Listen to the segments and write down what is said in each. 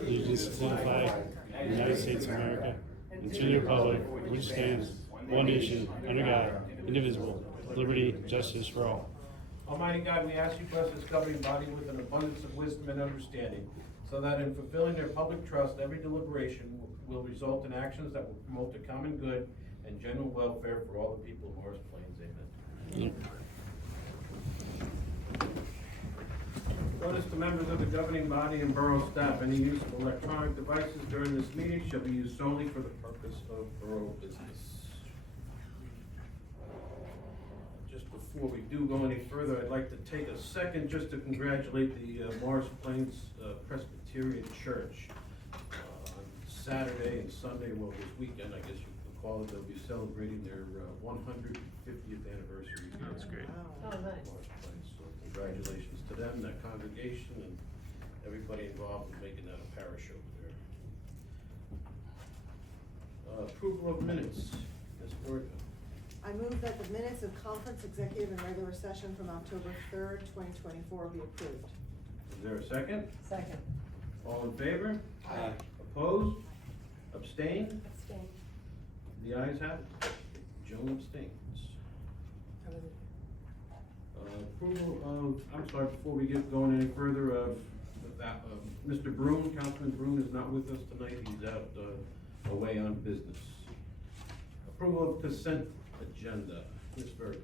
allegiance to the flag of the United States of America and to the republic which stands one nation under God, indivisible, with liberty and justice for all. Almighty God, we ask you bless this governing body with an abundance of wisdom and understanding, so that in fulfilling their public trust, every deliberation will result in actions that will promote the common good and general welfare for all the people of Morris Plains. Amen. Notice to members of the governing body and borough staff, any use of electronic devices during this meeting shall be used solely for the purpose of borough business. Just before we do go any further, I'd like to take a second just to congratulate the Morris Plains Presbyterian Church. On Saturday and Sunday, well, this weekend, I guess you could call it, they'll be celebrating their 150th anniversary. That's great. Oh, nice. Morris Plains. So congratulations to them, that congregation, and everybody involved in making that a parish over there. Approval of minutes, Ms. Berger. I move that the minutes of conference, executive, and regular session from October 3rd, 2024 be approved. Is there a second? Second. All in favor? Aye. Opposed? Abstained? Abstain. The ayes have it. Joan abstains. Approval of, I'm sorry, before we get going any further, that, Mr. Broom, Councilman Broom is not with us tonight, he's out, away on business. Approval of consent agenda, Ms. Berger.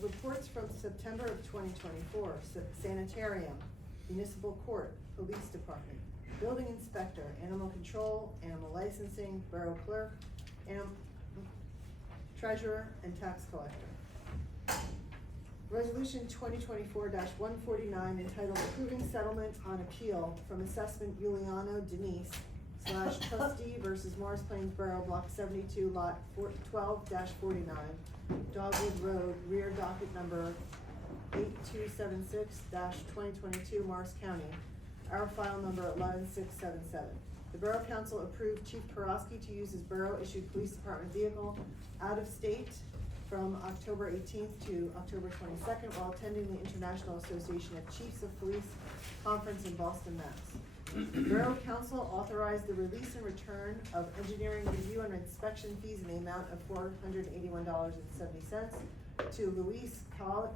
Reports from September of 2024, sanitarium, municipal court, police department, building inspector, animal control, animal licensing, borough clerk, treasurer, and tax collector. Resolution 2024-149 entitled Approving Settlement on Appeal from Assessment Giuliano Denise / Trustee versus Morris Plains Borough Block 72 Lot 12-49 Dogwood Road, rear docket number 8276-2022 Morris County, our file number 11677. The Borough Council approved Chief Karofsky to use his borough-issued police department vehicle out of state from October 18th to October 22nd while attending the International Association of Chiefs of Police Conference in Boston, Mass. The Borough Council authorized the release and return of engineering review and inspection fees in the amount of $481.70 to Luis Calle,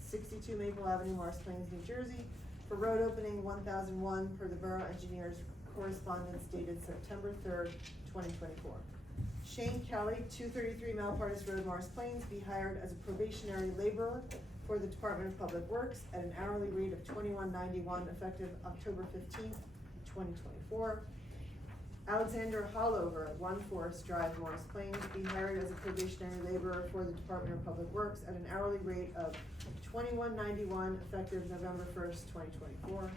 62 Maple Avenue, Morris Plains, New Jersey, for road opening 1001 per the Borough Engineer's correspondence dated September 3rd, 2024. Shane Kelly, 233 Malpartis Road, Morris Plains, be hired as a probationary laborer for the Department of Public Works at an hourly rate of $21.91 effective October 15th, 2024. Alexander Hollover, 1 Forest Drive, Morris Plains, be hired as a probationary laborer for the Department of Public Works at an hourly rate of $21.91 effective November 1st, 2024.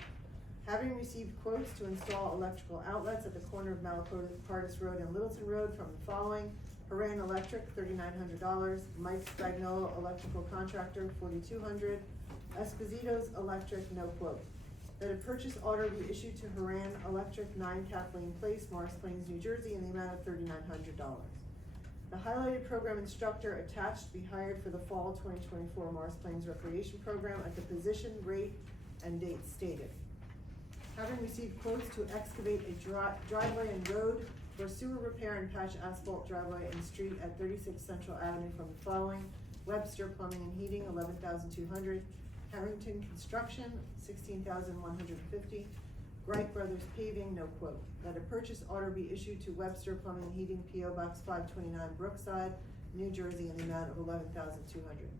Having received quotes to install electrical outlets at the corner of Malpartis Road and Littleton Road from the following: Haran Electric, $3,900, Mike Spagnola Electrical Contractor, $4,200, Esposito's Electric, no quote. That a purchase order be issued to Haran Electric, 9 Kathleen Place, Morris Plains, New Jersey, in the amount of $3,900. The highlighted program instructor attached be hired for the fall 2024 Morris Plains Recreation Program at the position, rate, and date stated. Having received quotes to excavate a driveway and road for sewer repair and patch asphalt driveway and street at 36 Central Avenue from the following: Webster Plumbing and Heating, $11,200, Harrington Construction, $16,150, Wright Brothers Paving, no quote. That a purchase order be issued to Webster Plumbing and Heating, P.O. Box 529, Brookside, New Jersey, in the amount of $11,200.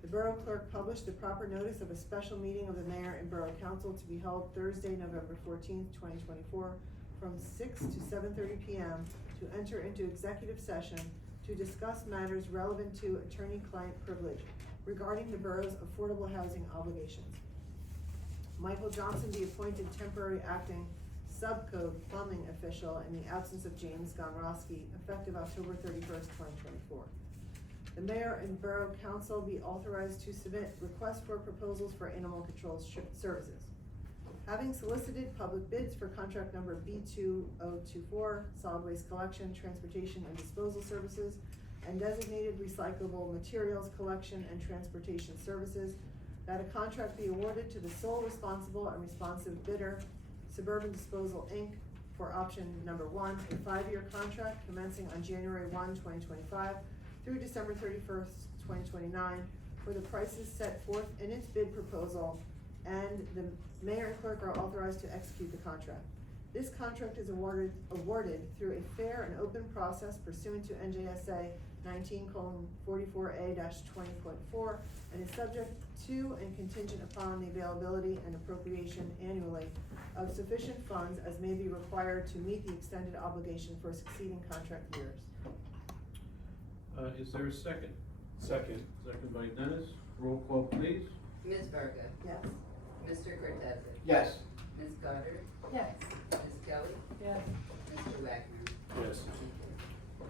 The Borough Clerk published the proper notice of a special meeting of the Mayor and Borough Council to be held Thursday, November 14th, 2024, from 6 to 7:30 p.m. to enter into executive session to discuss matters relevant to attorney-client privilege regarding the borough's affordable housing obligations. Michael Johnson be appointed temporary acting subcode plumbing official in the absence of James Gonrosky, effective October 31st, 2024. The Mayor and Borough Council be authorized to submit requests for proposals for animal control services. Having solicited public bids for contract number B2024, solid waste collection, transportation, and disposal services, and designated recyclable materials collection and transportation services, that a contract be awarded to the sole responsible and responsive bidder, Suburban Disposal, Inc. for option number 1, a 5-year contract commencing on January 1, 2025 through December 31st, 2029, for the prices set forth in its bid proposal, and the mayor and clerk are authorized to execute the contract. This contract is awarded through a fair and open process pursuant to NJSA 19:44A-20.4, and is subject to and contingent upon the availability and appropriation annually of sufficient funds as may be required to meet the extended obligation for succeeding contract years. Is there a second? Second. Second by Dennis. Roll call, please. Ms. Berger, Yes. Mr. Cortese, Yes. Ms. Goddard, Yes. Ms. Kelly, Yes. Mr. Wagner. Yes.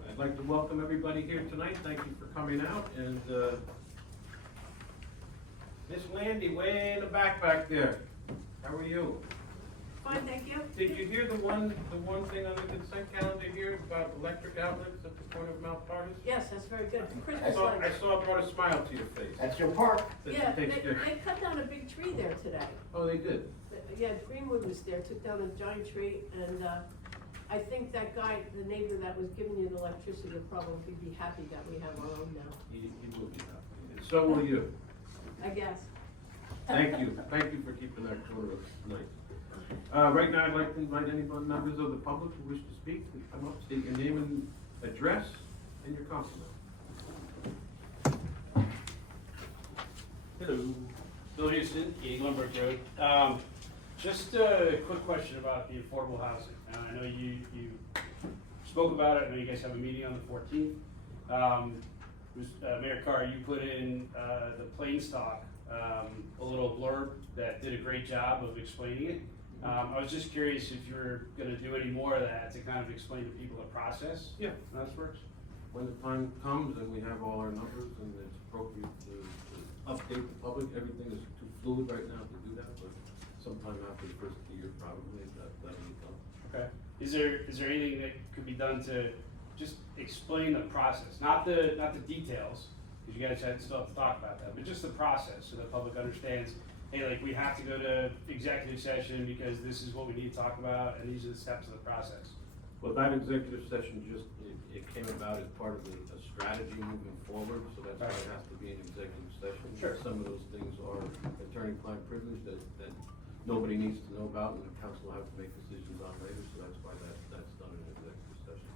I'd like to welcome everybody here tonight. Thank you for coming out, and, Miss Landy, way in the back there. How are you? Fine, thank you. Did you hear the one thing on the consent calendar here about electric outlets at the corner of Mount Partis? Yes, that's very good. I Christmas saw lights. it brought a smile to your face. That's your park. That Yeah, takes care- they cut down a big tree there today. Oh, they did? Yeah, Greenwood was there, took down a giant tree, and, I think that guy, the neighbor that was giving you the electricity will probably be happy that we have our own now, He will be happy. And so will you. I guess. Thank you for keeping that corner nice. Right now, I'd like to invite any members of the public who wish to speak to come up, state your name and address, and your comment. Hello, Bill Houston, 80 Lumberg Road. Just a quick question about the affordable housing. I know you spoke about it. I know you guys have a meeting on the 14th. Mayor Carr, you put in the plain stock, a little blurb that did a great job of explaining it. I was just curious if you're going to do any more of that to kind of explain to people the process. Yeah. How this works. When the time comes and we have all our numbers and it's appropriate to update the public, everything is too fluid right now to do that, but sometime after the first year, probably, that'll be done. Okay. Is there anything that could be done to just explain the process, not the details, because you guys still have to talk about that, but just the process so the public understands, hey, like we have to go to executive session because this is what we need to talk about and these are the steps of the process. Well, that executive session it came about as part of a strategy moving forward, so that's why it has to be an executive session. Sure. Some of those things are attorney-client privilege that nobody needs to know about, and the council will have to make decisions on later, so that's why that's done in executive session.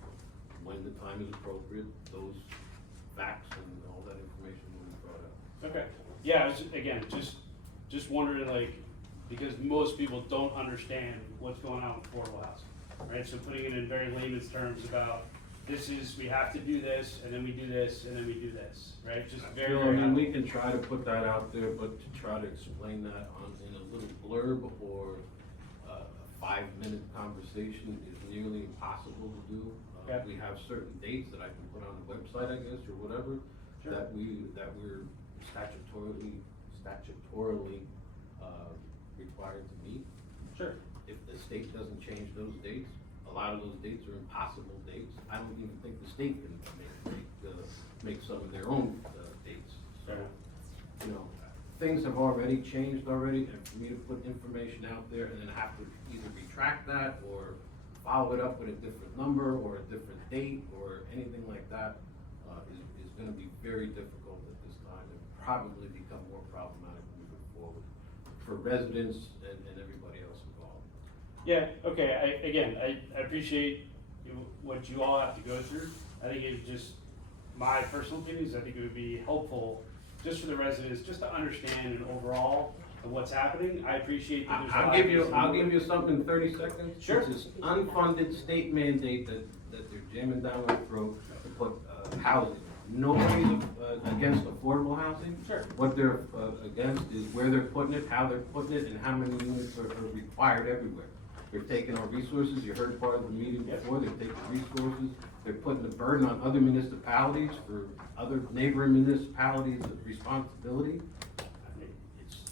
When the time is appropriate, those facts and all that information will be brought up. Okay. Yeah, I was, again, just wondering, like, because most people don't understand what's going on with affordable housing, right? So putting it in very layman's terms about we have to do this, and then we do this, and then we do this, right? Just very, Bill, very. I mean, we can try to put that out there, but to try to explain that in a little blurb or a 5-minute conversation is nearly impossible to do. Okay. We have certain dates that I can put on the website, I guess, or whatever, Sure. that we're statutorily required to meet. Sure. If the state doesn't change those dates, a lot of those dates are impossible dates. I don't even think the state can make some of their own dates. So, you know, things have already changed already, and for me to put information out there and then have to either retract that or follow it up with a different number or a different date or anything like that is gonna be very difficult at this time and probably become more problematic moving forward for residents and everybody else involved. Yeah, okay, I appreciate what you all have to go through. I think it just, my personal opinions, I think it would be helpful just for the residents, just to understand an overall of what's happening. I appreciate that there's a lot of I'll give you something in 30 seconds. Sure. It's this unfunded state mandate that they're jamming down our throat to put housing. Nobody's against affordable housing. Sure. What they're against is where they're putting it, how they're putting it, and how many units are required everywhere. They're taking our resources, you heard part of the meeting before, they're taking resources, they're putting the burden on other municipalities for other neighboring municipalities' responsibility.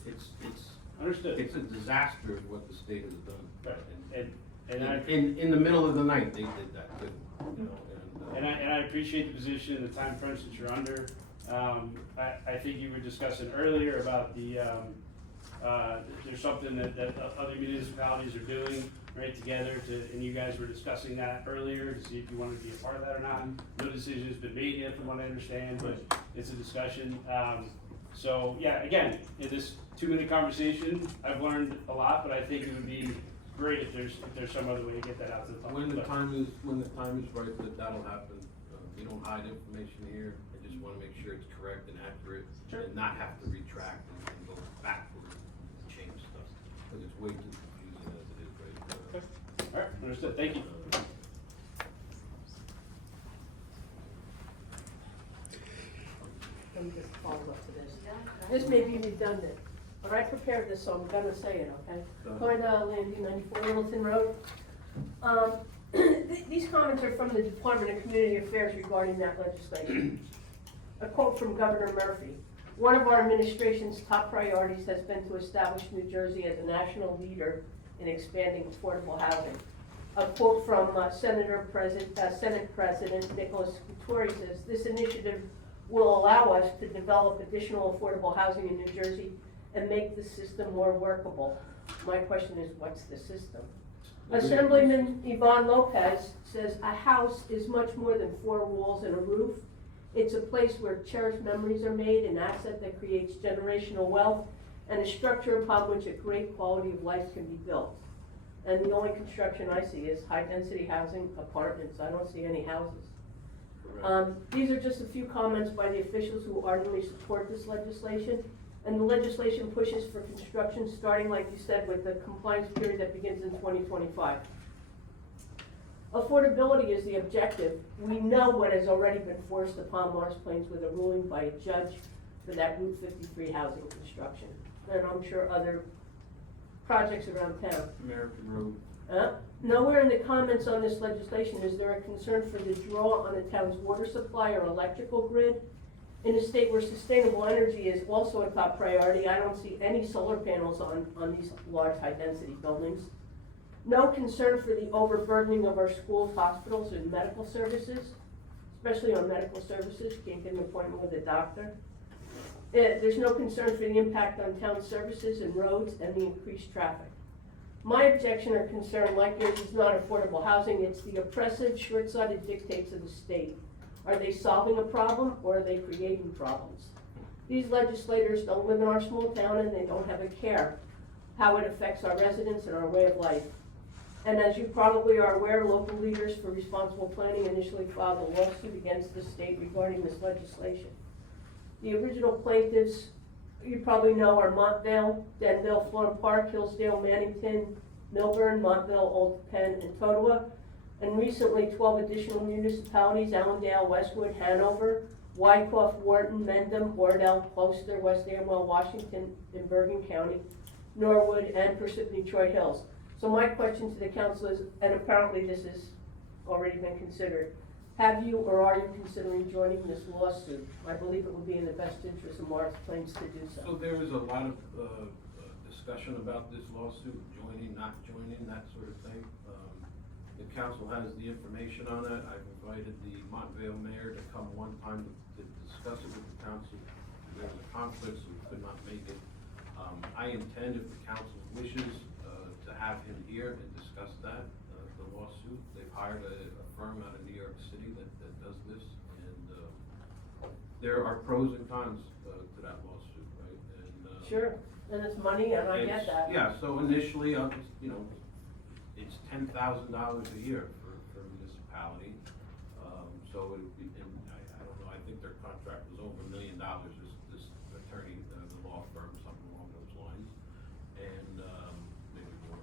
It's Understood. it's a disaster of what the state has done. Right. And In the middle of the night, they did that too, you know, And I appreciate the position and the time crunch that you're under. I think you were discussing earlier about the there's something that other municipalities are doing, right, together and you guys were discussing that earlier to see if you wanted to be a part of that or not. No decision has been made yet from what I understand, but it's a discussion. So, yeah, again, in this 2-minute conversation, I've learned a lot, but I think it would be great if there's some other way to get that out to the public. When the time is right, that'll happen. We don't hide information here. I just wanna make sure it's correct and accurate, Sure. and not have to retract and go backwards and change stuff, because it's way too confusing as it is, right? All right, understood, thank you. Let me just follow up to this. This may be redundant, but I prepared this, so I'm gonna say it, okay? Cornell, Land 94 Littleton Road. These comments are from the Department of Community Affairs regarding that legislation. A quote from Governor Murphy: "One of our administration's top priorities has been to establish New Jersey as a national leader in expanding affordable housing." A quote from Senate President Nicholas Couture says, "This initiative will allow us to develop additional affordable housing in New Jersey and make the system more workable." My question is, what's the system? Assemblyman Yvonne Lopez says, "A house is much more than 4 walls and a roof. It's a place where cherished memories are made, an asset that creates generational wealth, and a structure upon which a great quality of life can be built." And the only construction I see is high-density housing, apartments. I don't see any houses. These are just a few comments by the officials who ardently support this legislation. And the legislation pushes for construction starting, like you said, with the compliance period that begins in 2025. Affordability is the objective. We know what has already been forced upon Morris Plains with a ruling by a judge for that Route 53 housing construction. And I'm sure other projects around town. American Road. Nowhere in the comments on this legislation is there a concern for the draw on the town's water supply or electrical grid. In a state where sustainable energy is also a top priority, I don't see any solar panels on these large high-density buildings. No concern for the overburdening of our schools, hospitals, and medical services, especially on medical services. You can't get an appointment with a doctor. There's no concern for the impact on town services and roads and the increased traffic. My objection or concern, like yours, is not affordable housing. It's the oppressive, short-sighted dictates of the state. Are they solving a problem, or are they creating problems? These legislators don't live in our small town, and they don't have a care how it affects our residents and our way of life. And as you probably are aware, local leaders for responsible planning initially filed a lawsuit against the state regarding this legislation. The original plaintiffs, you probably know, are Montvale, Denville, Florham Park, Hillsdale, Mannington, Milburn, Montville, Old Penn, and Totowa. And recently, 12 additional municipalities: Allendale, Westwood, Hanover, Wyckoff, Wharton, Mendham, Wardell, Gloucester, West Amwell, Washington, and Bergen County, Norwood, and Parsippany Troy Hills. So my question to the council is, and apparently this has already been considered, have you or are you considering joining this lawsuit? I believe it would be in the best interest of Morris Plains to do so. So there is a lot of discussion about this lawsuit, joining, not joining, that sort of thing. The council has the information on it. I've invited the Montvale mayor to come one time to discuss it with the council. There was a conflict, so we could not make it. I intend, if the council wishes, to have him here and discuss that, the lawsuit. They've hired a firm out of New York City that does this, and there are pros and cons to that lawsuit, right? And Sure, and it's money, and I get that. Yeah, so initially, it's $10,000 a year for a municipality. So it would be, and I don't know, I think their contract was over $1 million, this attorney, the law firm, something along those lines, and maybe more.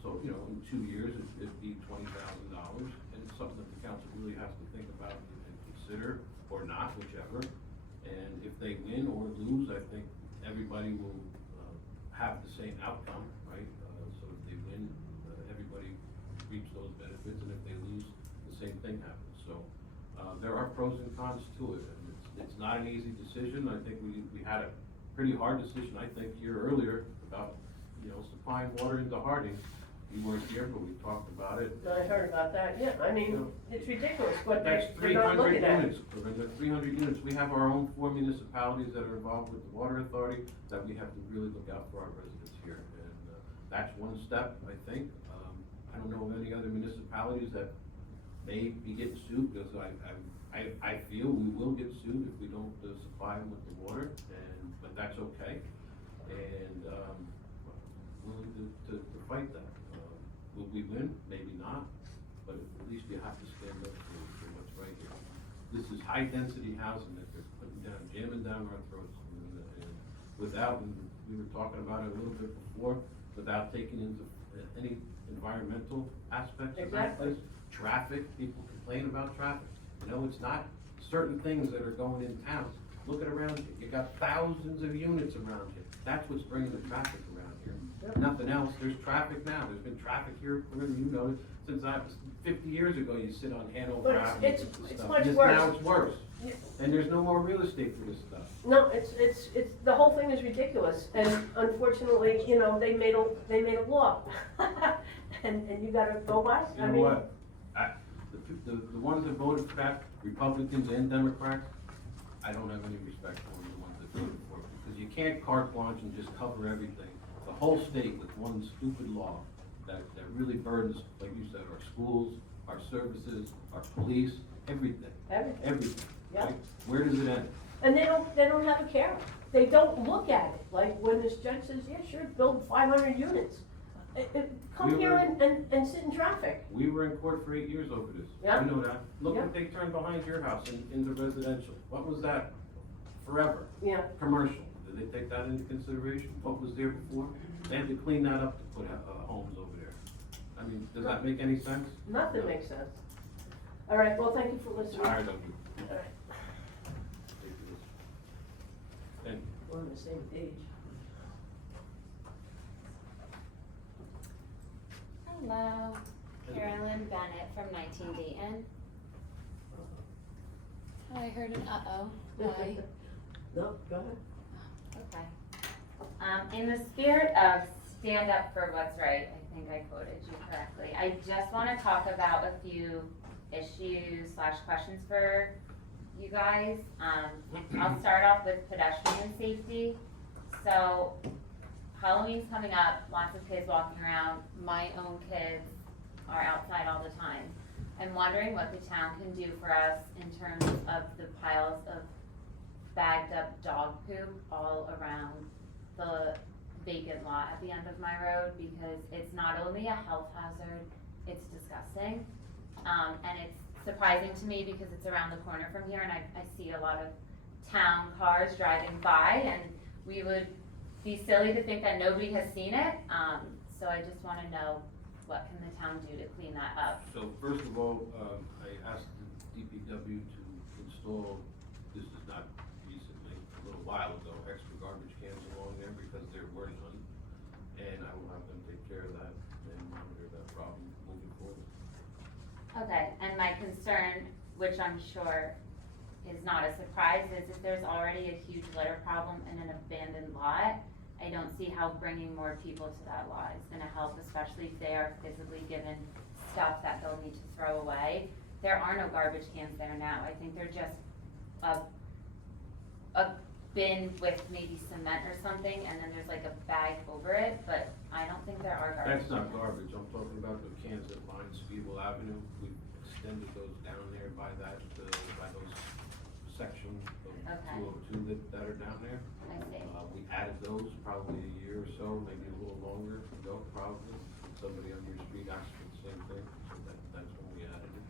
So, in 2 years, it'd be $20,000, and it's something that the council really has to think about and consider, or not, whichever. And if they win or lose, I think everybody will have the same outcome, right? So if they win, everybody reaps those benefits, and if they lose, the same thing happens. So there are pros and cons to it, and it's not an easy decision. I think we had a pretty hard decision, I think, a year earlier about supplying water into Harding. You weren't here, but we talked about it. I heard about that, yeah, I mean, it's ridiculous, but That's they're three not hundred looking at it. units, Corinne, 300 units. We have our own 4 municipalities that are involved with the water authority, that we have to really look out for our residents here. And that's one step, I think. I don't know of any other municipalities that may be getting sued, because I feel we will get sued if we don't supply them with the water, but that's okay. And willing to fight that. Will we win? Maybe not, but at least you have to stand up for what's right here. This is high-density housing that they're putting down, jamming down our throats. And without, and we were talking about it a little bit before, without taking into any environmental aspects about Exactly. this. Traffic, people complain about traffic. You know, it's not certain things that are going in towns. Look at around you. You got thousands of units around you. That's what's bringing the traffic around here. Yep. Nothing else. There's traffic now. There's been traffic here, you know, since 50 years ago, you sit on Hanover But Avenue. it's and stuff. much And worse. Now it's worse. Yeah. And there's no more real estate for this stuff. No, it's, the whole thing is ridiculous, and unfortunately, you know, they made a law. And you gotta go by it. You I know mean, what? The ones that voted for that, Republicans and Democrats, I don't have any respect for the ones that voted for it, because you can't carte blanche and just cover everything. The whole state with one stupid law that really burdens, like you said, our schools, our services, our police, everything. Everything, Yeah. right? Where does it end? And they don't have a care. They don't look at it, like when this judge says, yeah, sure, build 500 units. Come We here were- and sit in traffic. We were in court for 8 years over this. Yeah. You know that. Look Yeah. what they turned behind your house in the residential. What was that? Forever. Yeah, Commercial. Did they take that into consideration? What was there before? They had to clean that up to put homes over there. I mean, does that make any sense? nothing makes sense. All right, well, thank you for listening. Tired of it. All right, Ridiculous. And we're on the same page. Hello, Carolyn Bennett from 19 Dayton. Oh, I heard an uh-oh. Why? No, go ahead. Okay. In the spirit of stand up for what's right, I think I quoted you correctly. I just want to talk about a few issues / questions for you guys. I'll start off with pedestrian safety. So Halloween's coming up, lots of kids walking around. My own kids are outside all the time. I'm wondering what the town can do for us in terms of the piles of bagged up dog poop all around the vacant lot at the end of my road, because it's not only a health hazard, it's disgusting. And it's surprising to me because it's around the corner from here, and I see a lot of town cars driving by, and we would be silly to think that nobody has seen it. So I just wanna know, what can the town do to clean that up? so first of all, I asked the DPW to install, this is not recently, a little while ago, extra garbage cans along there because there were none. And I will have them take care of that and monitor that problem moving forward. Okay, and my concern, which I'm sure is not a surprise, is if there's already a huge litter problem in an abandoned lot, I don't see how bringing more people to that lot is gonna help, especially if they are physically given stuff that they'll need to throw away. There are no garbage cans there now. I think they're just a bin with maybe cement or something, and then there's like a bag over it, but I don't think there are garbage That's not cans. garbage, I'm talking about the cans that line Speedwell Avenue. We extended those down there by by those sections of Okay. 202 that are down there. I see. We added those probably a year or so, maybe a little longer ago, probably. Somebody on your street asked for the same thing, so that's when we added it.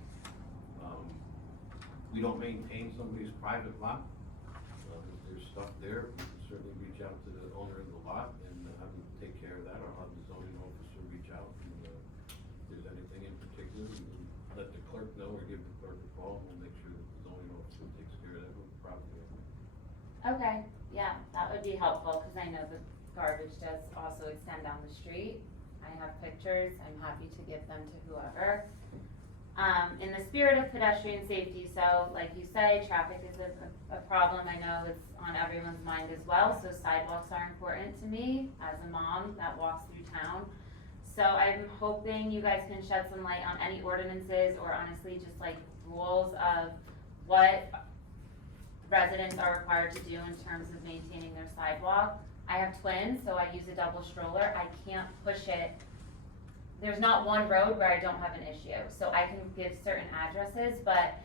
We don't maintain somebody's private lot. If there's stuff there, we can certainly reach out to the owner of the lot and have them take care of that, or have the zoning officer reach out. And if there's anything in particular, we can let the clerk know or give the clerk a call, and we'll make sure that the zoning officer takes care of that with the property owner. Okay, yeah, that would be helpful, cause I know the garbage does also extend down the street. I have pictures, I'm happy to give them to whoever. In the spirit of pedestrian safety, so like you say, traffic is a problem. I know it's on everyone's mind as well, so sidewalks are important to me as a mom that walks through town. So I'm hoping you guys can shed some light on any ordinances or honestly just like rules of what residents are required to do in terms of maintaining their sidewalk. I have twins, so I use a double stroller. I can't push it. There's not one road where I don't have an issue. So I can give certain addresses, but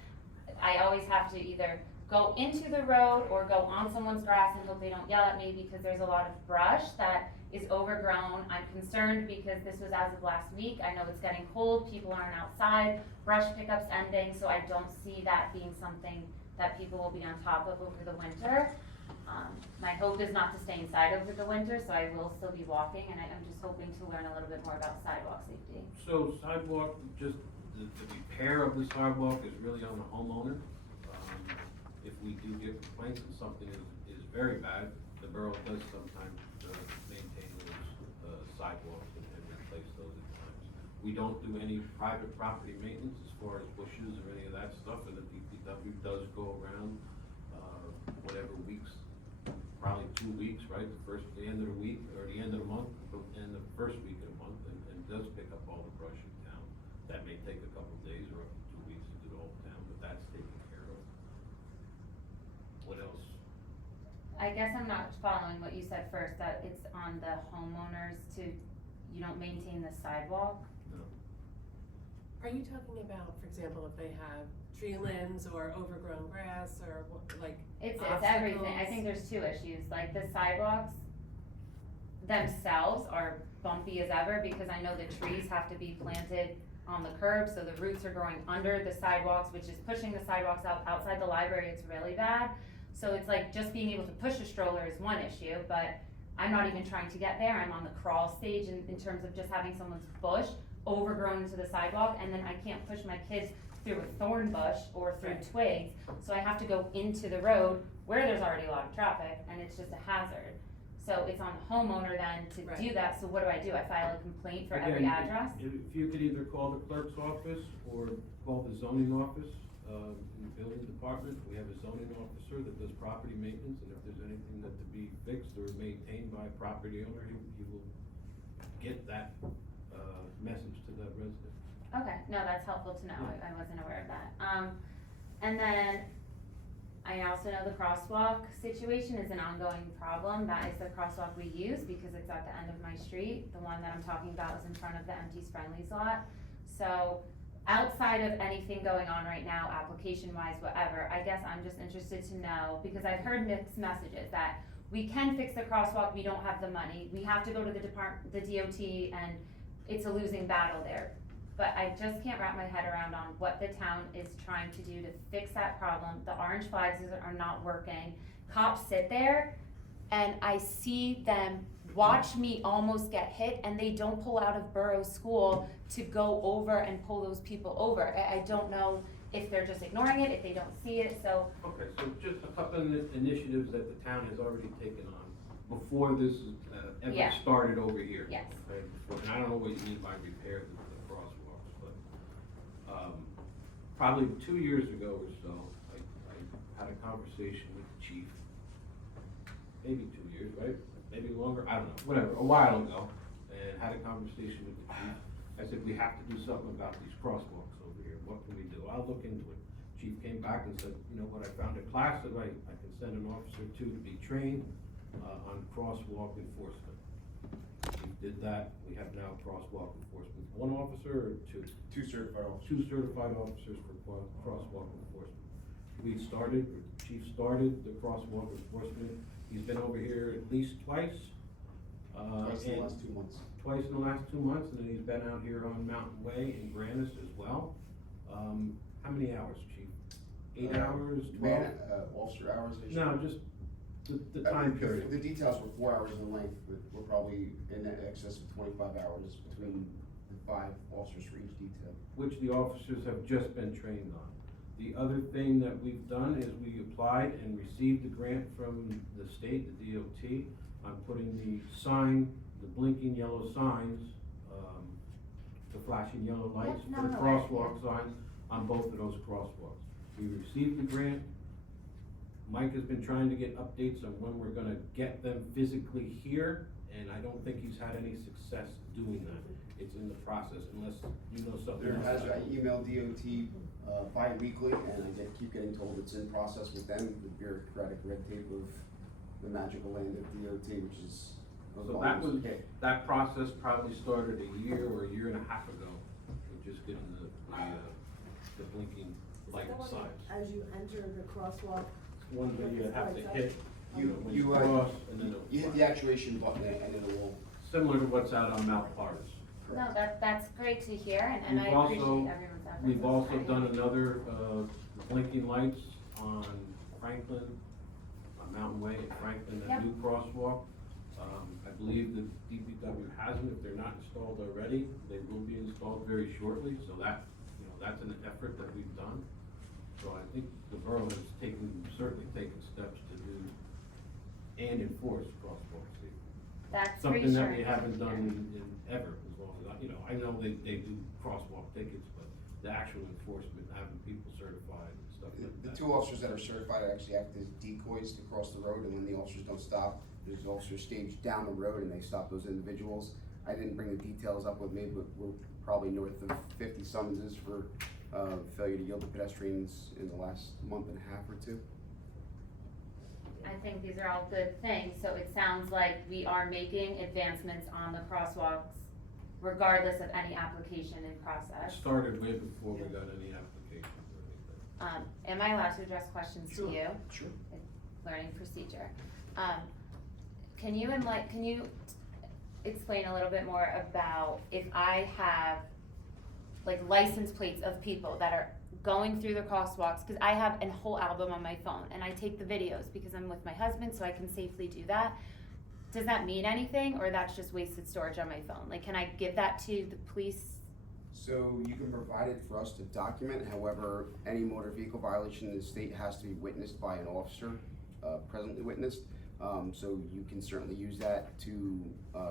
I always have to either go into the road or go on someone's grass and hope they don't yell at me because there's a lot of brush that is overgrown. I'm concerned because this was as of last week. I know it's getting cold, people aren't outside, brush pickups ending, so I don't see that being something that people will be on top of over the winter. My hope is not to stay inside over the winter, so I will still be walking, and I'm just hoping to learn a little bit more about sidewalk safety. So sidewalk, just the repair of the sidewalk is really on the homeowner. If we do get complaints and something is very bad, the borough does sometimes maintain those sidewalks and replace those at times. We don't do any private property maintenance as far as bushes or any of that stuff, and the DPW does go around, whatever weeks, probably 2 weeks, right? The end of the week, or the end of the month, and the first week of the month, and does pick up all the brush in town. That may take a couple of days or up to 2 weeks to do the whole town, but that's taken care of. What else? I guess I'm not following what you said first, that it's on the homeowners to, you don't maintain the sidewalk? No. Are you talking about, for example, if they have tree limbs or overgrown grass or like It's everything. I think there's two issues, like the sidewalks themselves are bumpy as ever because I know the trees have to be planted on the curb, so the roots are growing under the sidewalks, which is pushing the sidewalks out outside the library. It's really bad. So it's like just being able to push a stroller is one issue, but I'm not even trying to get there. I'm on the crawl stage in terms of just having someone's bush overgrown into the sidewalk, and then I can't push my kids through a thorn bush or through twigs, so I have to go into the road where there's already a lot of traffic, and it's just a hazard. So it's on the homeowner then to do that, so what do? I file a complaint for every Again, address? If you could either call the clerk's office or call the zoning office, in the building department, we have a zoning officer that does property maintenance, and if there's anything that to be fixed or maintained by a property owner, he will get that, message to the resident. Okay, no, that's helpful to know, I wasn't aware of that. And then, I also know the crosswalk situation is an ongoing problem. That is the crosswalk we use because it's at the end of my street. The one that I'm talking about is in front of the Empties Friendlies lot. So, outside of anything going on right now, application-wise, whatever, I guess I'm just interested to know, because I've heard mixed messages that we can fix the crosswalk, we don't have the money, we have to go to the DOT, and it's a losing battle there. But I just can't wrap my head around on what the town is trying to do to fix that problem. The orange flags are not working. Cops sit there and I see them watch me almost get hit and they don't pull out of borough school to go over and pull those people over. I don't know if they're just ignoring it, if they don't see it, so. Okay, so just a couple of initiatives that the town has already taken on before this ever Yeah. started over here. Yes. Okay, and I don't know what you mean by repair the crosswalks, but, probably 2 years ago or so, I had a conversation with the chief. Maybe 2 years, right? Maybe longer, I don't know, whatever, a while ago, and had a conversation with the chief. I said, we have to do something about these crosswalks over here, what can we do? I'll look into it. Chief came back and said, you know what, I found a class that I can send an officer to be trained, on crosswalk enforcement. Chief did that, we have now crosswalk enforcement, one officer or two? Two certified officers. 2 certified officers for crosswalk enforcement. We started, or the chief started the crosswalk enforcement. He's been over here at least twice. Twice in the and- last 2 months. Twice in the last 2 months, and then he's been out here on Mountain Way in Grannis as well. How many hours, chief? 8 hours, 12? Man, officer hours. they should- No, just the time period. The details were 4 hours in length, but we're probably in excess of 25 hours between the 5 officers for each detail. Which the officers have just been trained on. The other thing that we've done is we applied and received the grant from the state, the DOT, on putting the sign, the blinking yellow signs, the flashing yellow lights Yep, for the no, crosswalk signs on both of those crosswalks. We received the grant. Mike has been trying to get updates on when we're gonna get them physically here, and I don't think he's had any success doing that. It's in the process, unless you know something There else. has, I email DOT bi-weekly, and I keep getting told it's in process with them, the bureaucratic red tape of the magical land of DOT, which is. So that process probably started a year or a year and a half ago, with just getting the blinking light signs. As you enter the crosswalk, One that you have to hit, when You, you uh, cross, and then it'll You hit the actuation button and it will. similar to what's out on Mount Pars. No, that's great to hear, and I We've appreciate also- everyone's efforts. We've also That's done great. another, blinking lights on Franklin, on Mountain Way in Franklin, that Yep. new crosswalk. I believe the DPW has them, if they're not installed already, they will be installed very shortly, so that, that's an effort that we've done. So I think the borough has certainly taken steps to do and enforce crosswalk safety. That's Something that we reassuring. haven't done in ever, as long as I know they do crosswalk tickets, but the actual enforcement, having people certified and stuff like The that. two officers that are certified actually act as decoys to cross the road, and when the officers don't stop, there's officers staged down the road and they stop those individuals. I didn't bring the details up with me, but we're probably north of 50 summonses for failure to yield to pedestrians in the last month and a half or two. I think these are all good things, so it sounds like we are making advancements on the crosswalks regardless of any application in It process. started way before we got any applications or anything. Am I allowed to address questions to Sure. you? Sure. Learning procedure. Can you explain a little bit more about if I have like license plates of people that are going through the crosswalks, because I have a whole album on my phone and I take the videos because I'm with my husband, so I can safely do that. Does that mean anything, or that's just wasted storage on my phone? Like, can I give that to the police? So you can provide it for us to document, however, any motor vehicle violation in the state has to be witnessed by an officer, presently witnessed. So you can certainly use that to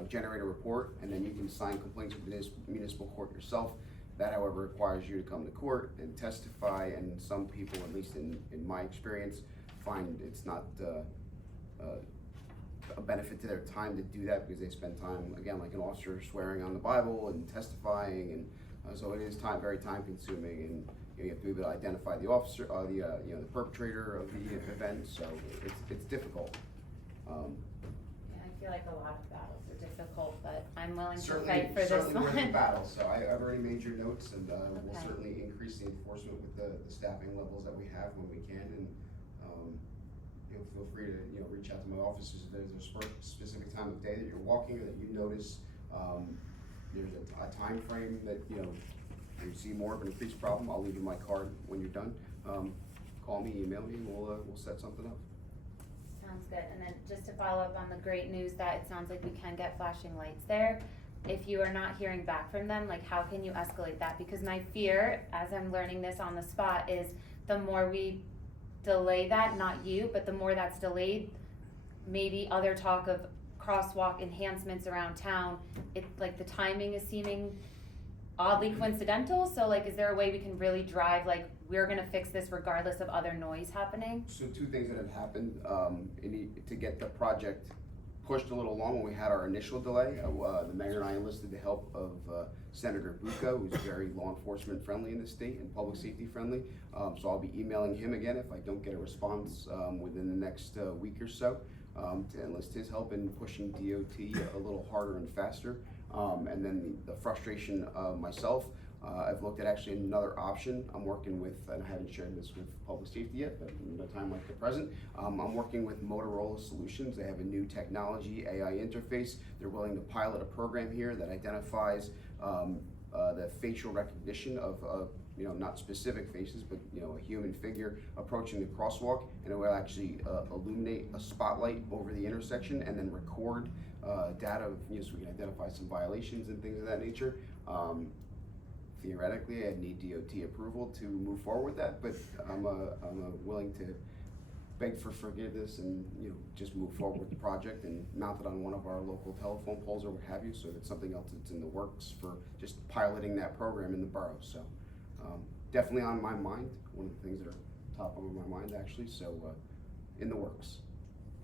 generate a report, and then you can sign complaints with municipal court yourself. That, however, requires you to come to court and testify, and some people, at least in my experience, find it's not a benefit to their time to do that, because they spend time, again, like an officer swearing on the Bible and testifying, and so it is very time consuming, and you have to be able to identify the officer, the perpetrator of the event, so it's difficult. Yeah, I feel like a lot of battles are difficult, but I'm willing to Certainly, fight for this certainly worth the one. battle, so I've already made your notes, and we'll Okay. certainly increase the enforcement with the staffing levels that we have when we can, and feel free to, reach out to my offices if there's a specific time of day that you're walking, or that you notice, there's a time frame that, you see more of an increased problem. I'll leave you my card when you're done. Call me, email me, and we'll set something up. Sounds good, and then just to follow up on the great news that it sounds like we can get flashing lights there. If you are not hearing back from them, like, how can you escalate that? Because my fear, as I'm learning this on the spot, is the more we delay that, not you, but the more that's delayed, maybe other talk of crosswalk enhancements around town, like the timing is seeming oddly coincidental, so like, is there a way we can really drive, like, we're gonna fix this regardless of other noise happening? So two things that have happened, to get the project pushed a little long when we had our initial delay. The mayor and I enlisted the help of Senator Bucco, who's very law enforcement friendly in the state and public safety friendly. So I'll be emailing him again if I don't get a response within the next week or so, to enlist his help in pushing DOT a little harder and faster. And then the frustration of myself, I've looked at actually another option. I'm working with, and I haven't shared this with public safety yet, but no time like the present. I'm working with Motorola Solutions. They have a new technology, AI interface. They're willing to pilot a program here that identifies the facial recognition of not specific faces, but a human figure approaching the crosswalk, and it will actually illuminate a spotlight over the intersection and then record data of, so we can identify some violations and things of that nature. Theoretically, I'd need DOT approval to move forward with that, but I'm willing to beg for forgiveness and just move forward with the project and mount it on one of our local telephone poles or what have you, so that's something else that's in the works for just piloting that program in the borough. So definitely on my mind, one of the things that are top of my mind actually, so in the works.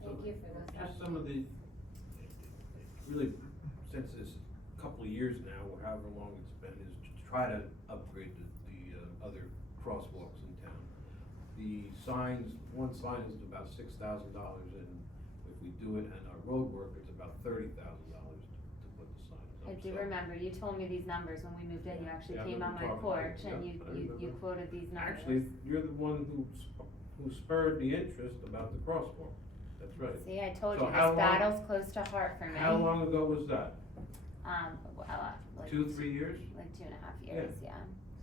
Thank you for this. Just some of the, really, since this couple of years now, or however long it's been, is to try to upgrade the other crosswalks in town. The signs, one sign is about $6,000, and if we do it and our road work, it's about $30,000 to put the signs up. I do So- remember, you told me these numbers when we moved in, you actually Yeah, I came on my remember talking porch to you. and Yeah, I you remember. quoted these numbers. Actually, you're the one who spurred the interest about the crosswalk. That's right. See, I told So you, how this long- battle's close to heart for me. How long ago was that? Like 2-3 years? Like 2.5 years, yeah.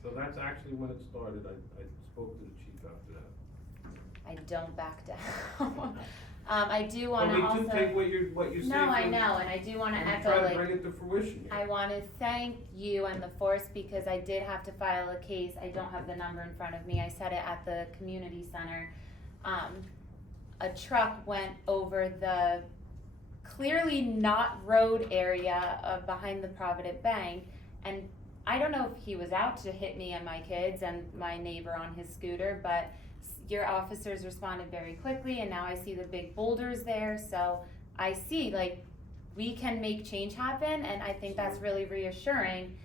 So that's actually when it started. I spoke to the chief after that. I don't back down. I do wanna But also. we do take what you say. No, I from- know, and I do wanna and we echo, try to like, bring it to fruition here. I wanna thank you and the force because I did have to file a case, I don't have the number in front of me, I said it at the community center. A truck went over the clearly not road area behind the Provident Bank, and I don't know if he was out to hit me and my kids and my neighbor on his scooter, but your officers responded very quickly, and now I see the big boulders there, so I see, like, we can make change happen, and I think that's really reassuring.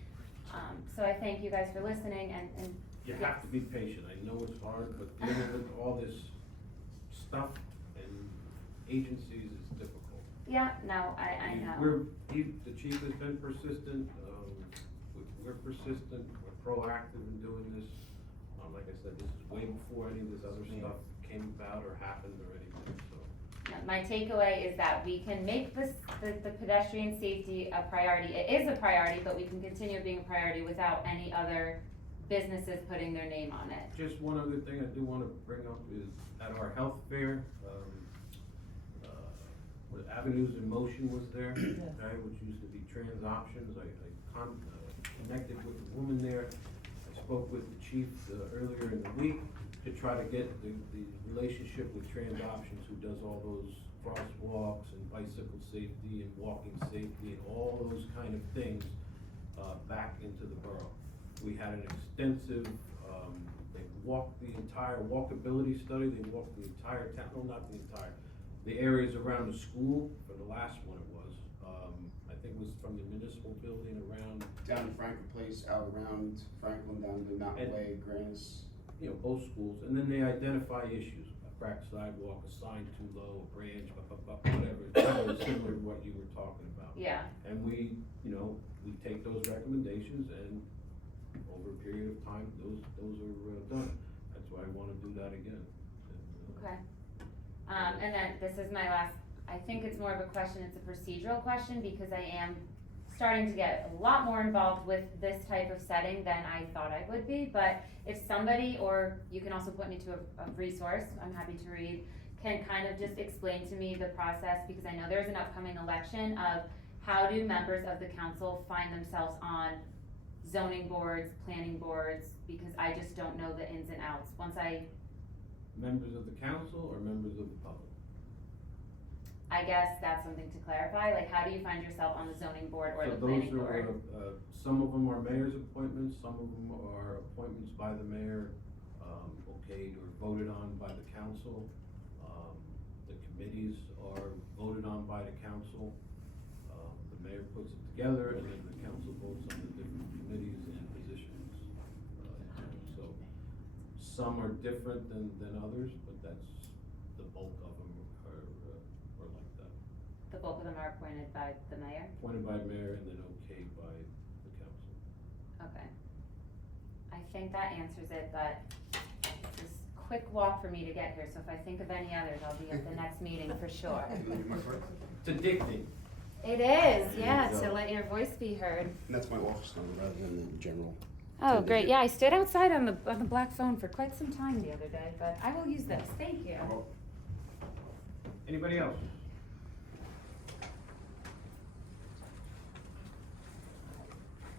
So I thank you guys for listening, and You have to be patient. I know it's hard, but dealing with all this stuff and agencies is difficult. yeah, no, I know. The chief has been persistent, we're persistent, we're proactive in doing this. Like I said, this is way before any of this other stuff came about or happened or anything, so. No, my takeaway is that we can make the pedestrian safety a priority. It is a priority, but we can continue being a priority without any other businesses putting their name on it. Just one other thing I do wanna bring up is at our health fair, what Avenues in Motion was there, okay, which used to be Trans Options. I connected with the woman there. I spoke with the chief earlier in the week to try to get the relationship with Trans Options, who does all those crosswalks and bicycle safety and walking safety and all those kind of things, back into the borough. We had an extensive, they walked the entire walkability study, they walked the entire town, no, not the entire, the areas around the school, for the last one it was. I think it was from the municipal building around, Down in Franklin Place, out around Franklin, down to Mountain And- Way, Grannis. you know, both schools, and then they identify issues, a cracked sidewalk, a sign too low, a branch, whatever, it's kind of similar to what you were talking about. Yeah, And we, you know, we take those recommendations and over a period of time, those are done. That's why I wanna do that again. And, okay. And then this is my last, I think it's more of a question, it's a procedural question, because I am starting to get a lot more involved with this type of setting than I thought I would be, but if somebody, or you can also point me to a resource, I'm happy to read, can kind of just explain to me the process, because I know there's an upcoming election of how do members of the council find themselves on zoning boards, planning boards, because I just don't know the ins and outs. Members of the council or members of the public? I guess that's something to clarify, like how do you find yourself on the zoning board or the planning So board? those are, some of them are mayor's appointments, some of them are appointments by the mayor, okayed or voted on by the council. The committees are voted on by the council. The mayor puts it together, and then the council votes on the different committees and positions. So some are different than others, but that's, the bulk of them are like that. The bulk of them are appointed by the mayor? Appointed by mayor and then okayed by the council. Okay. I think that answers it, but it's just quick walk for me to get here, so if I think of any others, I'll be at the next meeting for sure. It's addicting. It is, yeah, There you to go. let your voice be heard. And that's my office number rather than the general. Oh, great, yeah, I stood outside on the black phone for quite some time the other day, but I will use this, thank you. Anybody else?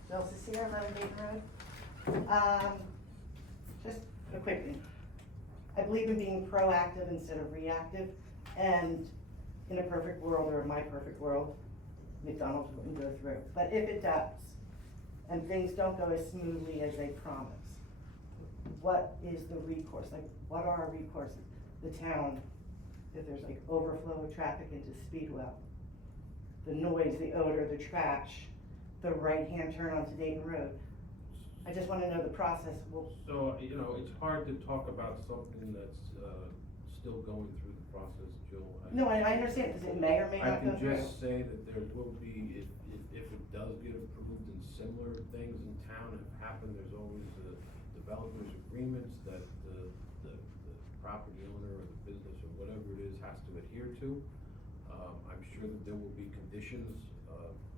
Jill Cecile, 11 Dayton Road. Just quickly, I believe in being proactive instead of reactive, and in a perfect world, or my perfect world, McDonald's wouldn't go through. But if it does, and things don't go as smoothly as they promise, what is the recourse? Like, what are our recourses? The town, if there's like overflow of traffic into Speedwell, the noise, the odor, the trash, the right-hand turn onto Dayton Road. I just wanna know the process. Well, So, it's hard to talk about something that's, still going through the process, Jill. no, I understand, because it may or may I not go can through. just say that there will be, if it does get approved and similar things in town have happened, there's always developers agreements that the property owner or the business or whatever it is has to adhere to. I'm sure that there will be conditions,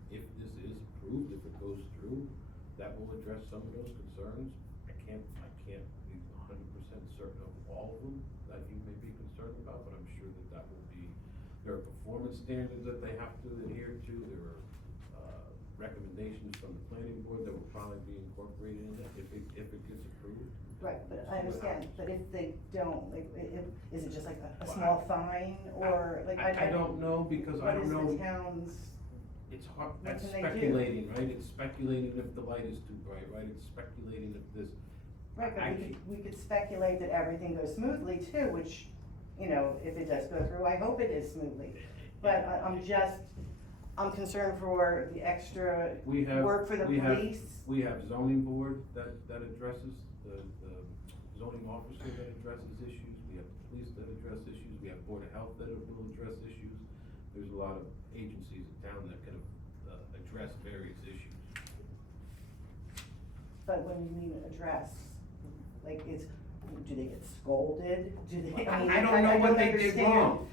if this is approved, if it goes through, that will address some of those concerns. I can't be 100% certain of all of them that you may be concerned about, but I'm sure that will be, there are performance standards that they have to adhere to, there are, recommendations from the planning board that will probably be incorporated in that if it gets approved. Right, but I understand, but if they don't, like, is it just like a small fine, or like? I don't know, because I don't know. What is the town's? It's hard, What that's can they do? speculating, right? It's speculating if the light is too bright, right? It's speculating if this. Right, I but we could speculate that everything goes smoothly too, which, if it does go through, I hope it is smoothly. But I'm concerned for the extra We have- work for the we have- police. We have zoning board that addresses, the zoning officer that addresses issues, we have the police that address issues, we have board of health that will address issues. There's a lot of agencies in town that can address various issues. But when you mean address, like, do they get scolded? Do they? mean, I don't know what they did understand. wrong.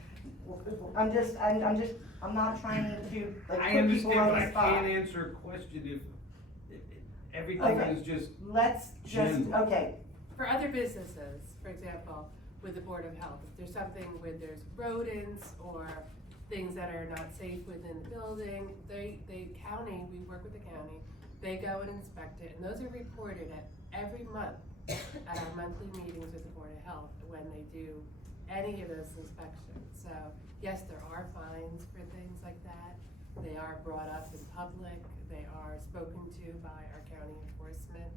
I'm not trying to, like, I put understand, people but on I the spot. can't answer a question if everything Okay. is just. Let's just, general. okay, For other businesses, for example, with the Board of Health, if there's something where there's rodents or things that are not safe within the building, county, we work with the county, they go and inspect it, and those are reported at every month at our monthly meetings with the Board of Health when they do any of those inspections. So, yes, there are fines for things like that. They are brought up in public, they are spoken to by our county enforcement,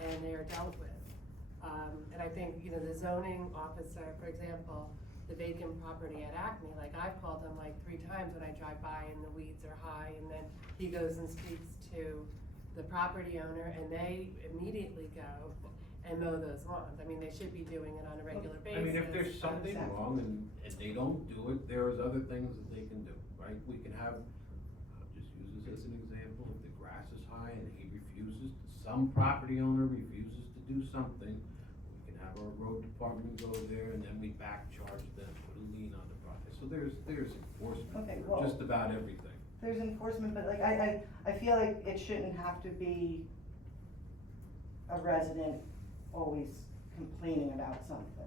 and they are dealt with. And I think, the zoning officer, for example, the vacant property at Acme, like I've called him like 3 times when I drive by and the weeds are high, and then he goes and speaks to the property owner, and they immediately go and mow those lawns. I mean, they should be doing it on a regular basis. I mean, if there's something Exactly. wrong and they don't do it, there's other things that they can do, right? We can have, I'll just use this as an example, if the grass is high and he refuses, some property owner refuses to do something, we can have our road department go there and then we back charge them, put a lien on the property. So there's enforcement Okay, for well- just about everything. there's enforcement, but like, I feel like it shouldn't have to be a resident always complaining about something.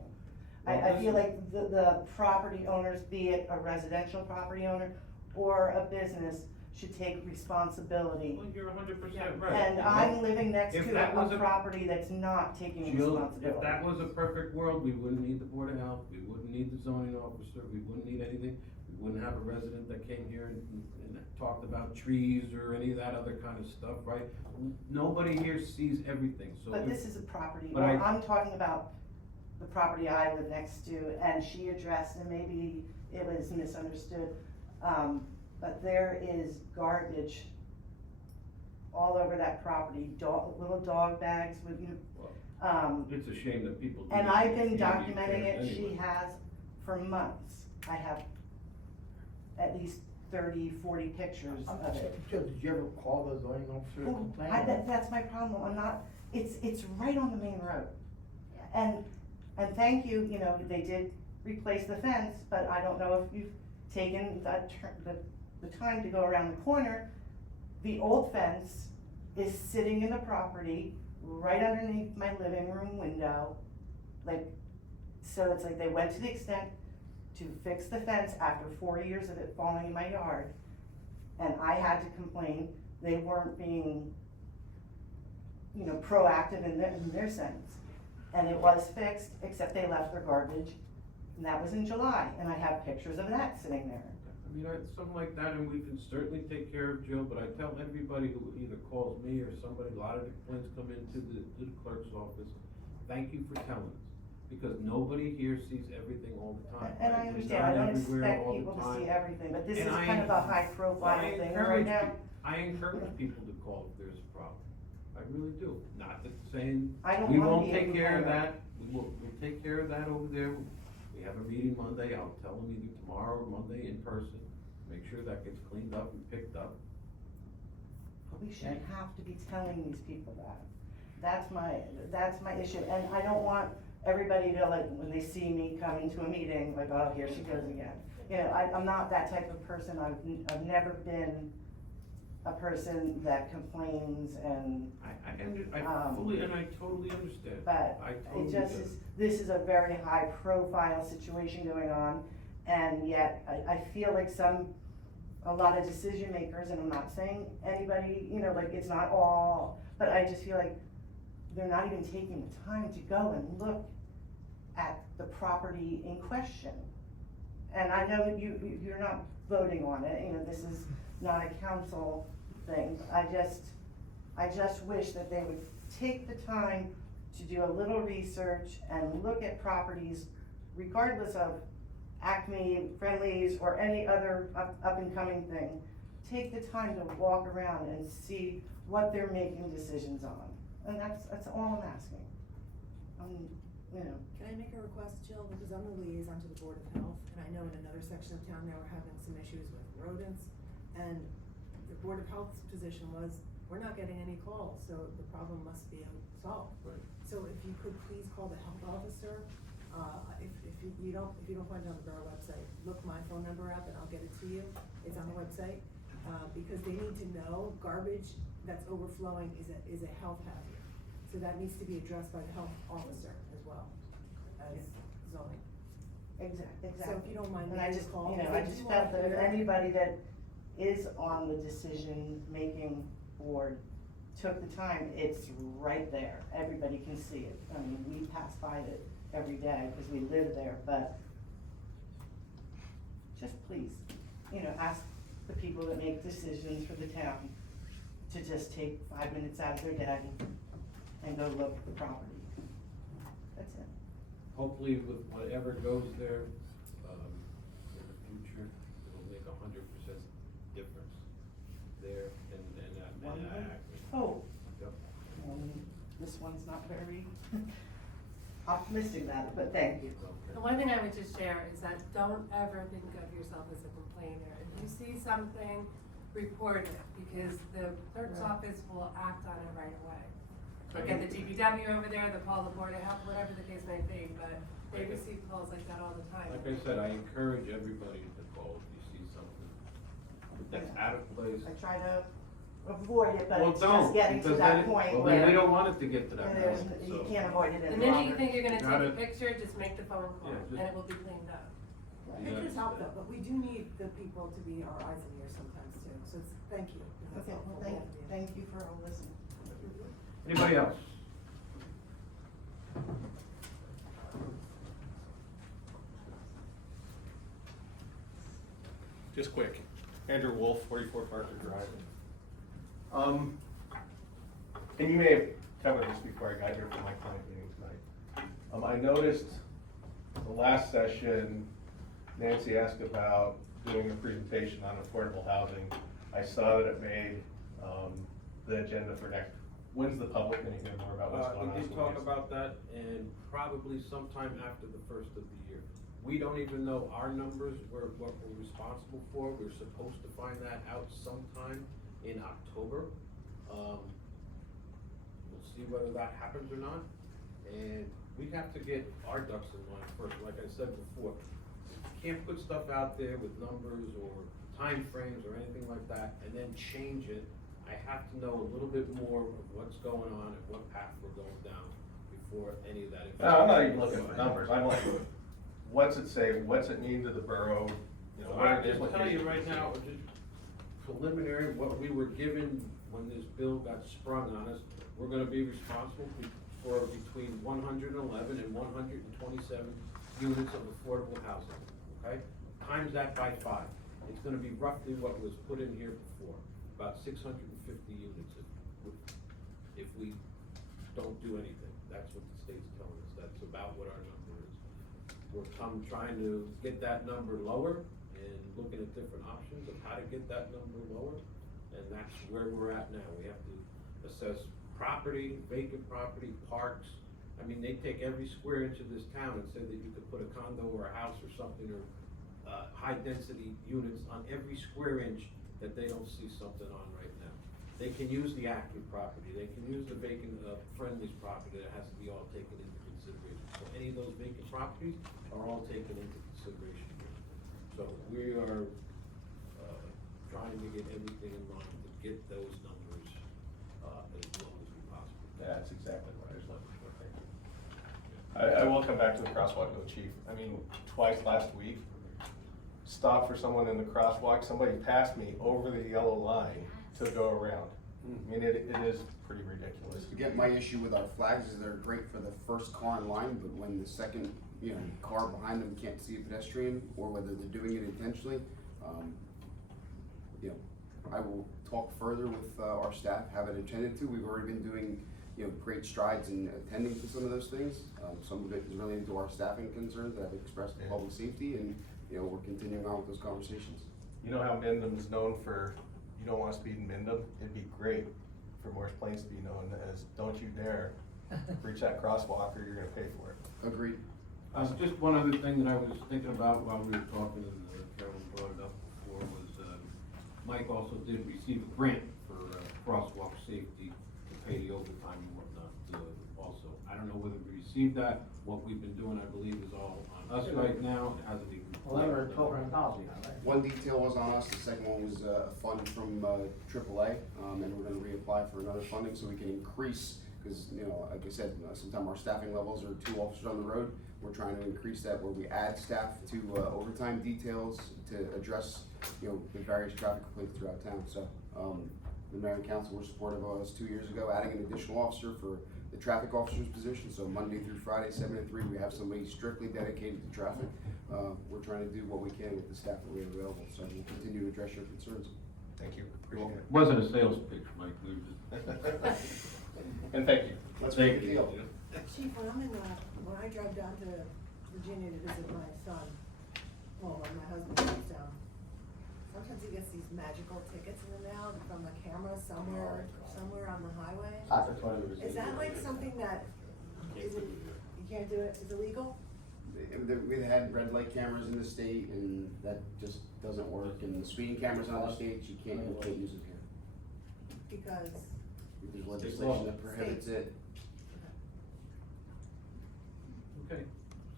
I feel like the property owners, be it a residential property owner or a business, should take responsibility. Well, you're 100% right. And I'm living next If to that was a property that's not taking Jill, responsibility. if that was a perfect world, we wouldn't need the Board of Health, we wouldn't need the zoning officer, we wouldn't need anything. We wouldn't have a resident that came here and talked about trees or any of that other kind of stuff, right? Nobody here sees everything, so. But if- this is a property, But well, I'm talking about the property I live next to, and she addressed, and maybe it was misunderstood, but there is garbage all over that property, little dog bags with, It's a shame that people do. and that. I've been Maybe documenting it, anyway. she has for months. I have at least 30, 40 pictures of it. Joe, did you ever call the zoning officer to Well, complain? that's my problem, I'm not, it's right on the main road. And thank you, they did replace the fence, but I don't know if you've taken the time to go around the corner. The old fence is sitting in the property, right underneath my living room window. So it's like they went to the extent to fix the fence after 4 years of it falling in my yard. And I had to complain, they weren't being, proactive in their sense. And it was fixed, except they left their garbage, and that was in July, and I have pictures of that sitting there. I mean, something like that, and we can certainly take care of Jill, but I tell everybody who either calls me or somebody, a lot of the complaints come into the clerk's office, thank you for telling us. because nobody here sees everything all the time. And I right? We're understand, I done don't everywhere expect all the people to time. see everything, but this is And I- kind of a high profile I thing encourage right now. I encourage people to call if there's a problem. I really do. Not that saying, I don't we wanna won't be a take care of complainer. that, we'll take care of that over there. We have a meeting Monday, I'll tell them either tomorrow or Monday in person, make sure that gets cleaned up and picked up. But we shouldn't have to be telling these people that. That's my issue, and I don't want everybody to, like, when they see me coming to a meeting, like, oh, here she goes again. You know, I'm not that type of person, I've never been a person that complains and, I fully, and I totally understand. but I it totally just get is, it. this is a very high profile situation going on, and yet, I feel like a lot of decision makers, and I'm not saying anybody, you know, like, it's not all, but I just feel like they're not even taking the time to go and look at the property in question. And I know that you're not voting on it, you know, this is not a council thing, I just wish that they would take the time to do a little research and look at properties regardless of Acme, Friendlies, or any other up and coming thing. Take the time to walk around and see what they're making decisions on, and that's all I'm asking. You know. Can I make a request, Jill, because I'm the liaison to the Board of Health, and I know in another section of town they were having some issues with rodents, and the Board of Health's position was, we're not getting any calls, so the problem must be solved. Right. So if you could please call the health officer, if you don't find it on the borough website, look my phone number up and I'll get it to you, it's on the website, because they need to know garbage that's overflowing is a health hazard. So that needs to be addressed by the health officer as well, as zoning. Exactly. So if you don't mind And I making a just, call, you know, if I they just do felt wanna that if hear- anybody that is on the decision-making board took the time, it's right there, everybody can see it. I mean, we pass by it every day, because we live there, but just please, you know, ask the people that make decisions for the town to just take 5 minutes out of their day and go look at the property. That's it. Hopefully with whatever goes there, in the future, it'll make 100% difference there and Oh, Yep. this one's not very optimistic about it, but thank you. The one thing I would just share is that don't ever think of yourself as a complainer. If you see something, report it, because the clerk's office will act on it right away. They'll get the DPW over there, they'll call the Board of Health, whatever the case may be, but they receive calls like that all the time. Like I said, I encourage everybody to call if you see something that's out of place. I try to avoid it, but Well, it's don't, just getting to because that then point well, then we where don't want it to get to that there's, point, you so. can't avoid it The any minute longer. you think you're gonna Got take a it. picture, just make the phone call, Yeah, and just- it will be cleaned up. Pictures help though, but we do need the people to be our eyes and ears sometimes too, so it's, thank you. That's Okay, well, helpful. thank you for all listening. Anybody else? Just quick, Andrew Wolf, 44 Parker Drive. And you may have covered this before I got here for my client meeting tonight. I noticed the last session, Nancy asked about doing a presentation on affordable housing. I saw that it made the agenda for next. When's the public gonna hear more about what's going on? We did talk about that, and probably sometime after the first of the year. We don't even know our numbers, what we're responsible for. We're supposed to find that out sometime in October. We'll see whether that happens or not. And we have to get our ducks in line first, like I said before. You can't put stuff out there with numbers or timeframes or anything like that and then change it. I have to know a little bit more of what's going on and what path we're going down before any of that. No, I'm not even looking at the numbers, I'm like, what's it say, what's it mean to the borough? You know, what I are the can tell you implications? right now, just preliminary, what we were given when this bill got sprung on us, we're gonna be responsible for between 111 and 127 units of affordable housing, okay? Times that by 5. It's gonna be roughly what was put in here before, about 650 units if we don't do anything. That's what the state's telling us. That's about what our number is. We're trying to get that number lower and looking at different options of how to get that number lower. And that's where we're at now. We have to assess property, vacant property, parks. I mean, they take every square inch of this town and say that you could put a condo or a house or something, or high-density units on every square inch that they don't see something on right now. They can use the active property, they can use the vacant, friendlies property, that has to be all taken into consideration. So any of those vacant properties are all taken into consideration here. So we are, trying to get everything in line to get those numbers, as low as we possibly can. That's exactly what I was looking for, thank you. I will come back to the crosswalk though, chief. I mean, twice last week, stopped for someone in the crosswalk, somebody passed me over the yellow line to go around. I mean, it is pretty ridiculous. Again, my issue with our flags is they're great for the first car in line, but when the second, car behind them can't see a pedestrian, or whether they're doing it intentionally, I will talk further with our staff, have it attended to. We've already been doing, great strides in attending to some of those things. Some of it is related to our staffing concerns that I've expressed to public safety, and, we're continuing on with those conversations. You know how Mendham is known for, you don't want to speed in Mendham? It'd be great for Morris Plains to be known as, don't you dare breach that crosswalk or you're gonna pay for it. Agreed. Just one other thing that I was thinking about while we were talking, and Carolyn brought it up before, was, Mike also did receive a grant for crosswalk safety to pay the overtime and whatnot, also. I don't know whether we received that. What we've been doing, I believe, is all on us right now. It hasn't even. One detail was on us, the second one was a fund from AAA, and we're gonna reapply for another funding so we can increase, because, like I said, sometimes our staffing levels are 2 officers on the road. We're trying to increase that where we add staff to overtime details to address, the various traffic complaints throughout town. So, the mayor and council were supportive of us 2 years ago, adding an additional officer for the traffic officer's position. So Monday through Friday, 7 to 3, we have somebody strictly dedicated to traffic. We're trying to do what we can with the staff that we have available. So we'll continue to address your concerns. Thank you, appreciate it. Wasn't a sales pitch, Mike, we were just. And thank you. Let's make a deal. Chief, when I drive down to Virginia to visit my son, well, when my husband comes down, sometimes he gets these magical tickets in the mail from a camera somewhere on the highway. Is that like something that, you can't do it, is illegal? We've had red light cameras in the state, and that just doesn't work, and the speeding cameras in other states, you can't use it here. Because, There's legislation that prohibits it. Okay,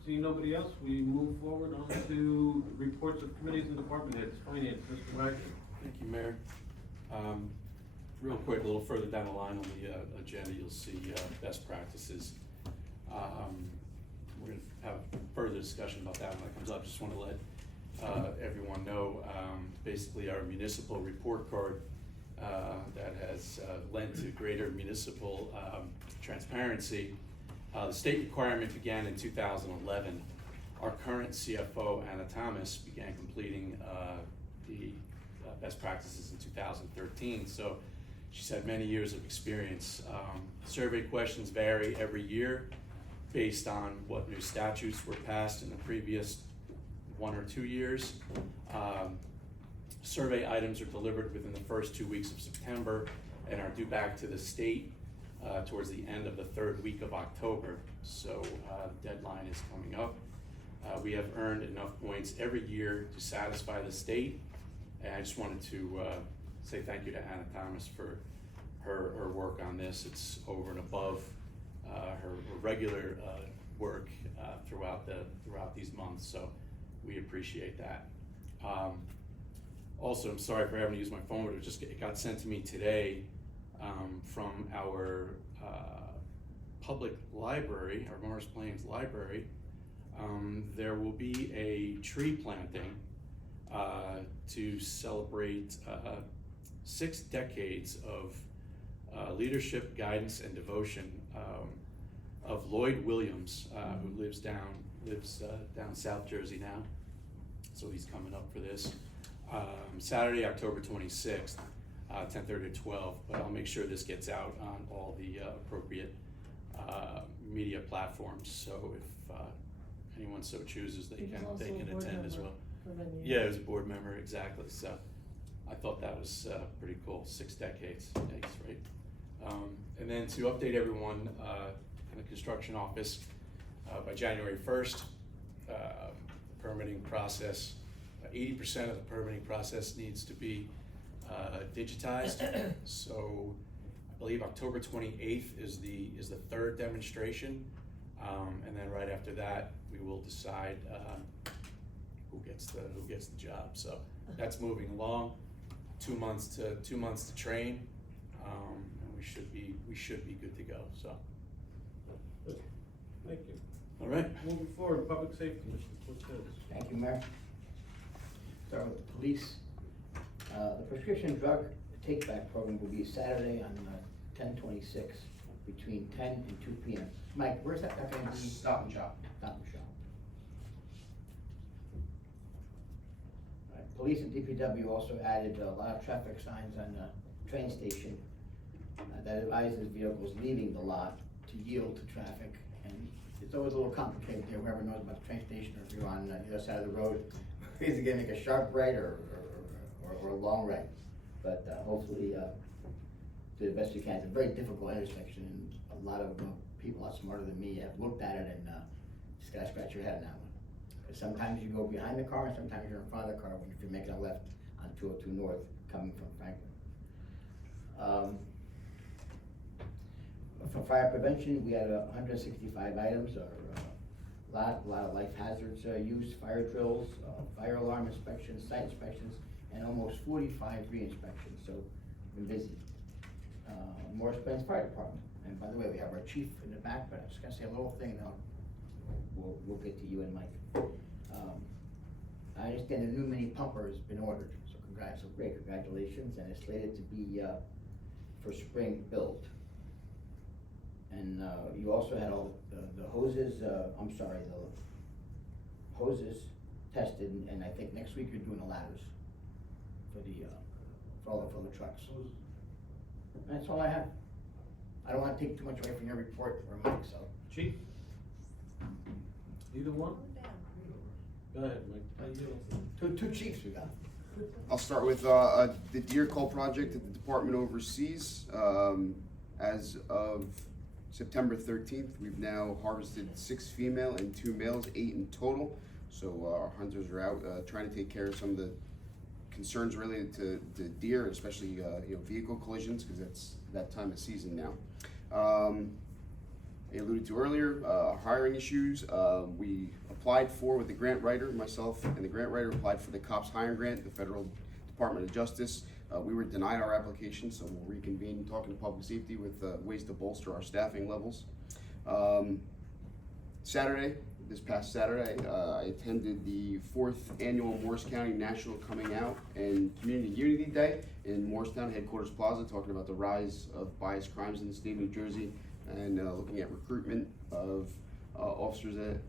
seeing nobody else, we move forward on to reports of committees and department heads. Finance, Mr. Wagner. Thank you, Mayor. Real quick, a little further down the line on the agenda, you'll see best practices. We're gonna have further discussion about that when it comes up. Just want to let everyone know, basically our municipal report card that has led to greater municipal transparency. The state requirement began in 2011. Our current CFO, Anna Thomas, began completing the best practices in 2013. So she's had many years of experience. Survey questions vary every year based on what new statutes were passed in the previous 1 or 2 years. Survey items are delivered within the first 2 weeks of September and are due back to the state towards the end of the 3rd week of October. So the deadline is coming up. We have earned enough points every year to satisfy the state. And I just wanted to say thank you to Anna Thomas for her work on this. It's over and above her regular work throughout these months, so we appreciate that. Also, I'm sorry for having to use my phone, but it got sent to me today from our public library, our Morris Plains Library. There will be a tree planting to celebrate 6 decades of leadership, guidance, and devotion of Lloyd Williams, who lives down South Jersey now. So he's coming up for this. Saturday, October 26th, 10:30 to 12, but I'll make sure this gets out on all the appropriate media platforms, so if anyone so chooses, they He was can also a board attend as member well. for many years. Yeah, as a board member, exactly, so I thought that was pretty cool, 6 decades, thanks, right? And then to update everyone, in the construction office, by January 1st, permitting process, 80% of the permitting process needs to be digitized. So I believe October 28th is the third demonstration. And then right after that, we will decide who gets the job. So that's moving along. 2 months to train, and we should be good to go. So. Thank you. All right. Moving forward, public safety, Mr. Cortez. Thank you, Mayor. Start with the police. The prescription drug take-back program will be Saturday on 10/26 between 10 and 2 p.m. Mike, where's that going to be? Stop and Shop. Stop and Shop. All right, police and DPW also added a lot of traffic signs on the train station that advises vehicles leaving the lot to yield to traffic. And it's always a little complicated there, whoever knows about the train station, or if you're on the other side of the road, either gonna make a sharp right or a long right. But hopefully, do the best you can. It's a very difficult intersection, and a lot of people, a lot smarter than me, have looked at it and just gotta scratch your head on that one. Because sometimes you go behind the car, and sometimes you're in front of the car if you're making a left on 202 North coming from Franklin. For fire prevention, we had 165 items, or a lot of life hazards used, fire drills, fire alarm inspections, site inspections, and almost 45 re-inspections, so we've been busy. Morris Plains Fire Department, and by the way, we have our chief in the back, but I'm just gonna say a little thing, now we'll get to you and Mike. I understand the new mini pumper has been ordered, so great congratulations, and it's slated to be for spring build. And you also had all the hoses, the hoses tested, and I think next week you're doing the ladders for all the trucks. And that's all I have. I don't wanna take too much away from your report or Mike, so. Chief? Either one? Go ahead, Mike. Two chiefs we got. I'll start with the deer cull project that the department oversees. As of September 13th, we've now harvested 6 female and 2 males, 8 in total. So our hunters are out trying to take care of some of the concerns related to deer, especially vehicle collisions, because that's that time of season now. I alluded to earlier, hiring issues. We applied for, with the grant writer, myself and the grant writer applied for the COPS hiring grant, the Federal Department of Justice. We were denied our application, so we'll reconvene talking to public safety with ways to bolster our staffing levels. This past Saturday, I attended the 4th annual Morris County National Coming Out and Community Unity Day in Morristown Headquarters Plaza, talking about the rise of biased crimes in the state of New Jersey and looking at recruitment of officers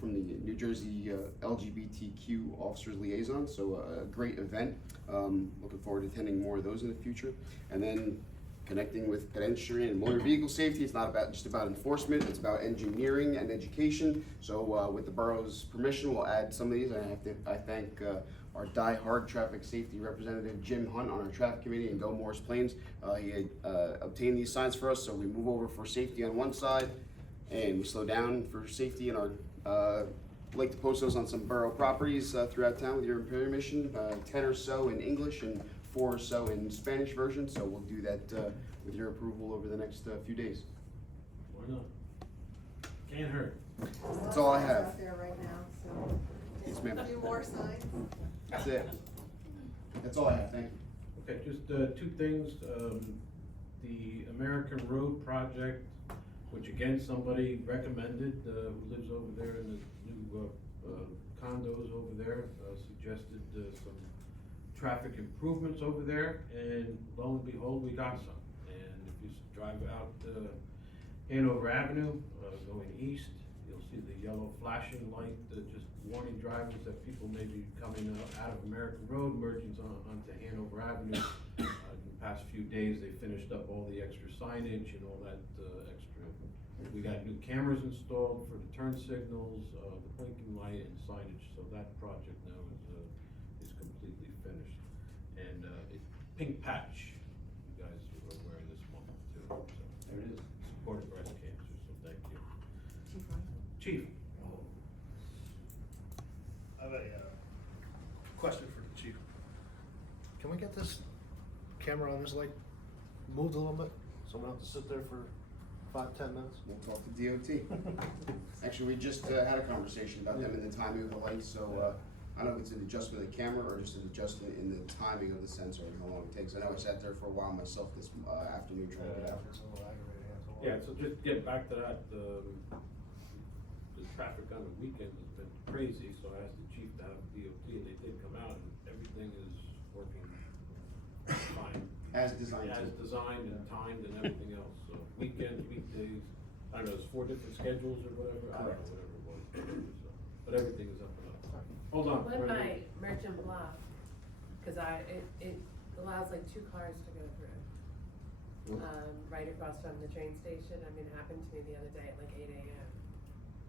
from the New Jersey LGBTQ Officers Liaison. So a great event. Looking forward to attending more of those in the future. And then connecting with pedestrian and motor vehicle safety. It's not just about enforcement, it's about engineering and education. So with the borough's permission, we'll add some of these. I thank our die-hard traffic safety representative, Jim Hunt, on our traffic committee in Go Morris Plains. He had obtained these signs for us, so we move over for safety on one side, and we slow down for safety in our like to post those on some borough properties throughout town with your permission, 10 or so in English and 4 or so in Spanish version, so we'll do that with your approval over the next few days. Why not? Can't hurt. That's all I have. Out there right now, so. Yes, ma'am. A few more signs. That's it. That's all I have, thank you. Okay, just 2 things. The American Road project, which again, somebody recommended, who lives over there in the new condos over there, suggested some traffic improvements over there, and lo and behold, we got some. And if you drive out Hanover Avenue, going east, you'll see the yellow flashing light just warning drivers that people may be coming out of American Road, merging onto Hanover Avenue. In the past few days, they finished up all the extra signage and all that extra. We got new cameras installed for the turn signals, the blinking light and signage, so that project now is completely finished. And Pink Patch, you guys are wearing this one too, so there it is, supported breast cancer, so thank you. Chief. I have a question for the chief. Can we get this camera on this light moved a little bit, so we don't have to sit there for 5-10 minutes? We'll talk to DOT. Actually, we just had a conversation about them and the timing of the lights, so I don't know if it's an adjustment of the camera or just an adjustment in the timing of the sensor and how long it takes. I know I sat there for a while myself this afternoon trying to get out. It's a little aggravating, that's all. Yeah, so just get back to that, the traffic on the weekend has been crazy, so I asked the chief to have DOT, and they did come out, and everything is working fine. As designed. As designed and timed and everything else, so weekends, weekdays, I don't know, it's 4 different schedules or whatever, I don't know, whatever it was, so, but everything is up and up. Hold on. Went by Merchant Bluff, cause it allows like 2 cars to go through. Right across from the train station, I mean, it happened to me the other day at like 8 AM,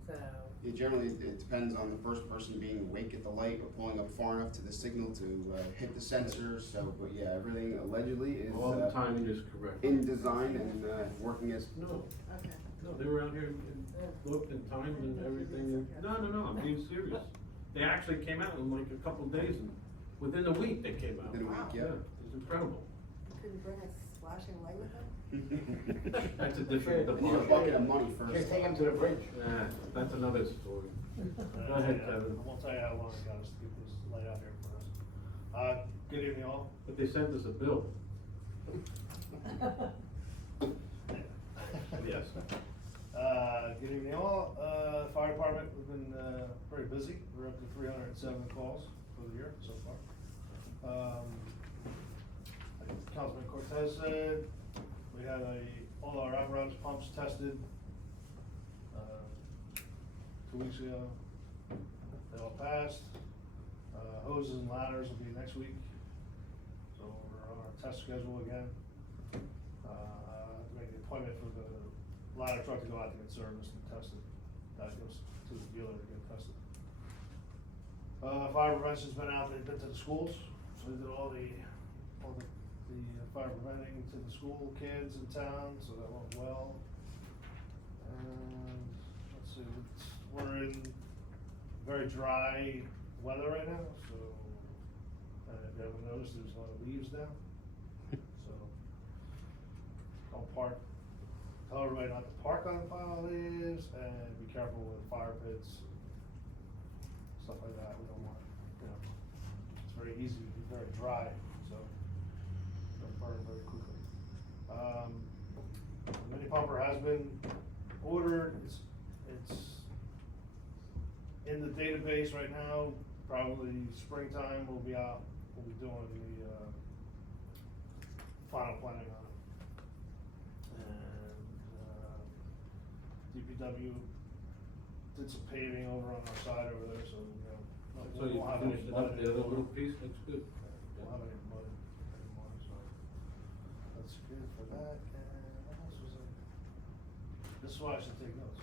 so. Yeah, generally, it depends on the first person being awake at the light or pulling up far enough to the signal to hit the sensor, so, but yeah, everything allegedly is All the timing is correct. in design and working as. No, Okay. no, they were out here and looked and timed and everything, no, I'm being serious. They actually came out in like a couple of days, and within a week they came out. Within a week, yeah. It was incredible. Couldn't bring a flashing light with them? That's a different I need a department. bucket of money first. Just take him to the bridge. That's another story. Go ahead, Kevin. I won't tell you how long it got us to get this light out here for us. Good evening all. But they sent us a bill. Yes. Good evening all. Fire department, we've been very busy. We're up to 307 calls for the year so far. Like Councilman Cortez said, we had all our apparatus pumps tested 2 weeks ago. They all passed. Hoses and ladders will be next week. So we're on our test schedule again. Make an appointment for the ladder truck to go out to get serviced and tested. That goes to the dealer to get tested. Fire prevention's been out, they've been to the schools, so they did all the fire preventing to the school kids in town, so that went well. And let's see, we're in very dry weather right now, so if you haven't noticed, there's a lot of leaves down. So don't park. Tell everybody not to park on pile leaves, and be careful with fire pits, stuff like that. We don't want, it's very easy to be very dry, so they'll burn very quickly. The mini pumper has been ordered. It's in the database right now. Probably springtime we'll be out. We'll be doing the final planning on it. DPW did some paving over on our side over there, so, So you won't have any finished mud up the other anymore. little piece, that's good. Won't have any mud anymore, so that's good for that. And what else was it? This is why I should take notes.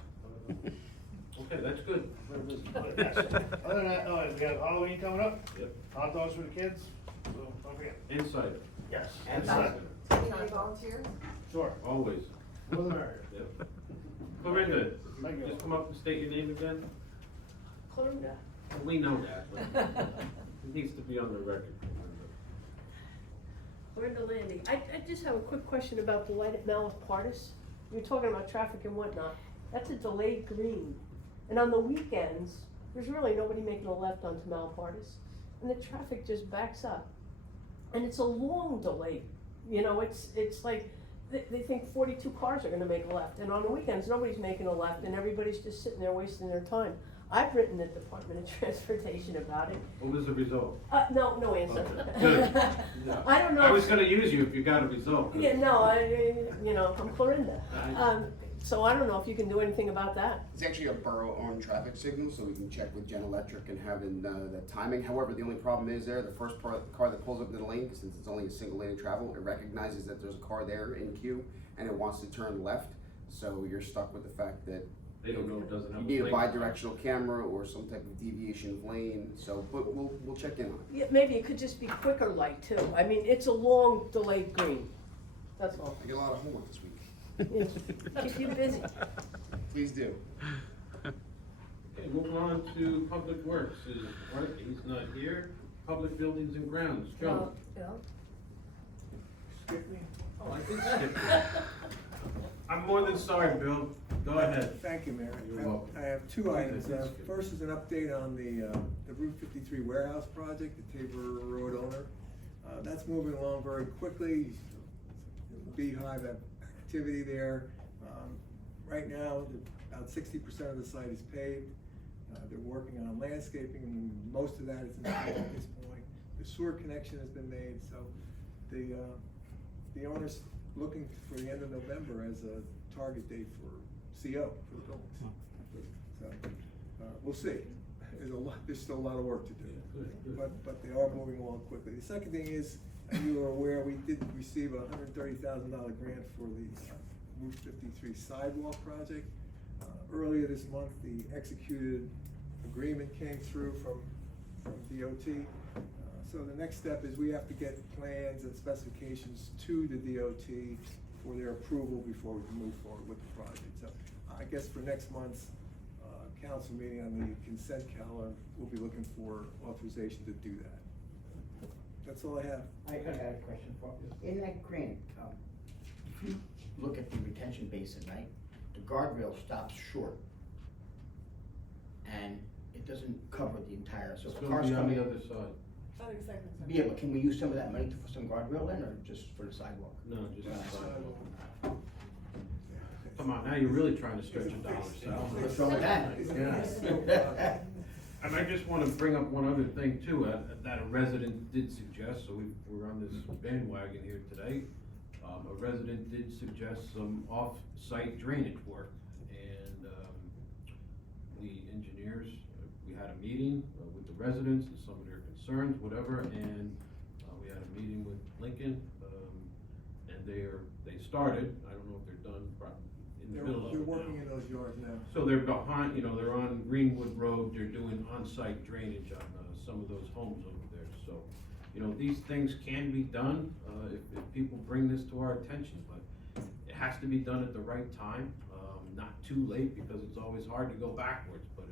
Okay, that's good. Very busy. But yes, other than that, we have Halloween coming up. Yep. Hot dogs for the kids, so don't forget. Insider. Yes. And Inside. Any volunteers? Sure. Always. More the merrier. Yep. Clorinda, Thank you. just come up and state your name again. Clorinda. We know that, but it needs to be on the record. Clorinda Landing. I just have a quick question about the light at Malapartis. You're talking about traffic and whatnot. That's a delayed green. And on the weekends, there's really nobody making a left onto Malapartis. And the traffic just backs up. And it's a long delay. It's like, they think 42 cars are gonna make a left. And on the weekends, nobody's making a left and everybody's just sitting there wasting their time. I've written the Department of Transportation about it. What was the result? No answer. Okay, good. No. I don't know. I was gonna use you if you got a result. Yeah, no, I'm Clorinda. So I don't know if you can do anything about that. It's actually a borough-owned traffic signal, so we can check with Gen Electric and having the timing. However, the only problem is there, the first car that pulls up in the lane, since it's only a single lane of travel, it recognizes that there's a car there in queue, and it wants to turn left. So you're stuck with the fact that They don't know it doesn't have you a need a lane. bi-directional camera or some type of deviation of lane. So, but we'll check in on it. Yeah, maybe it could just be quicker light too. I mean, it's a long delayed green. That's all. I get a lot of homework this week. Keep you busy. Please do. Okay, moving on to Public Works, he's not here. Public Buildings and Grounds, Joe. Bill? Skip me? Oh, I did skip you. I'm more than sorry, Bill. Go ahead. Thank you, Mayor. You're welcome. I have two items. Please, skip. First is an update on the Route 53 warehouse project, the Tabor Road owner. That's moving along very quickly. Beehive activity there. Right now, about 60% of the site is paved. They're working on landscaping, and most of that is installed at this point. The sewer connection has been made, so the owner's looking for the end of November as a target date for CO for the buildings. So, we'll see. There's still a lot of work to do, but they are moving along quickly. The second thing is, as you are aware, we did receive a $130,000 grant for the Route 53 sidewalk project. Earlier this month, the executed agreement came through from DOT. So the next step is we have to get plans and specifications to the DOT for their approval before we can move forward with the project. So I guess for next month's council meeting on the consent calendar, we'll be looking for authorization to do that. That's all I have. I got a question for you. In that grant, if you look at the retention basin, right, the guardrail stops short. And it doesn't cover the entire, so It's if gonna cars be on coming. the other side. Other segments. Yeah, but can we use some of that money to put some guardrail in, or just for the sidewalk? No, just the Right. sidewalk. Come on, now you're really trying to stretch your dollars, Sal. What's wrong with that? Yeah. And I just wanna bring up one other thing too, that a resident did suggest, so we're on this bandwagon here today. A resident did suggest some off-site drainage work, and, the engineers, we had a meeting with the residents and some of their concerns, whatever, and, we had a meeting with Lincoln, and they started, I don't know if they're done in the middle of it They're now. working in those yards now. So they're behind, they're on Greenwood Road, they're doing on-site drainage on some of those homes over there, so, these things can be done, if people bring this to our attention, but it has to be done at the right time, not too late, because it's always hard to go backwards, but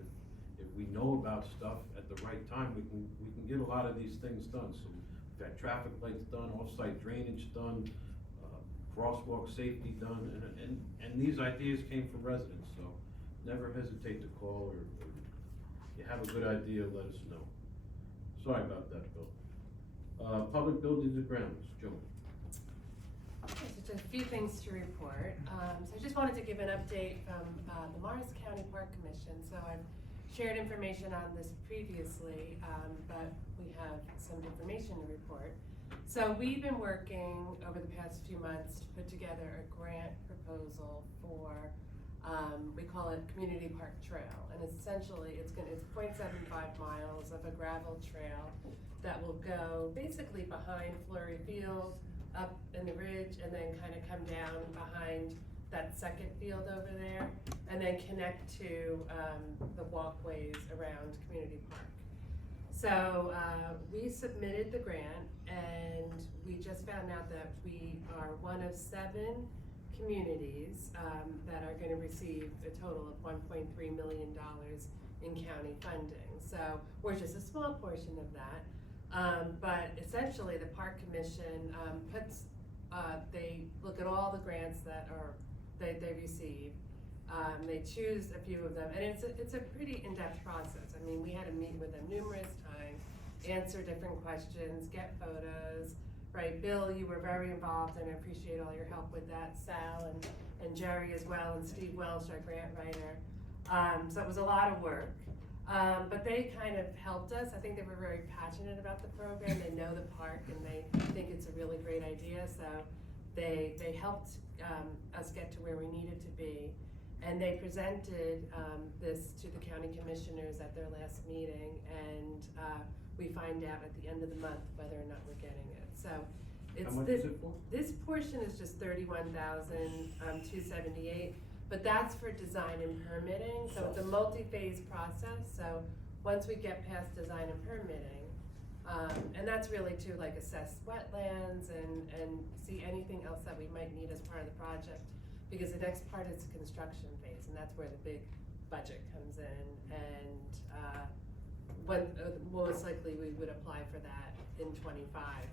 if we know about stuff at the right time, we can get a lot of these things done, so we've got traffic lights done, off-site drainage done, crosswalk safety done, and these ideas came from residents, so never hesitate to call, or you have a good idea, let us know. Sorry about that, Bill. Public Buildings and Grounds, Joe. Okay, so just a few things to report. So I just wanted to give an update from the Morris County Park Commission. So I've shared information on this previously, but we have some information to report. So we've been working over the past few months to put together a grant proposal for, we call it Community Park Trail. And essentially it's 0.75 miles of a gravel trail that will go basically behind Fleury Field, up in the ridge, and then kind of come down behind that second field over there, and then connect to the walkways around Community Park. So we submitted the grant, and we just found out that we are one of 7 communities that are going to receive a total of $1.3 million in county funding. So we're just a small portion of that. But essentially the Park Commission they look at all the grants that they receive. They choose a few of them, and it's a pretty in-depth process. I mean, we had to meet with them numerous times, answer different questions, get photos, right? Bill, you were very involved, and I appreciate all your help with that. Sal and Jerry as well, and Steve Welsh, our grant writer. So it was a lot of work. But they kind of helped us. I think they were very passionate about the program. They know the park, and they think it's a really great idea. So They helped us get to where we needed to be. And they presented this to the county commissioners at their last meeting, and we find out at the end of the month whether or not we're getting it. So it's How much is it for? this portion is just $31,278, but that's for design and permitting. So it's a multi-phase process. So once we get past design and permitting, and that's really to like assess wetlands and see anything else that we might need as part of the project. Because the next part is the construction phase, and that's where the big budget comes in, and most likely we would apply for that in '25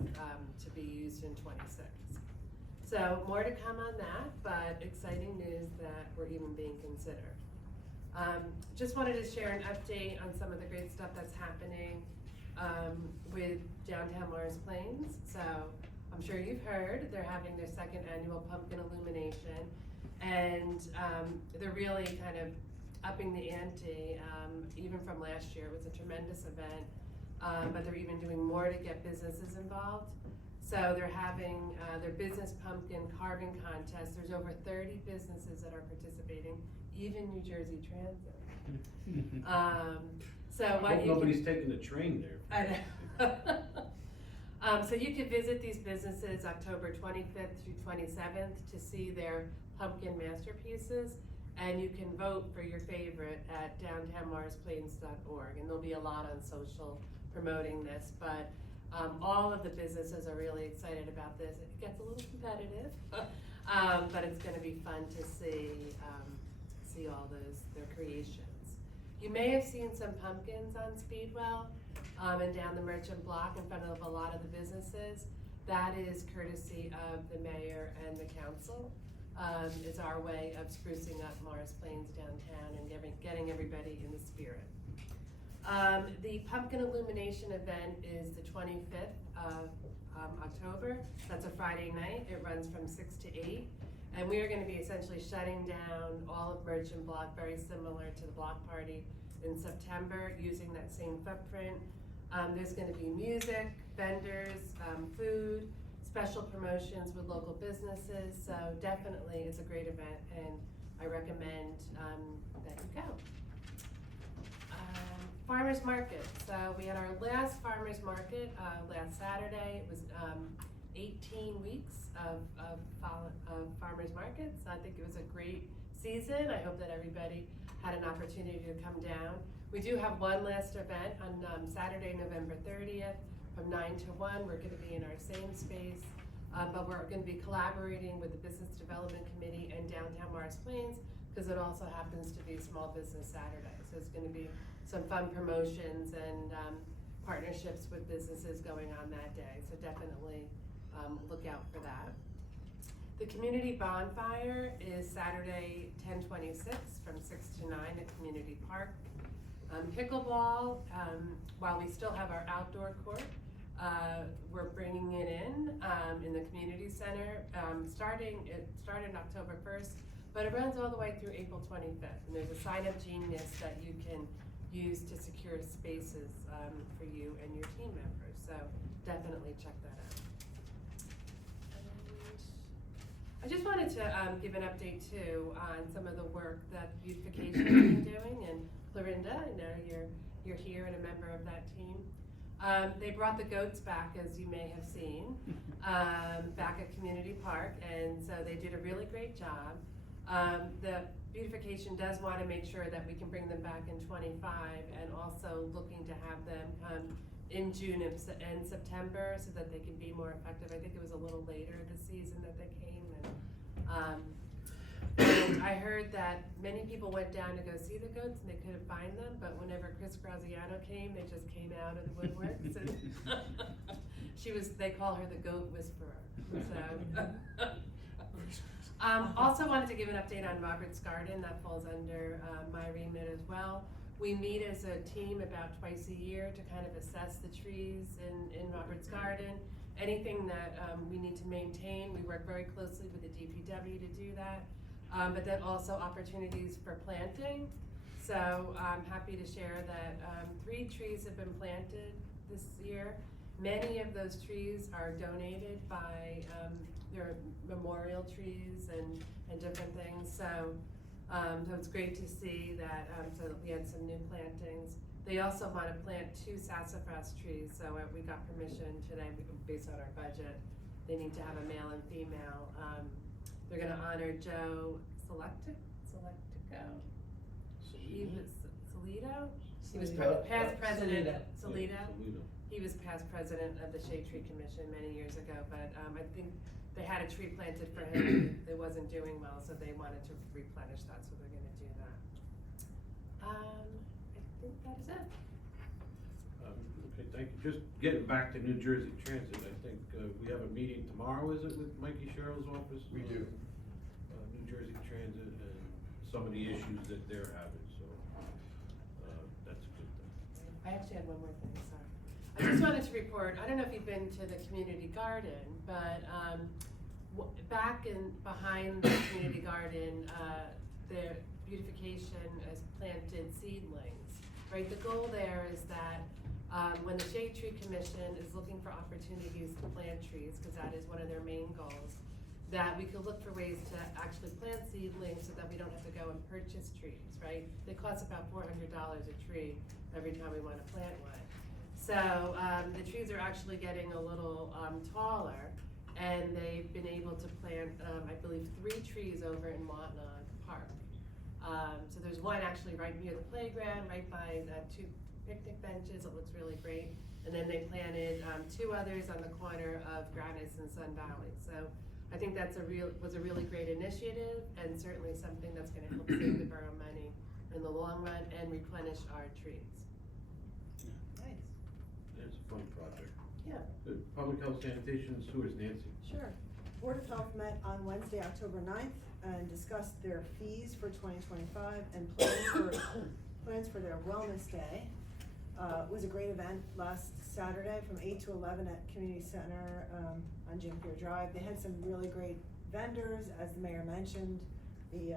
to be used in '26. So more to come on that, but exciting news that we're even being considered. Just wanted to share an update on some of the great stuff that's happening with downtown Morris Plains. So I'm sure you've heard they're having their second annual pumpkin illumination, and they're really kind of upping the ante, even from last year. It was a tremendous event, but they're even doing more to get businesses involved. So they're having their business pumpkin carving contest. There's over 30 businesses that are participating, even New Jersey Transit. So I what hope nobody's taking the train there. I know. So you could visit these businesses October 25th through 27th to see their pumpkin masterpieces, and you can vote for your favorite at downtownmorrisplains.org, and there'll be a lot on social promoting this, but all of the businesses are really excited about this. It gets a little competitive, but it's going to be fun to see all their creations. You may have seen some pumpkins on Speedwell and down the Merchant Block in front of a lot of the businesses. That is courtesy of the mayor and the council. It's our way of sprucing up Morris Plains downtown and getting everybody in the spirit. The pumpkin illumination event is the 25th of October. That's a Friday night. It runs from 6 to 8. And we are going to be essentially shutting down all of Merchant Block, very similar to the block party in September, using that same footprint. There's going to be music, vendors, food, special promotions with local businesses. So definitely it's a great event, and I recommend that you go. Farmers Market. So we had our last Farmers Market last Saturday. It was 18 weeks of farmers markets. I think it was a great season. I hope that everybody had an opportunity to come down. We do have one last event on Saturday, November 30th from 9 to 1. We're going to be in our same space, but we're going to be collaborating with the Business Development Committee and Downtown Morris Plains, because it also happens to be Small Business Saturday. So it's going to be some fun promotions and partnerships with businesses going on that day. So definitely look out for that. The community bonfire is Saturday, 10/26 from 6 to 9 at Community Park. Pickleball, while we still have our outdoor court, we're bringing it in the community center. It started October 1st, but it runs all the way through April 25th. And there's a sign-up genius that you can use to secure spaces for you and your team members. So definitely check that out. I just wanted to give an update too on some of the work that beautification has been doing, and Clorinda, I know you're here and a member of that team. They brought the goats back, as you may have seen, back at Community Park, and so they did a really great job. The beautification does want to make sure that we can bring them back in '25, and also looking to have them come in June and September so that they can be more effective. I think it was a little later this season that they came, and I heard that many people went down to go see the goats and they couldn't find them, but whenever Chris Graziano came, they just came out of the woodworks, and they call her the goat whisperer. So. Also wanted to give an update on Robert's Garden. That falls under my remit as well. We meet as a team about twice a year to kind of assess the trees in Robert's Garden. Anything that we need to maintain, we work very closely with the DPW to do that. But then also opportunities for planting. So I'm happy to share that 3 trees have been planted this year. Many of those trees are donated by there are memorial trees and different things, so it's great to see that, so we had some new plantings. They also want to plant 2 sassafras trees, so we got permission today, based on our budget. They need to have a male and female. They're gonna honor Joe Selectico. He was Solito? He was past president, Solito. He was past president of the Shade Tree Commission many years ago, but I think they had a tree planted for him. It wasn't doing well, so they wanted to replenish that, so they're gonna do that. I think that's it. Okay, thank you. Just getting back to New Jersey Transit, I think we have a meeting tomorrow, is it, with Mikey Sherrill's office? We do. New Jersey Transit and some of the issues that they're having, so that's a good thing. I actually had one more thing, sorry. I just wanted to report, I don't know if you've been to the community garden, but back behind the community garden, the beautification has planted seedlings, right? The goal there is that when the Shade Tree Commission is looking for opportunities to plant trees, because that is one of their main goals, that we could look for ways to actually plant seedlings so that we don't have to go and purchase trees, right? They cost about $400 a tree every time we want to plant one. So the trees are actually getting a little taller, and they've been able to plant, I believe, 3 trees over in Montauk Park. So there's one actually right near the playground, right by the 2 picnic benches. It looks really great. And then they planted 2 others on the corner of Grannis and Sun Valley. So I think that's was a really great initiative, and certainly something that's going to help save the borough money in the long run and replenish our trees. Nice. It's a fun project. Yeah. Good. Public Health, Sanitation, and Sewers, Nancy. Sure. Board of Health met on Wednesday, October 9th, and discussed their fees for 2025 and plans for their Wellness Day. It was a great event last Saturday from 8 to 11 at Community Center on Jim Pier Drive. They had some really great vendors, as the mayor mentioned. The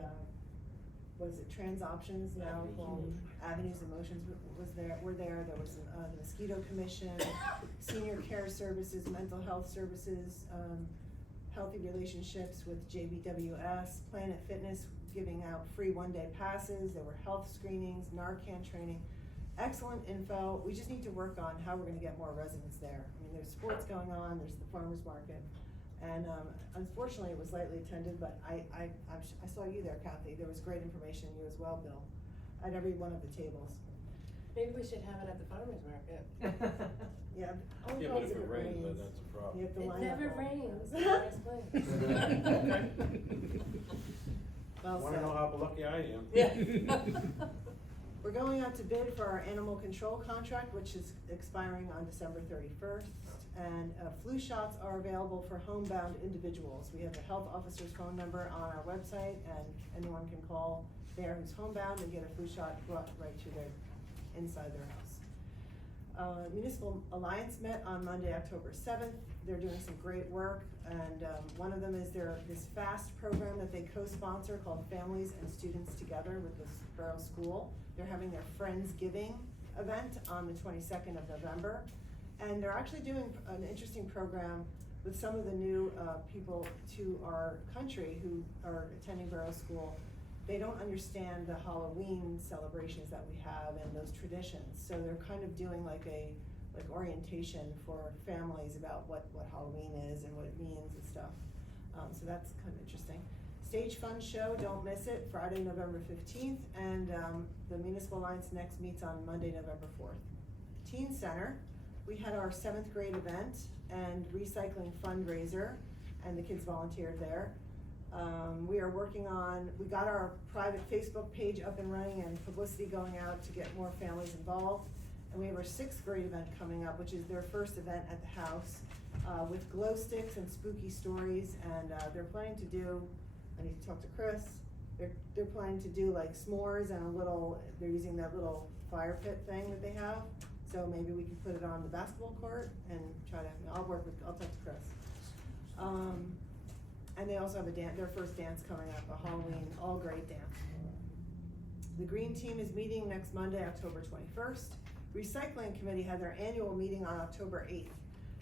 Trans Options, now called Avenues of Motions, were there. There was the Mosquito Commission, Senior Care Services, Mental Health Services, Healthy Relationships with JBWS, Planet Fitness giving out free 1-day passes. There were health screenings, Narcan training. Excellent info. We just need to work on how we're gonna get more residents there. I mean, there's sports going on, there's the farmer's market. And unfortunately, it was lightly attended, but I saw you there, Kathy. There was great information, you as well, Bill, at every one of the tables. Maybe we should have it at the farmer's market. Yeah. Yeah, but if it rains, then that's a problem. You have to It line never up. rains. Nice place. Well Wanna said. know how lucky I am? Yeah. We're going out to bid for our animal control contract, which is expiring on December 31st. And flu shots are available for homebound individuals. We have the health officer's phone number on our website, and anyone can call there who's homebound and get a flu shot brought right to inside their house. Municipal Alliance met on Monday, October 7th. They're doing some great work, and one of them is this FAST program that they co-sponsor called Families and Students Together with the Borough School. They're having their Friendsgiving event on the 22nd of November. And they're actually doing an interesting program with some of the new people to our country who are attending Borough School. They don't understand the Halloween celebrations that we have and those traditions. So they're kind of doing like orientation for families about what Halloween is and what it means and stuff. So that's kind of interesting. Stage Fun Show, don't miss it, Friday, November 15th, and the Municipal Alliance next meets on Monday, November 4th. Teen Center, we had our 7th grade event and recycling fundraiser, and the kids volunteered there. We are working on, we got our private Facebook page up and running and publicity going out to get more families involved. And we have our 6th grade event coming up, which is their first event at the house, with glow sticks and spooky stories, and they're planning to do, I need to talk to Chris, they're planning to do like s'mores and they're using that little fire pit thing that they have. So maybe we can put it on the basketball court and try to, I'll talk to Chris. And they also have their first dance coming up, a Halloween all-grade dance. The Green Team is meeting next Monday, October 21st. Recycling Committee had their annual meeting on October 8th.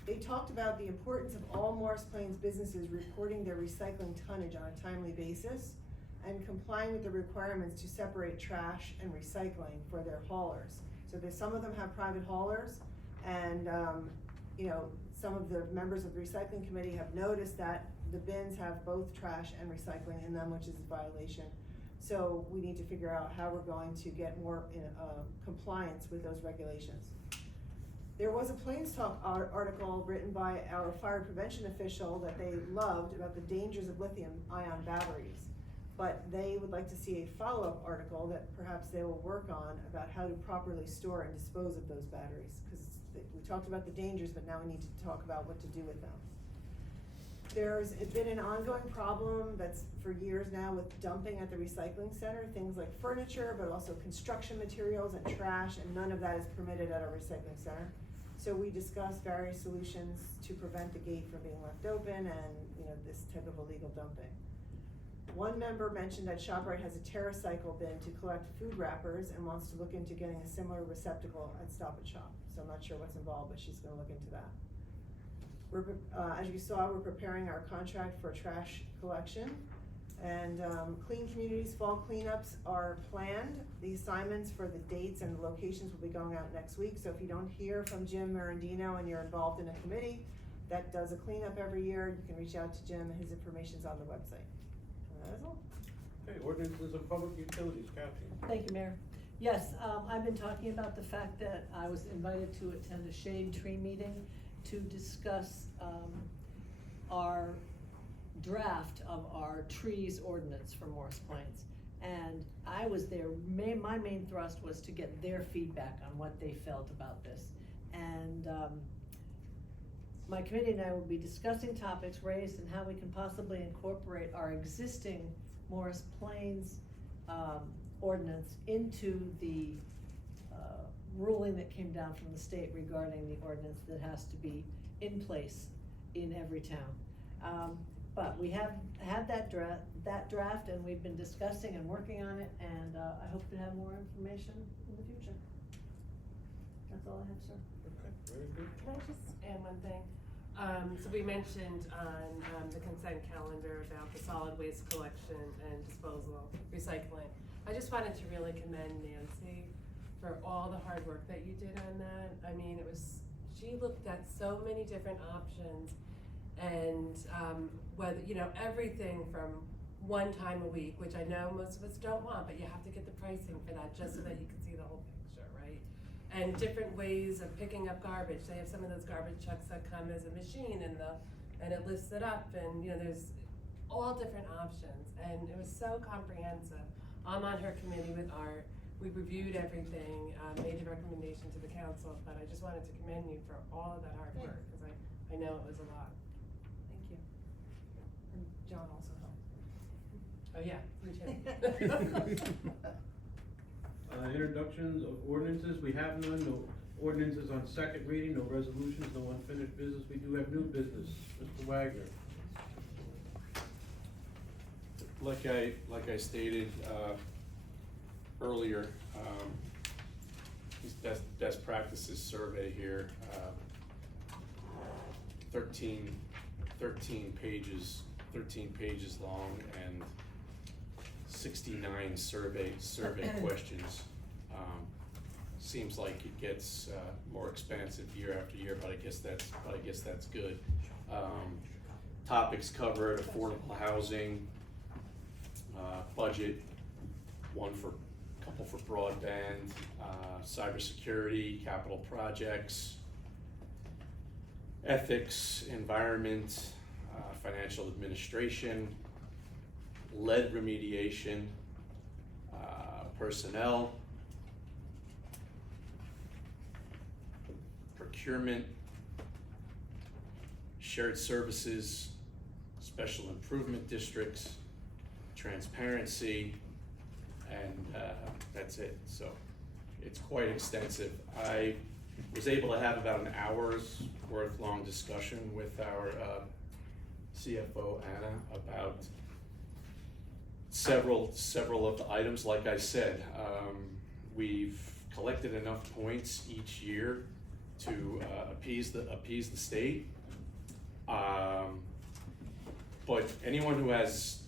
they talked about the importance of all Morris Plains businesses reporting their recycling tonnage on a timely basis and complying with the requirements to separate trash and recycling for their haulers. So there's, some of them have private haulers, and, you know, some of the members of the recycling committee have noticed that the bins have both trash and recycling in them, which is a violation. So we need to figure out how we're going to get more in, compliance with those regulations. There was a Plains Talk article written by our fire prevention official that they loved about the dangers of lithium-ion batteries. But they would like to see a follow-up article that perhaps they will work on about how to properly store and dispose of those batteries. Because we talked about the dangers, but now we need to talk about what to do with them. There's been an ongoing problem that's for years now with dumping at the recycling center, things like furniture, but also construction materials and trash, and none of that is permitted at our recycling center. So we discussed various solutions to prevent the gate from being left open and, you know, this type of illegal dumping. One member mentioned that ShopRite has a TerraCycle bin to collect food wrappers and wants to look into getting a similar receptacle at Stop and Shop. So I'm not sure what's involved, but she's gonna look into that. We're, as you saw, we're preparing our contract for trash collection. And Clean Communities fall cleanups are planned. The assignments for the dates and the locations will be going out next week. So if you don't hear from Jim Marandino and you're involved in a committee that does a cleanup every year, you can reach out to Jim, and his information's on the website. And that is all. Okay, ordinances of public utilities, Kathy. Thank you, Mayor. Yes, I've been talking about the fact that I was invited to attend a shade tree meeting to discuss our draft of our trees ordinance for Morris Plains. And I was there, my main thrust was to get their feedback on what they felt about this. And my committee and I will be discussing topics raised and how we can possibly incorporate our existing Morris Plains ordinance into the ruling that came down from the state regarding the ordinance that has to be in place in every town. But we have had that draft, and we've been discussing and working on it, and I hope to have more information in the future. That's all I have, sir. Okay, very good. Can I just add one thing? So we mentioned on the consent calendar about the solid waste collection and disposal, recycling. I just wanted to really commend Nancy for all the hard work that you did on that. I mean, she looked at so many different options, and whether, you know, everything from one time a week, which I know most of us don't want, but you have to get the pricing for that just so that you can see the whole picture, right? And different ways of picking up garbage. They have some of those garbage trucks that come as a machine and it lifts it up, and you know, there's all different options, and it was so comprehensive. I'm on her committee with Art. We reviewed everything, made a recommendation to the council, but I just wanted to commend you for all of that hard work, because I know it was a lot. Thank you. And John also helped. Oh, yeah, you too. Introductions of ordinances, we have none. No ordinances on second reading, no resolutions, no unfinished business. We do have new business. Mr. Wagner. Like I stated earlier, this best practices survey here, 13 pages long and 69 survey questions. Seems like it gets more expansive year after year, but I guess that's good. Topics covered: affordable housing, budget, couple for broadband, cybersecurity, capital projects, ethics, environment, financial administration, lead remediation, personnel, procurement, shared services, special improvement districts, transparency, and that's it. So it's quite extensive. I was able to have about an hour's worth long discussion with our CFO, Anna, about several of the items. Like I said, we've collected enough points each year to appease the state. But anyone who has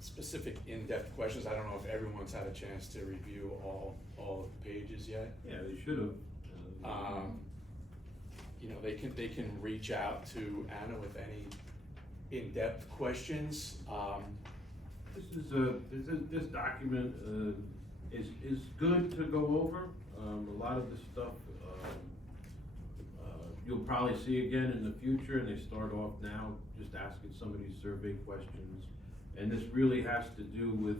specific in-depth questions, I don't know if everyone's had a chance to review all of the pages yet. Yeah, they should have. You know, they can reach out to Anna with any in-depth questions. This document is good to go over. A lot of this stuff you'll probably see again in the future, and they start off now just asking some of these survey questions. And this really has to do with,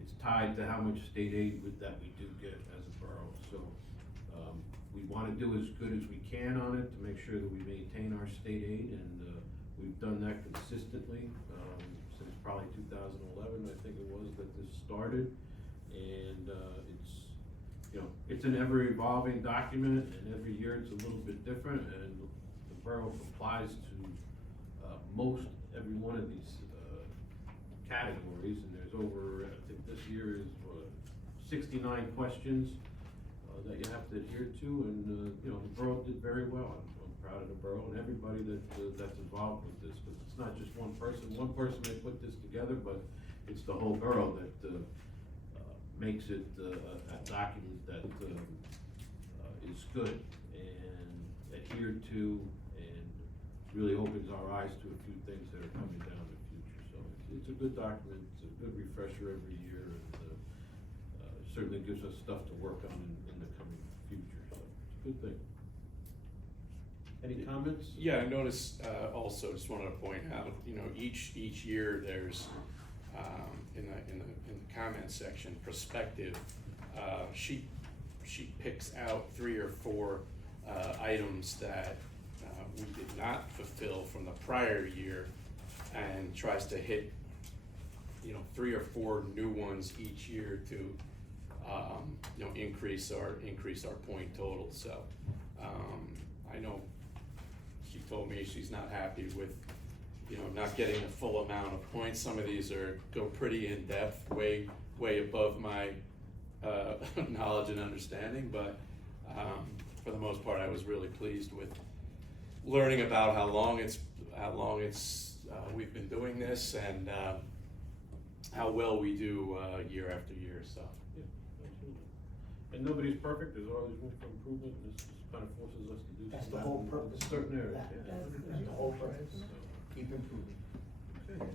it's tied to how much state aid that we do get as a borough. So we want to do as good as we can on it to make sure that we maintain our state aid, and we've done that consistently since probably 2011, I think it was, that this started. And it's an ever evolving document, and every year it's a little bit different, and the borough complies to most every one of these categories, and there's over, I think this year is 69 questions that you have to adhere to, and the borough did very well. I'm proud of the borough and everybody that's involved with this, because it's not just one person. One person may put this together, but it's the whole borough that makes it a document that is good and adhered to, and really opens our eyes to a few things that are coming down in the future. So it's a good document, it's a good refresher every year, and certainly gives us stuff to work on in the coming future, so it's a good thing. Any comments? Yeah, I noticed also, just wanted to point out, each year there's in the comment section, perspective, she picks out 3 or 4 items that we did not fulfill from the prior year, and tries to hit 3 or 4 new ones each year to increase our point total. So I know she told me she's not happy with not getting a full amount of points. Some of these go pretty in depth, way above my knowledge and understanding, but for the most part I was really pleased with learning about how long we've been doing this, and how well we do year after year. So yeah, absolutely. And nobody's perfect, there's always room for improvement, and this kind of forces us to do That's the stuff whole in purpose. certain areas. That's the whole purpose. Keep improving. Okay.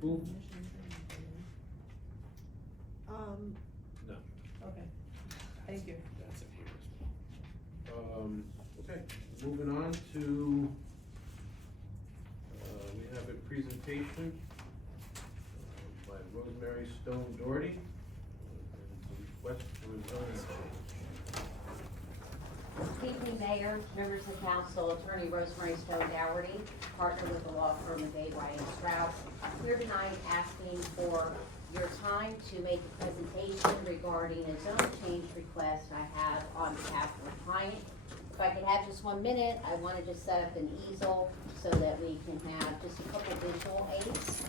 Cool. No. Okay, thank you. that's in here as well. Okay, moving on to, we have a presentation by Rosemary Stone Doherty, and a request for a zoning change. Good evening, Mayor, members of council, Attorney Rosemary Stone Dougherty, partner with the law firm of A. Ryan Stroud. We're tonight asking for your time to make a presentation regarding a zone change request I have on behalf of the client. If I could have just 1 minute, I wanted to set up an easel so that we can have just a couple visual aids.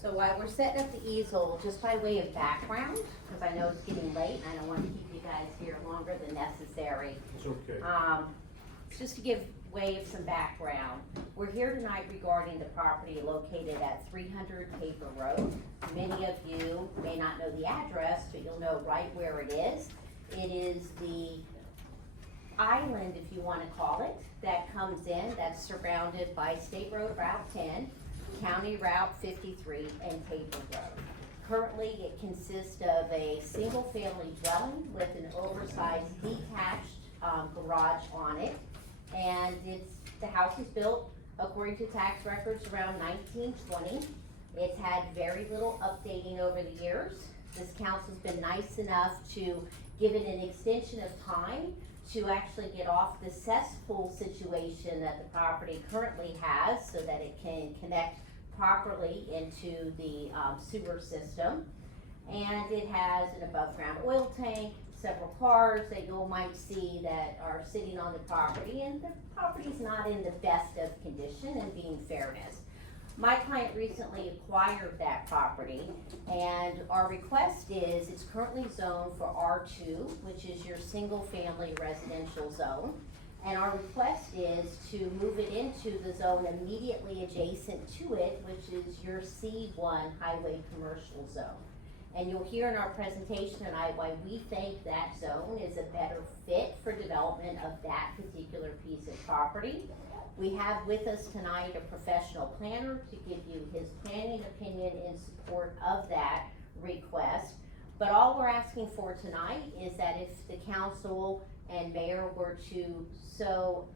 So while we're setting up the easel, just by way of background, because I know it's getting late and I don't want to keep you guys here longer than necessary. It's okay. Just to give way of some background, we're here tonight regarding the property located at 300 Paper Road. Many of you may not know the address, but you'll know right where it is. It is the island, if you want to call it, that comes in, that's surrounded by State Road Route 10, County Route 53, and Paper Road. Currently, it consists of a single-family dwelling with an oversized detached garage on it. And the house is built according to tax records around 1920. It's had very little updating over the years. This council's been nice enough to give it an extension of time to actually get off the cesspool situation that the property currently has so that it can connect properly into the sewer system. And it has an above ground oil tank, several cars that you might see that are sitting on the property, and the property's not in the best of condition, and being fairness. My client recently acquired that property, and our request is, it's currently zoned for R2, which is your single-family residential zone. And our request is to move it into the zone immediately adjacent to it, which is your C1 highway commercial zone. And you'll hear in our presentation tonight why we think that zone is a better fit for development of that particular piece of property. We have with us tonight a professional planner to give you his planning opinion in support of that request. But all we're asking for tonight is that if the council and mayor were to so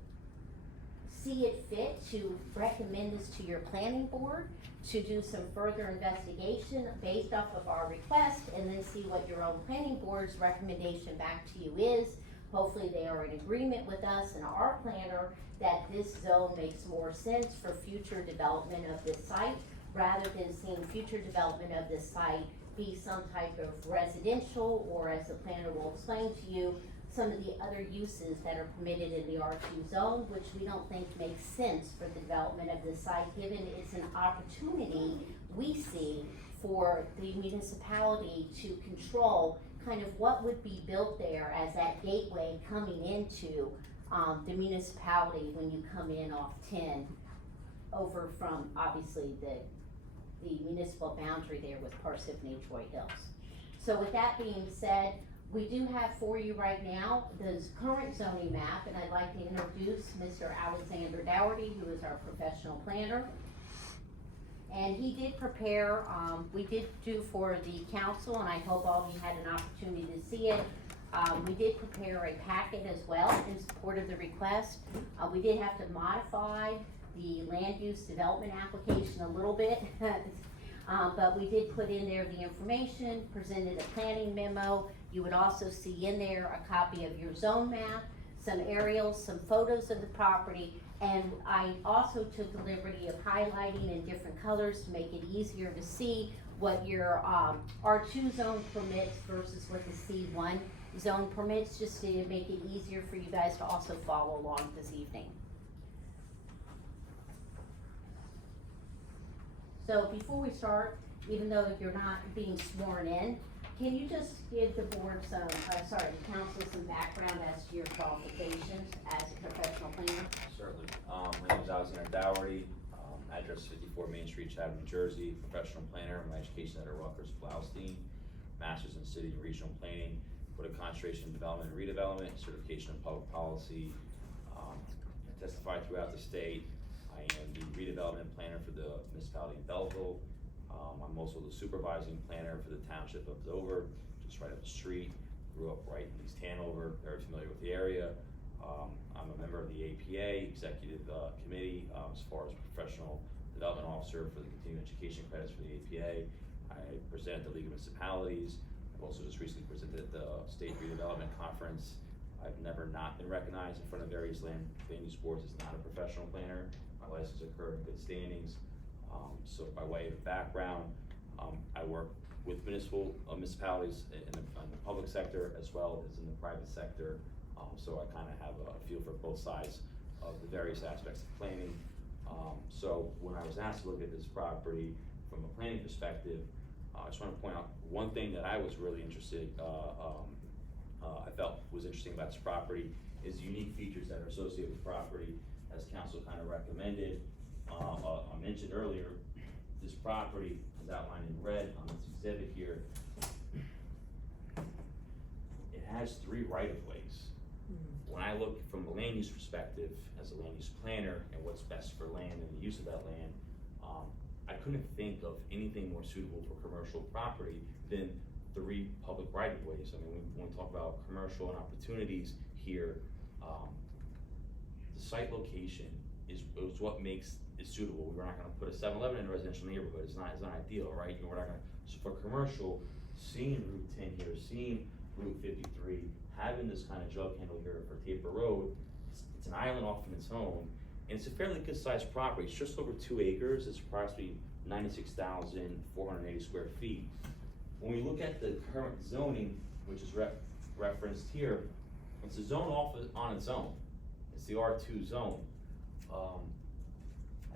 see it fit to recommend this to your planning board, to do some further investigation based off of our request, and then see what your own planning board's recommendation back to you is. Hopefully they are in agreement with us and our planner that this zone makes more sense for future development of this site, rather than seeing future development of this site be some type of residential, or as the planner will explain to you, some of the other uses that are permitted in the R2 zone, which we don't think makes sense for the development of this site, given it's an opportunity we see for the municipality to control kind of what would be built there as that gateway coming into the municipality when you come in off 10 over from obviously the municipal boundary there with Parsippany Troy Hills. So with that being said, we do have for you right now the current zoning map, and I'd like to introduce Mr. Alexander Dougherty, who is our professional planner. And he did prepare, we did do for the council, and I hope all of you had an opportunity to see it. We did prepare a packet as well in support of the request. We did have to modify the land use development application a little bit. But we did put in there the information, presented a planning memo. You would also see in there a copy of your zone map, some aerials, some photos of the property, and I also took the liberty of highlighting in different colors to make it easier to see what your R2 zone permits versus what the C1 zone permits, just to make it easier for you guys to also follow along this evening. So before we start, even though you're not being sworn in, can you just give the board some, the council some background as to your qualifications as a professional planner? Certainly. My name is Alexander Dougherty, address 54 Main Street, Chatham, New Jersey, professional planner. My education at Rutgers Blaustein, master's in city and regional planning, with a concentration in development and redevelopment, certification in public policy. I testify throughout the state. I am the redevelopment planner for the municipality of Belleville. I'm also the supervising planner for the township of Dover, just right up the street. Grew up right in East Hanover, very familiar with the area. I'm a member of the APA executive committee as far as professional development officer for the continuing education credits for the APA. I present at the League of Municipalities. I've also just recently presented at the State Redevelopment Conference. I've never not been recognized in front of various land use boards as not a professional planner. My license occurred in good standings. So by way of background, I work with municipalities in the public sector as well as in the private sector. So I kind of have a feel for both sides of the various aspects of planning. So when I was asked to look at this property from a planning perspective, I just want to point out one thing that I was really interested, I felt was interesting about this property is the unique features that are associated with the property, as council kind of recommended. I mentioned earlier, this property is outlined in red on this exhibit here. It has 3 right-of-ways. When I look from a land use perspective, as a land use planner, and what's best for land and the use of that land, I couldn't think of anything more suitable for commercial property than 3 public right-of-ways. I mean, when we talk about commercial and opportunities here, the site location is what makes it suitable. We're not gonna put a 7-Eleven in a residential neighborhood. It's not ideal, right? We're not gonna, so for commercial, seeing Route 10 here, seeing Route 53, having this kind of jug handle here for Taper Road. It's an island off on its own, and it's a fairly good sized property. It's just over 2 acres. It's approximately 96,480 square feet. When we look at the current zoning, which is referenced here, it's a zone off on its own. It's the R2 zone.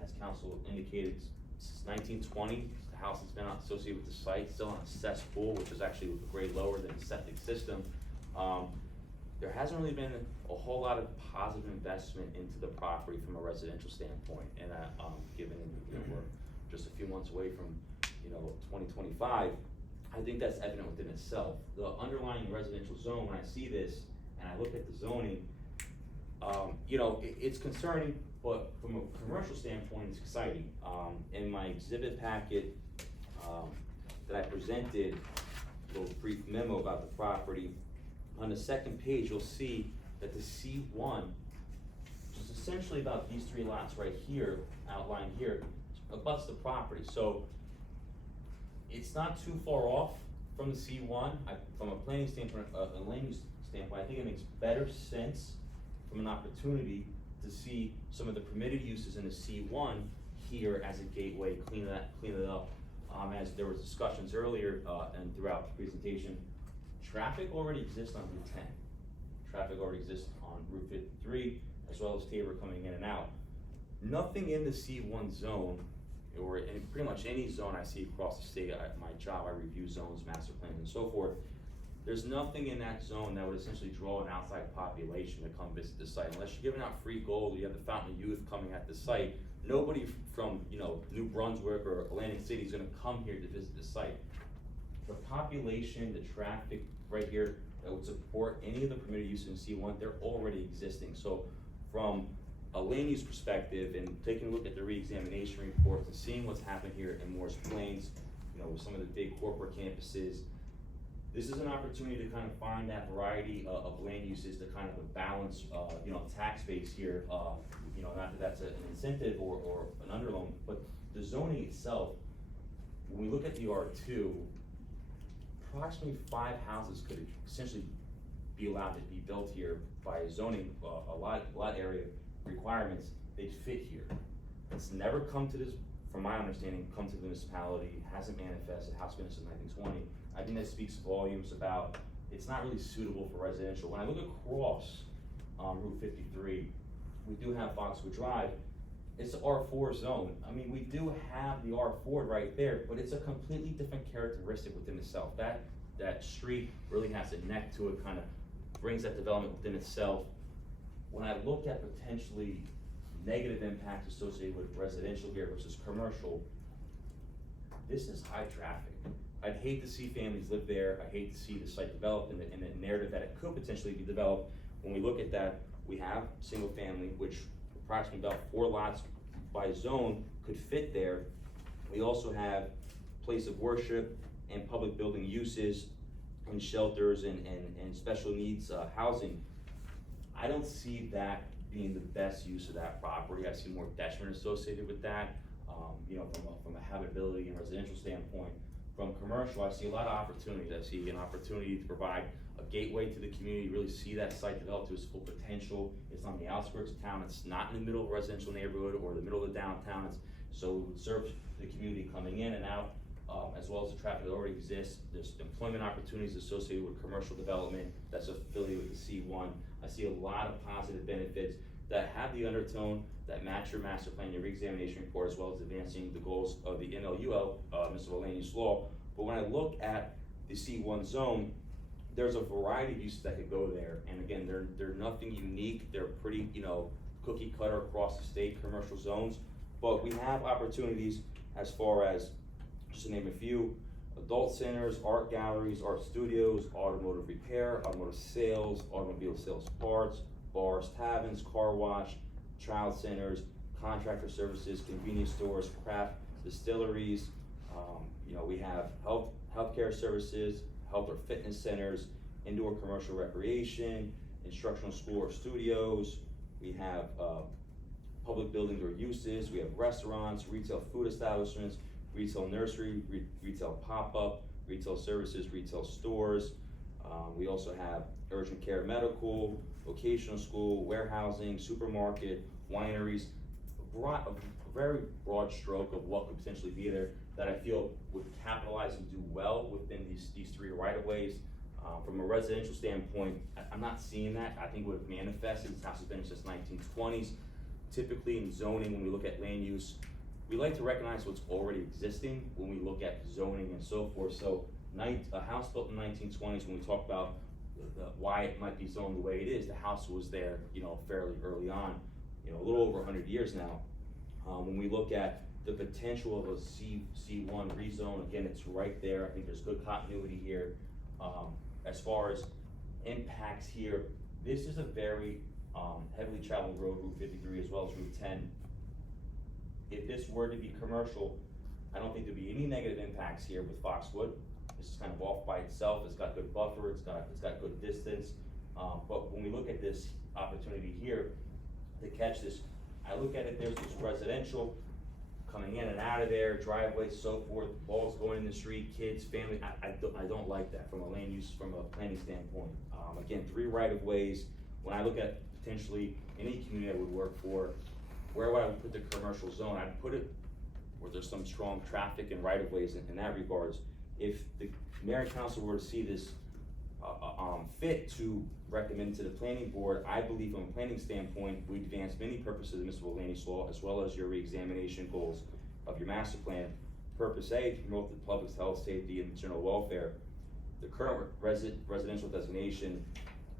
As council indicated, since 1920, the house has been associated with the site, still on a cesspool, which is actually a grade lower than the septic system. There hasn't really been a whole lot of positive investment into the property from a residential standpoint, and given we're just a few months away from 2025, I think that's evident within itself. The underlying residential zone, when I see this and I look at the zoning, it's concerning, but from a commercial standpoint, it's exciting. In my exhibit packet that I presented, a little brief memo about the property, on the second page, you'll see that the C1, which is essentially about these 3 lots right here, outlined here, abuts the property. So it's not too far off from the C1. From a planning standpoint, a land use standpoint, I think it makes better sense from an opportunity to see some of the permitted uses in the C1 here as a gateway, clean it up. As there was discussions earlier and throughout the presentation, traffic already exists on Route 10. Traffic already exists on Route 53, as well as Tabor coming in and out. Nothing in the C1 zone, or in pretty much any zone I see across the state. My job, I review zones, master plans, and so forth. There's nothing in that zone that would essentially draw an outside population to come visit the site. Unless you're giving out free gold, you have the Fountain of Youth coming at the site, nobody from New Brunswick or Atlantic City is gonna come here to visit the site. The population, the traffic right here that would support any of the permitted uses in C1, they're already existing. So from a land use perspective and taking a look at the re-examination reports and seeing what's happened here in Morris Plains, with some of the big corporate campuses, this is an opportunity to kind of find that variety of land uses to kind of balance, tax base here. Not that that's an incentive or an underloan, but the zoning itself, when we look at the R2, approximately 5 houses could essentially be allowed to be built here by zoning, a lot area requirements. They'd fit here. It's never come to this, from my understanding, come to the municipality, hasn't manifested, house been since 1920. I think that speaks volumes about it's not really suitable for residential. When I look across Route 53, we do have Foxwood Drive. It's an R4 zone. I mean, we do have the R4 right there, but it's a completely different characteristic within itself. That street really has a neck to it, kind of brings that development within itself. When I look at potentially negative impacts associated with residential here versus commercial, this is high traffic. I'd hate to see families live there. I hate to see the site developed in the narrative that it could potentially be developed. When we look at that, we have single family, which approximately about 4 lots by zone could fit there. We also have place of worship and public building uses and shelters and special needs housing. I don't see that being the best use of that property. I see more detriment associated with that, from a habitability and residential standpoint. From commercial, I see a lot of opportunities. I see an opportunity to provide a gateway to the community, really see that site develop to its full potential. It's on the outskirts of town. It's not in the middle of a residential neighborhood or the middle of the downtown. So it serves the community coming in and out, as well as the traffic that already exists. There's employment opportunities associated with commercial development that's affiliated with the C1. I see a lot of positive benefits that have the undertone that match your master plan, your re-examination report, as well as advancing the goals of the MLUL, Municipal Land Use Law. But when I look at the C1 zone, there's a variety of uses that could go there. And again, they're nothing unique. They're pretty, cookie cutter across the state commercial zones. But we have opportunities as far as, just to name a few, adult centers, art galleries, art studios, automotive repair, automotive sales, automobile sales parts, bars, taverns, car wash, child centers, contractor services, convenience stores, craft distilleries. We have healthcare services, health or fitness centers, indoor commercial recreation, instructional school or studios. We have public buildings or uses. We have restaurants, retail food establishments, retail nursery, retail pop-up, retail services, retail stores. We also have urgent care medical, vocational school, warehousing, supermarket, wineries, a very broad stroke of what could potentially be there that I feel would capitalize and do well within these three right-of-ways. From a residential standpoint, I'm not seeing that. I think what it manifested, this house has been since 1920s. Typically in zoning, when we look at land use, we like to recognize what's already existing when we look at zoning and so forth. So a house built in the 1920s, when we talk about why it might be zoned the way it is, the house was there, fairly early on, a little over 100 years now. When we look at the potential of a C1 rezone, again, it's right there. I think there's good continuity here. As far as impacts here, this is a very heavily traveled road, Route 53 as well as Route 10. If this were to be commercial, I don't think there'd be any negative impacts here with Foxwood. This is kind of off by itself. It's got good buffer. It's got good distance. But when we look at this opportunity here to catch this, I look at it. There's this residential coming in and out of there, driveways, so forth. Balls going in the street, kids, family. I don't like that from a land use, from a planning standpoint. Again, 3 right-of-ways. When I look at potentially any community I would work for, where would I put the commercial zone? I'd put it where there's some strong traffic and right-of-ways in that regards. If the mayor and council were to see this fit to recommend to the planning board, I believe from a planning standpoint, we advance many purposes of the municipal land use law, as well as your re-examination goals of your master plan. Purpose A, to promote the public's health, safety, and general welfare. The current residential designation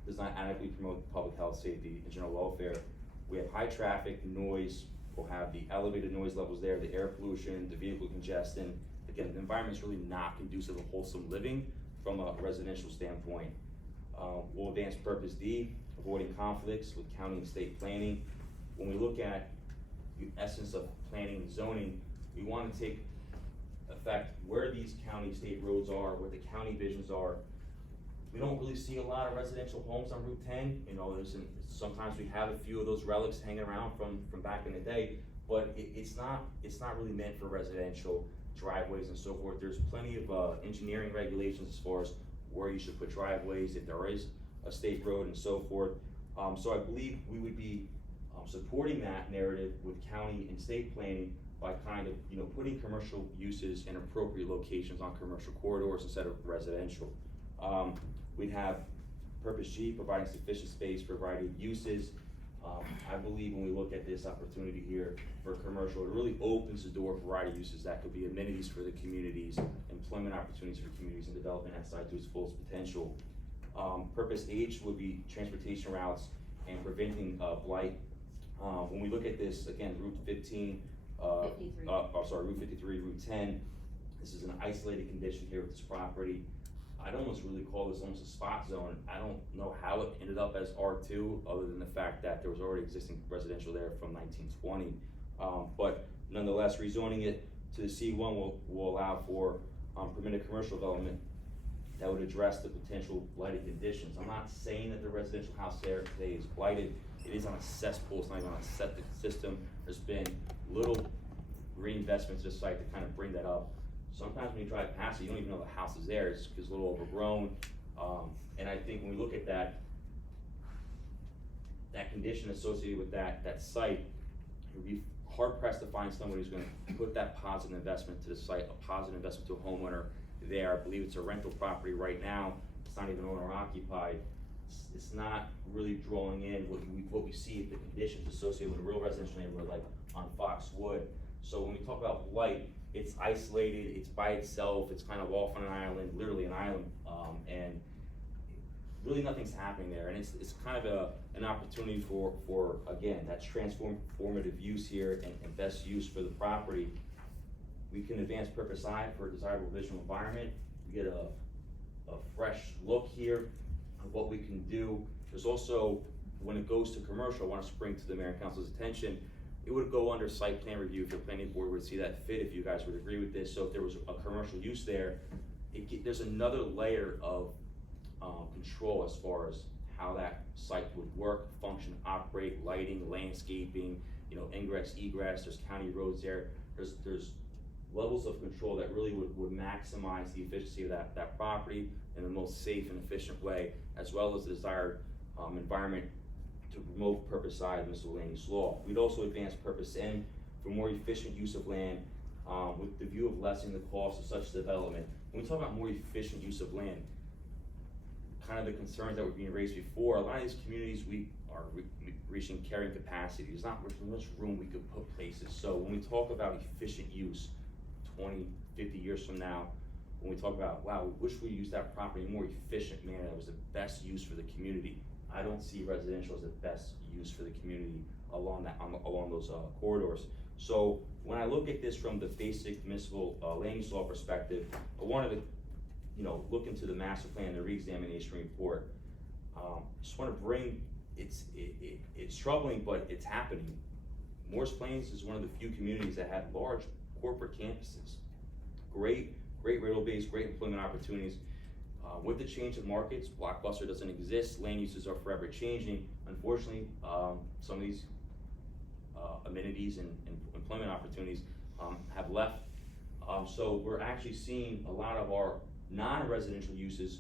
does not adequately promote public health, safety, and general welfare. We have high traffic, noise, we'll have the elevated noise levels there, the air pollution, the vehicle congestion. Again, the environment's really not conducive to wholesome living from a residential standpoint. We'll advance purpose D, avoiding conflicts with county and state planning. When we look at the essence of planning and zoning, we want to take effect where these county state roads are, where the county visions are. We don't really see a lot of residential homes on Route 10. Sometimes we have a few of those relics hanging around from back in the day, but it's not really meant for residential driveways and so forth. There's plenty of engineering regulations as far as where you should put driveways, if there is a state road and so forth. So I believe we would be supporting that narrative with county and state planning by kind of, putting commercial uses in appropriate locations on commercial corridors instead of residential. We'd have purpose G, providing sufficient space for a variety of uses. I believe when we look at this opportunity here for commercial, it really opens the door for a variety of uses that could be amenities for the communities, employment opportunities for communities, and development that side to its fullest potential. Purpose H would be transportation routes and preventing blight. When we look at this, again, Route 15, Route 53, Route 10, this is an isolated condition here with this property. I'd almost really call this almost a spot zone. I don't know how it ended up as R2, other than the fact that there was already existing residential there from 1920. But nonetheless, rezoning it to the C1 will allow for permitted commercial development that would address the potential blighted conditions. I'm not saying that the residential house there today is blighted. It is on a cesspool, it's not even on a septic system. There's been little reinvestments to the site to kind of bring that up. Sometimes when you drive past it, you don't even know the house is there. It's a little overgrown. And I think when we look at that condition associated with that site, it would be hard pressed to find someone who's going to put that positive investment to the site, a positive investment to a homeowner there. I believe it's a rental property right now. It's not even owner occupied. It's not really drawing in what we see the conditions associated with a real residential neighborhood like on Foxwood. So when we talk about blight, it's isolated, it's by itself, it's kind of off on an island, literally an island, and really nothing's happening there. And it's kind of an opportunity for again, that's transformative use here and best use for the property. We can advance purpose I for a desirable visual environment. We get a fresh look here of what we can do. There's also, when it goes to commercial, I want to bring to the mayor and council's attention, it would go under site plan review if your planning board would see that fit, if you guys would agree with this. So if there was a commercial use there, there's another layer of control as far as how that site would work, function, operate, lighting, landscaping, ingress, egress, there's county roads there. There's levels of control that really would maximize the efficiency of that property in the most safe and efficient way, as well as the desired environment to promote purpose I of miscellaneous law. We'd also advance purpose N for more efficient use of land with the view of lessening the cost of such development. When we talk about more efficient use of land, kind of the concerns that were being raised before, a lot of these communities, we are reaching carrying capacity. There's not much room we could put places. So when we talk about efficient use, 20, 50 years from now, when we talk about, wow, we wish we used that property in a more efficient manner, that was the best use for the community. I don't see residential as the best use for the community along those corridors. So when I look at this from the basic municipal land use law perspective, I wanted to, look into the master plan, the reexamination report. Just want to bring, it's troubling, but it's happening. Morris Plains is one of the few communities that have large corporate campuses. Great rental base, great employment opportunities. With the change of markets, Blockbuster doesn't exist, land uses are forever changing. Unfortunately, some of these amenities and employment opportunities have left. So we're actually seeing a lot of our non-residential uses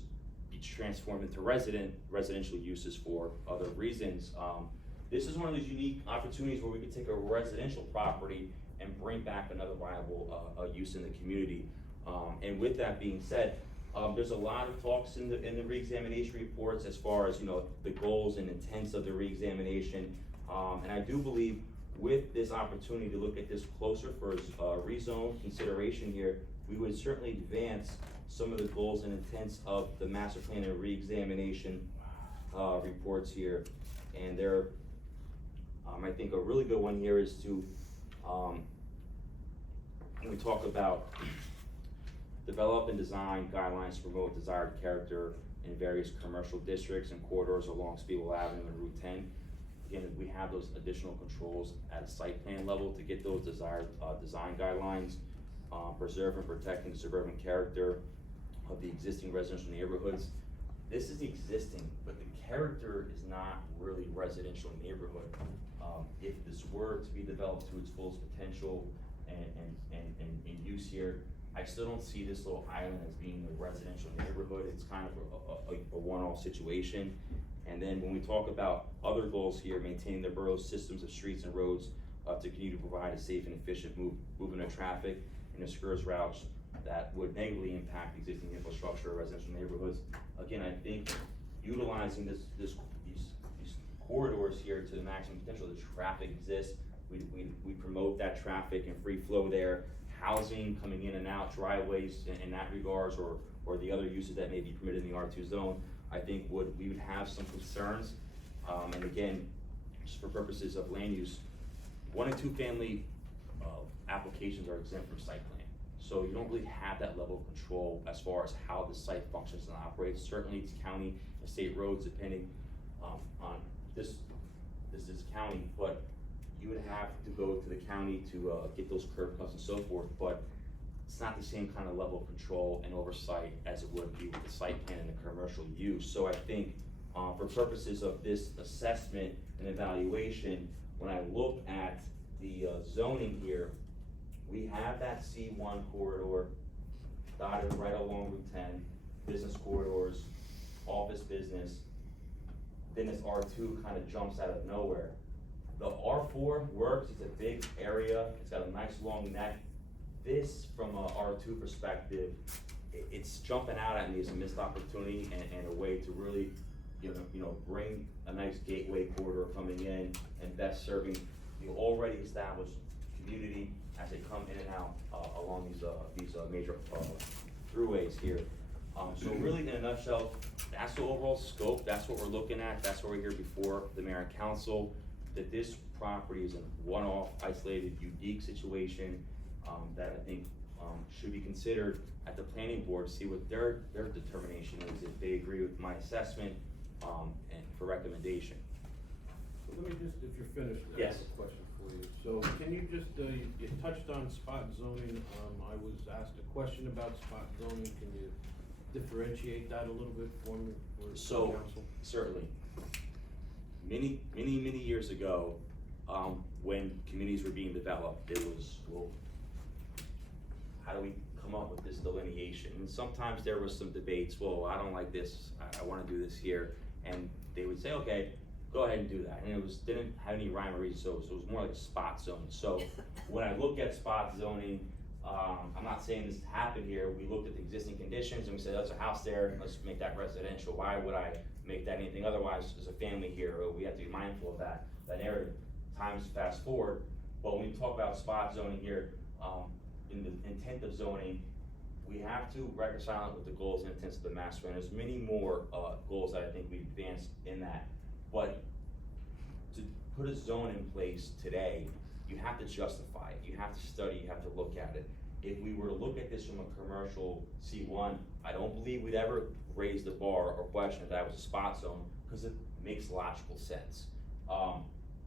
be transformed into residential uses for other reasons. This is one of those unique opportunities where we could take a residential property and bring back another viable use in the community. And with that being said, there's a lot of talks in the reexamination reports as far as the goals and intents of the reexamination. And I do believe with this opportunity to look at this closer for rezone consideration here, we would certainly advance some of the goals and intents of the master plan and reexamination reports here. And there, I think a really good one here is to, when we talk about develop and design guidelines to promote desired character in various commercial districts and corridors along Speedwell Avenue and Route 10. Again, we have those additional controls at a site plan level to get those desired design guidelines, preserve and protecting the suburban character of the existing residential neighborhoods. This is existing, but the character is not really residential neighborhood. If this were to be developed to its fullest potential and use here, I still don't see this little island as being a residential neighborhood. It's kind of a one-off situation. And then when we talk about other goals here, maintaining the borough's systems of streets and roads to continue to provide a safe and efficient movement of traffic and discourage routes that would negatively impact existing infrastructure of residential neighborhoods. Again, I think utilizing these corridors here to the maximum potential, the traffic exists. We promote that traffic and free flow there. Housing coming in and out, driveways in that regards, or the other uses that may be permitted in the R2 zone, I think we would have some concerns. And again, just for purposes of land use, 1 and 2 family applications are exempt from site plan. So you don't really have that level of control as far as how the site functions and operates. Certainly it's county and state roads depending on this is county, but you would have to go to the county to get those curb cuts and so forth, but it's not the same kind of level of control and oversight as it would be with the site plan and the commercial use. So I think for purposes of this assessment and evaluation, when I look at the zoning here, we have that C1 corridor dotted right along Route 10, business corridors, office business. Then this R2 kind of jumps out of nowhere. The R4 works, it's a big area, it's got a nice long neck. This, from a R2 perspective, it's jumping out at me as a missed opportunity and a way to really, bring a nice gateway corridor coming in and best serving the already established community as they come in and out along these major throughways here. So really, in a nutshell, that's the overall scope. That's what we're looking at. That's what we're here before the mayor and council. That this property is a one-off, isolated, unique situation that I think should be considered at the planning board to see what their determination is, if they agree with my assessment and for recommendation. So let me just, if you're finished, I Yes. have a question for you. So can you just, you touched on spot zoning. I was asked a question about spot zoning. Can you differentiate that a little bit for me, for council? Certainly. Many years ago, when communities were being developed, it was, how do we come up with this delineation? And sometimes there was some debates, well, I don't like this, I wanna do this here, and they would say, okay, go ahead and do that, and didn't have any rhyme or reason, so it was more like a spot zone. So when I look at spot zoning, I'm not saying this happened here, we looked at the existing conditions and we said, there's a house there, let's make that residential. Why would I make that anything otherwise? There's a family here, we have to be mindful of that narrative. Times fast forward, but when we talk about spot zoning here, in the intent of zoning, we have to reconcile it with the goals and intents of the master plan. There's many more goals that I think we've advanced in that, but to put a zone in place today, you have to justify it, you have to study, you have to look at it. If we were to look at this from a commercial C1, I don't believe we'd ever raise the bar or question if that was a spot zone, because it makes logical sense.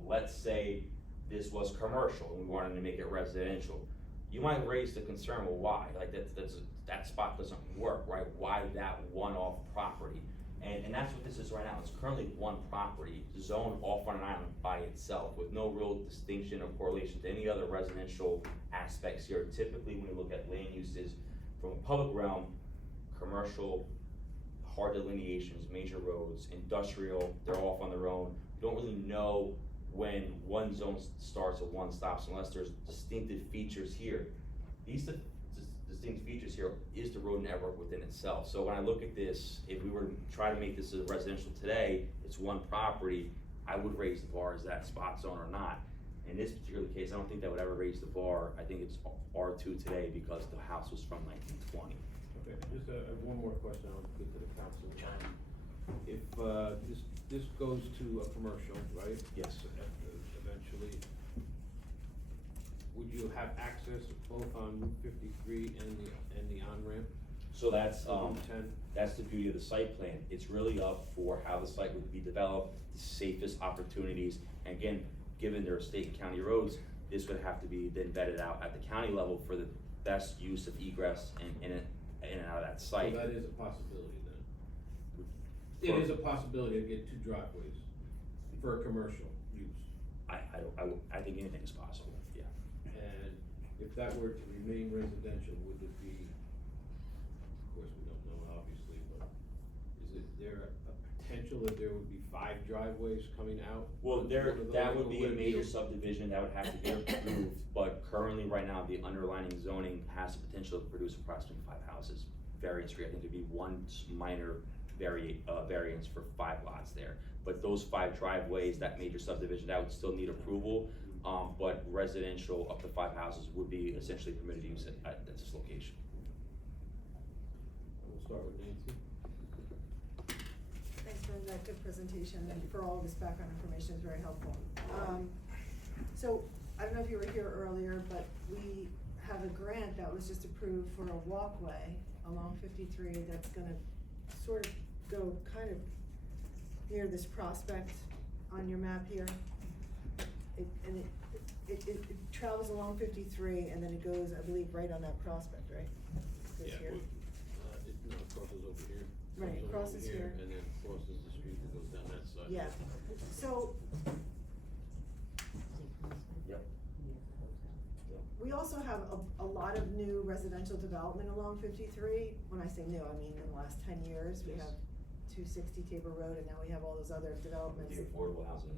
Let's say this was commercial and we wanted to make it residential. You might raise the concern, well, why? Like that spot doesn't work, right? Why that one-off property? And that's what this is right now. It's currently one property, zoned off on an island by itself with no real distinction or correlation to any other residential aspects here. Typically, when you look at land uses from a public realm, commercial, hard delineations, major roads, industrial, they're off on their own. You don't really know when one zone starts and one stops unless there's distinctive features here. These distinct features here is the road network within itself. So when I look at this, if we were to try to make this a residential today, it's one property, I would raise the bar as that spot zone or not. In this particular case, I don't think that would ever raise the bar. I think it's R2 today because the house was from 1920. Okay, just one more question I'll get to the council. If this goes to a commercial, right? Yes. Eventually, would you have access both on Route 53 and the on-ramp? So that's Route 10? that's the beauty of the site plan. It's really up for how the site would be developed, the safest opportunities. And again, given their state and county roads, this would have to be then vetted out at the county level for the best use of egress in and out of that site. So that is a possibility then? It is a possibility to get two driveways for a commercial use? I think anything is possible, yeah. And if that were to remain residential, would it be, of course, we don't know obviously, but is there a potential that there would be 5 driveways coming out? Well, that would be a major a subdivision that would have to get approved, but currently, right now, the underlying zoning has the potential to produce approximately 5 houses. Variance free, I think there'd be one minor variance for 5 lots there. But those 5 driveways, that major subdivision, that would still need approval, but residential up to 5 houses would be essentially permitted use at this location. We'll start with Nancy. Thanks for that good presentation and for all this background information, it's very helpful. So, I don't know if you were here earlier, but we have a grant that was just approved for a walkway along 53 that's gonna sort of go kind of near this prospect on your map here. It travels along 53 and then it goes, I believe, right on that prospect, right? Goes Yeah, here. it crosses over here. Right, Comes over crosses here. And then crosses the street and goes down that side. Yeah, so. Yep. We also have a lot of new residential development along 53. When I say new, I mean in the last 10 years. We Yes. have 260 Tabor Road and now we have all those other developments. The affordable housing.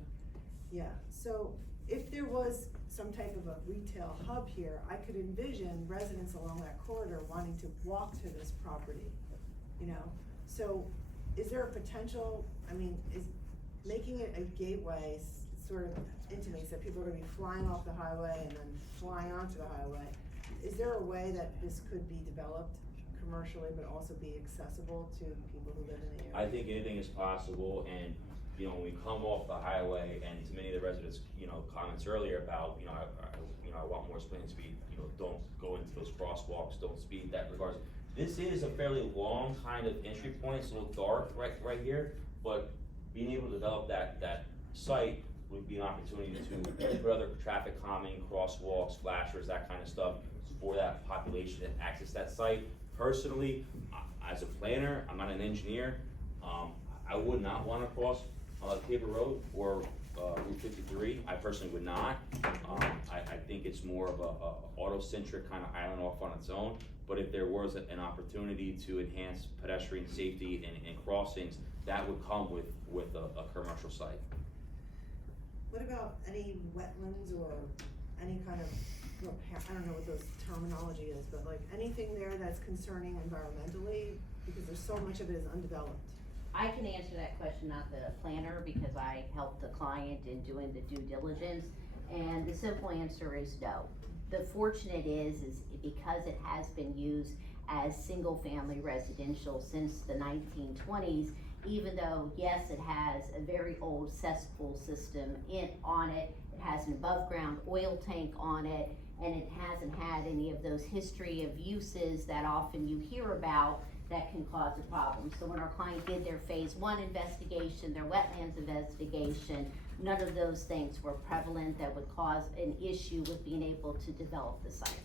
Yeah, so if there was some type of a retail hub here, I could envision residents along that corridor wanting to walk to this property, you know? So is there a potential, I mean, is making it a gateway sort of intimates that people are gonna be flying off the highway and then flying onto the highway? Is there a way that this could be developed commercially but also be accessible to people who live in the area? I think anything is possible, and you know, when we come off the highway, and to many of the residents, you know, comments earlier about, you know, I want more lane speed, you know, don't go into those crosswalks, don't speed that regards. This is a fairly long kind of entry point, it's a little dark right here, but being able to develop that site would be an opportunity to put other traffic calming, crosswalks, flashers, that kind of stuff for that population to access that site. Personally, as a planner, I'm not an engineer, I would not want to cross Tabor Road or Route 53. I personally would not. I think it's more of a auto-centric kind of island off on its own. But if there was an opportunity to enhance pedestrian safety and crossings, that would come with a commercial site. What about any wetlands or any kind of repair, I don't know what those terminology is, but like anything there that's concerning environmentally, because there's so much of it is undeveloped? I can answer that question, not the planner, because I helped the client in doing the due diligence, and the simple answer is no. The fortunate is because it has been used as single-family residential since the 1920s, even though, yes, it has a very old cesspool system on it, it has an above-ground oil tank on it, and it hasn't had any of those history of uses that often you hear about that can cause a problem. So when our client did their phase 1 investigation, their wetlands investigation, none of those things were prevalent that would cause an issue with being able to develop the site.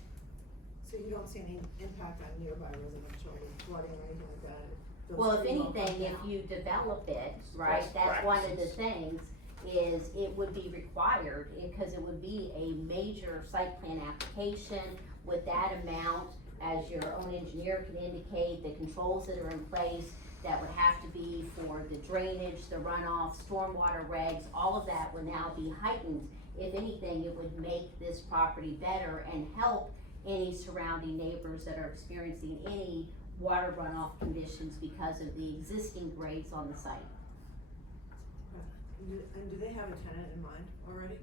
So you don't see any impact on nearby residential flooding or anything like that? Those Well, if trees won't come anything, if down? you develop it, right, Best that's one of the practices. things, is it would be required, because it would be a major site plan application with that amount, as your own engineer can indicate, the controls that are in place that would have to be for the drainage, the runoff, stormwater regs, all of that would now be heightened. If anything, it would make this property better and help any surrounding neighbors that are experiencing any water runoff conditions because of the existing grades on the site. And do they have a tenant in mind already?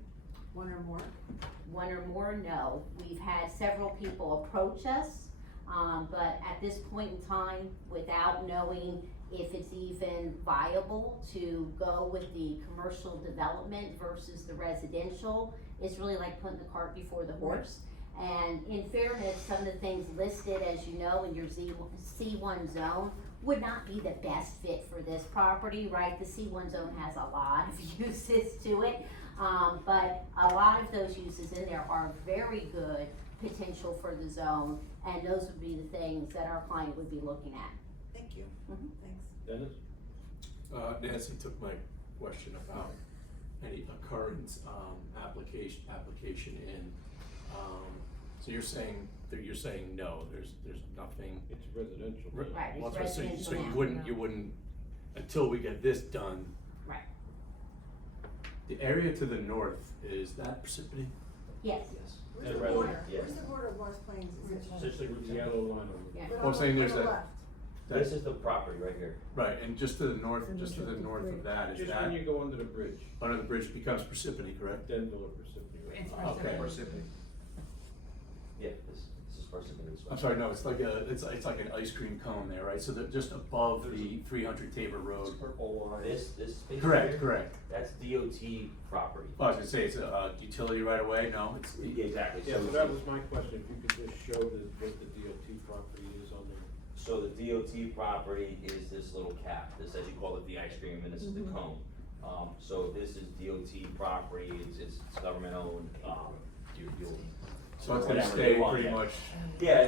One or more? One or more, no. We've had several people approach us, but at this point in time, without knowing if it's even viable to go with the commercial development versus the residential, it's really like putting the cart before the horse. And in fairness, some of the things listed, as you know, in your C1 zone would not be the best fit for this property, right? The C1 zone has a lot of uses to it, but a lot of those uses in there are very good potential for the zone, and those would be the things that our client would be looking at. Thank you. Mhm. Thanks. Dennis? Nancy took my question about any occurrence, application in, so you're saying no, there's nothing. It's residential. Right, Well, it's so you residential now. you wouldn't, until we get this done. Right. The area to the north, is that Parsippany? Yes. Where's the Right. border? Yeah. Where's the border of Morris Plains? Is it- Essentially with the yellow line on it. Yeah. But I'm saying on there's the that- left. This is the property right here. Right, and just to the north of that, is Just when you that, go under the bridge, under the bridge becomes Parsippany, correct? Denville or Parsippany. It's Okay. Parsippany. Yeah, this is Parsippany as well. I'm sorry, no, it's like like an ice cream cone there, right? So that just above the 300 Tabor Road. Purple line. This space Correct, here, correct. that's DOT property. Well, I was gonna say, it's a utility right away, no, it's, Yeah, exactly. Yeah, so that was my question, if you could just show what the DOT property is on there. So the DOT property is this little cap, this, as you call it, the ice cream, and this is the cone. So this is DOT property, it's government owned, you'll. so it's gonna whatever stay they want, pretty yeah. much. Yeah,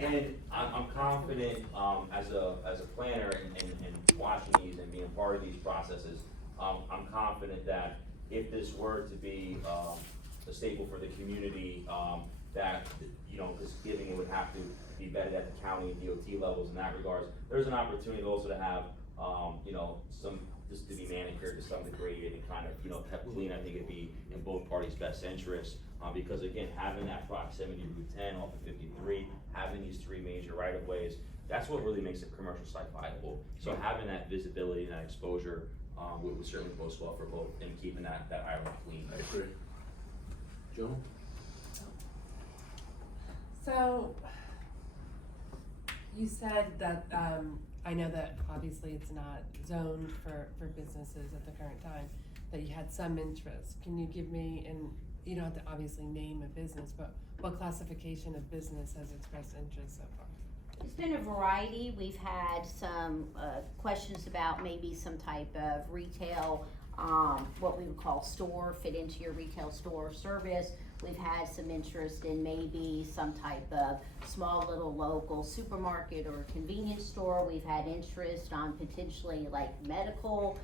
and I'm confident, as a planner and watching these and being part of these processes, I'm confident that if this were to be, a staple for the community, that, you know, this giving, it would have to be vetted at the county and DOT levels in that regards. There's an opportunity also to have, you know, this to be manicured to some degree and kind of, you know, kept clean. I think it'd be in both parties' best interest, because again, having that proximity to Route 10 off of 53, having these three major right-of-ways, that's what really makes a commercial site viable. So having that visibility and that exposure, would certainly bode well for both and keeping that island clean. I agree. Joe? So, you said that, I know that obviously it's not zoned for businesses at the current time, that you had some interest. Can you give me, and you don't have to obviously name a business, but what classification of business has expressed interest so far? It's been a variety. We've had some questions about maybe some type of retail, what we would call store, fit into your retail store service. We've had some interest in maybe some type of small little local supermarket or convenience store. We've had interest on potentially like medical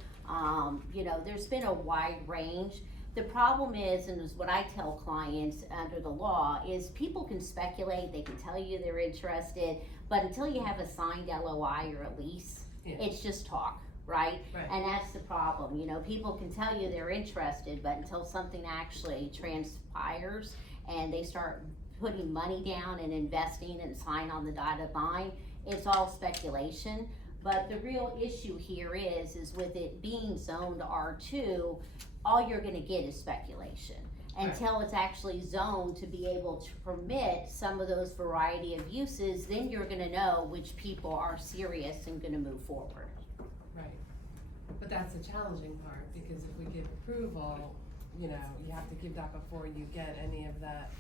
You know, there's been a wide range. The problem is, and is what I tell clients under the law, is people can speculate, they can tell you they're interested, but until you have a signed LOI or a lease, it's just talk, right? And that's the problem, you know, people can tell you they're interested, but until something actually transpires and they start putting money down and investing and sign on the dotted line, it's all speculation. But the real issue here is with it being zoned R2, all you're gonna get is speculation. Until it's actually zoned to be able to permit some of those variety of uses, then you're gonna know which people are serious and gonna move forward. Right, but that's the challenging part, because if we give approval, you know, you have to give that before you get any of that.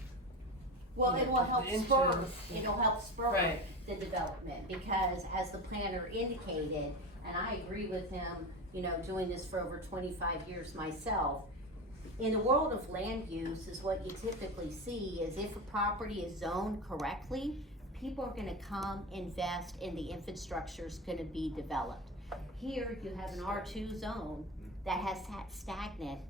Well, you it know, will help the spur, interest. it'll help spur Right. the development, because as the planner indicated, and I agree with him, you know, doing this for over 25 years myself, in the world of land use is what you typically see is if a property is zoned correctly, people are gonna come, invest, and the infrastructure's gonna be developed. Here, you have an R2 zone that has sat stagnant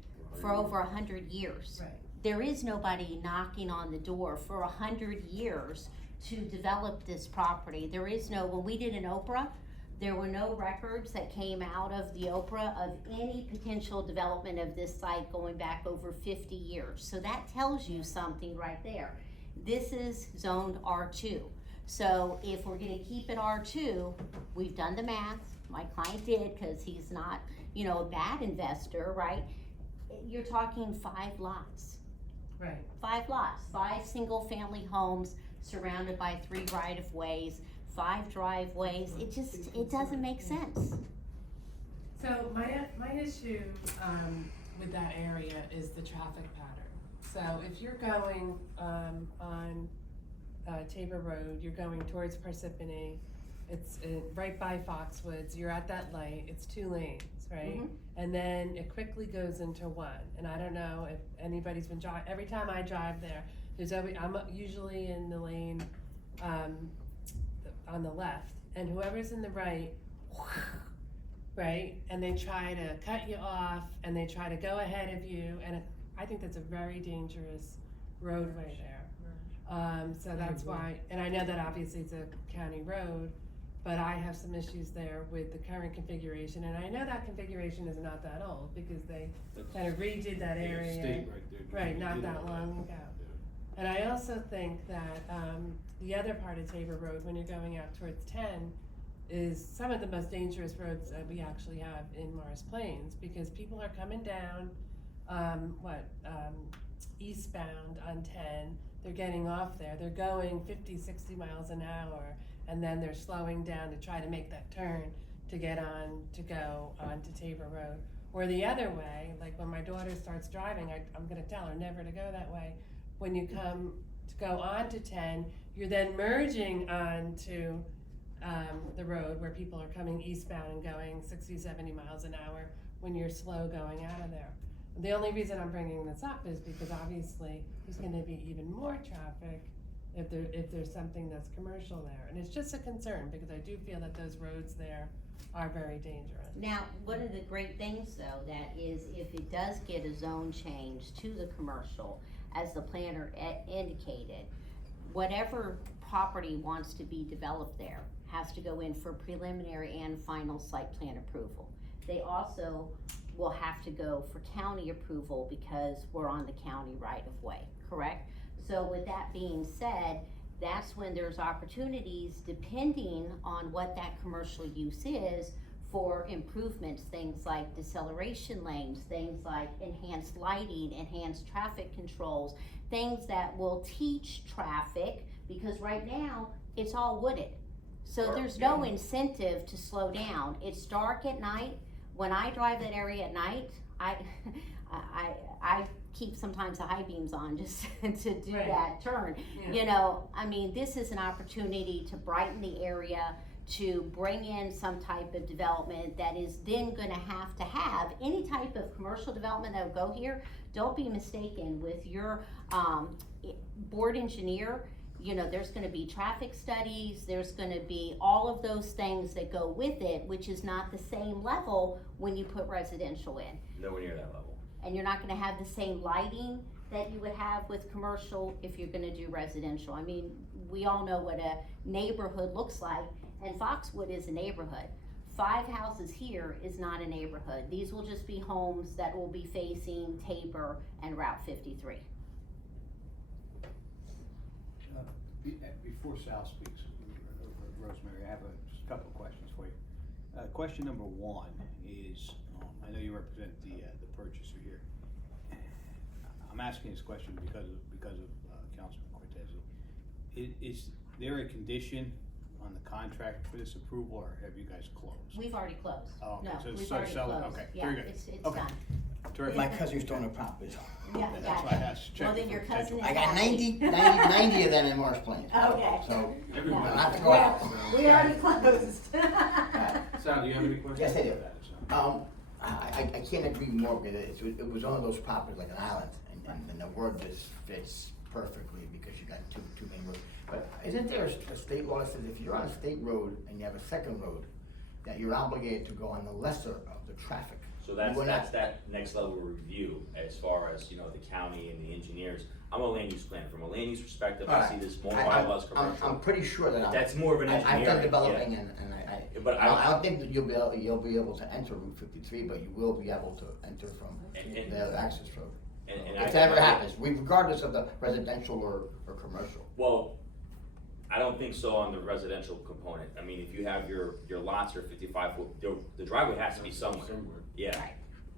for over 100 years. Right. There is nobody knocking on the door for 100 years to develop this property. There is no, when we did an Oprah, there were no records that came out of the Oprah of any potential development of this site going back over 50 years. So that tells you something right there. This is zoned R2. So if we're gonna keep it R2, we've done the math, my client did, cause he's not, you know, a bad investor, right? You're talking 5 lots. Right. 5 lots, 5 single-family homes surrounded by 3 right-of-ways, 5 driveways. It doesn't make sense. So my issue with that area is the traffic pattern. So if you're going on Tabor Road, you're going towards Parsippany, it's right by Foxwoods, you're at that light, it's 2 lanes, right? Mhm. And then it quickly goes into 1. And I don't know if anybody's been driving, every time I drive there, I'm usually in the lane on the left, and whoever's in the right, right, and they try to cut you off, and they try to go ahead of you, and I think that's a very dangerous roadway there. So that's why, and I know that obviously it's a county road, but I have some issues there with the current configuration, and I know that configuration is not that old, because they kind of redid that area. State right there. Right, not that long ago. And I also think that the other part of Tabor Road, when you're going out towards 10, is some of the most dangerous roads that we actually have in Morris Plains, because people are coming down, eastbound on 10, they're getting off there, they're going 50, 60 miles an hour, and then they're slowing down to try to make that turn to get on, to go onto Tabor Road. Or the other way, like when my daughter starts driving, I'm gonna tell her never to go that way. When you come to go onto 10, you're then merging onto the road where people are coming eastbound and going 60, 70 miles an hour when you're slow going out of there. The only reason I'm bringing this up is because obviously there's gonna be even more traffic if there's something that's commercial there. And it's just a concern, because I do feel that those roads there are very dangerous. Now, one of the great things though, that is if it does get a zone change to the commercial, as the planner indicated, whatever property wants to be developed there has to go in for preliminary and final site plan approval. They also will have to go for county approval because we're on the county right of way, correct? So with that being said, that's when there's opportunities, depending on what that commercial use is, for improvements, things like deceleration lanes, things like enhanced lighting, enhanced traffic controls, things that will teach traffic, because right now, it's all wooded. So there's no incentive to slow down. It's dark at night. When I drive that area at night, I keep sometimes the high beams on just to do that turn. Yeah. You know, I mean, this is an opportunity to brighten the area, to bring in some type of development that is then gonna have any type of commercial development that will go here. Don't be mistaken with your board engineer. you know, there's gonna be traffic studies, there's gonna be all of those things that go with it, which is not the same level when you put residential in. Nowhere near that level. And you're not gonna have the same lighting that you would have with commercial if you're gonna do residential. I mean, we all know what a neighborhood looks like, and Foxwood is a neighborhood. 5 houses here is not a neighborhood. These will just be homes that will be facing Tabor and Route 53. Before Sal speaks, Rosemary, I have a couple of questions for you. Question number one is, I know you represent the purchaser here. I'm asking this question because of Councilman Cortese. Is there a condition on the contract for this approval, or have you guys closed? We've already closed. Oh, okay. No, So we've so already sell it, closed. okay, Yeah, very good. it's Okay. done. Terrific. My cousin's doing a property. Yeah, That's gotcha. why I asked. Well, then your cousin is I got happy. 90 of them in Morris Plains. Okay. So, Everyone. I'll have to go out. We already closed. Sal, do you have any questions? Yes, I do. I can't agree more because it was one of those properties like an island, and the word just fits perfectly because you got two main roads. But isn't there a state law that says if you're on a state road and you have a second road, that you're obligated to go on the lesser of the traffic? So that's, You would that's not- that next level review as far as, you know, the county and the engineers. I'm a land use planner. From a land use perspective, I see this more bylaws commercial. I'm pretty sure that That's more of an I've done engineering, developing yeah. and But I don't think that you'll be able to enter Route 53, but you will be able to enter from And- the other access road. and If that ever happens, regardless of the residential or commercial. Well, I don't think so on the residential component. I mean, if you have your lots are 55 foot, the driveway has to be somewhere. Yeah.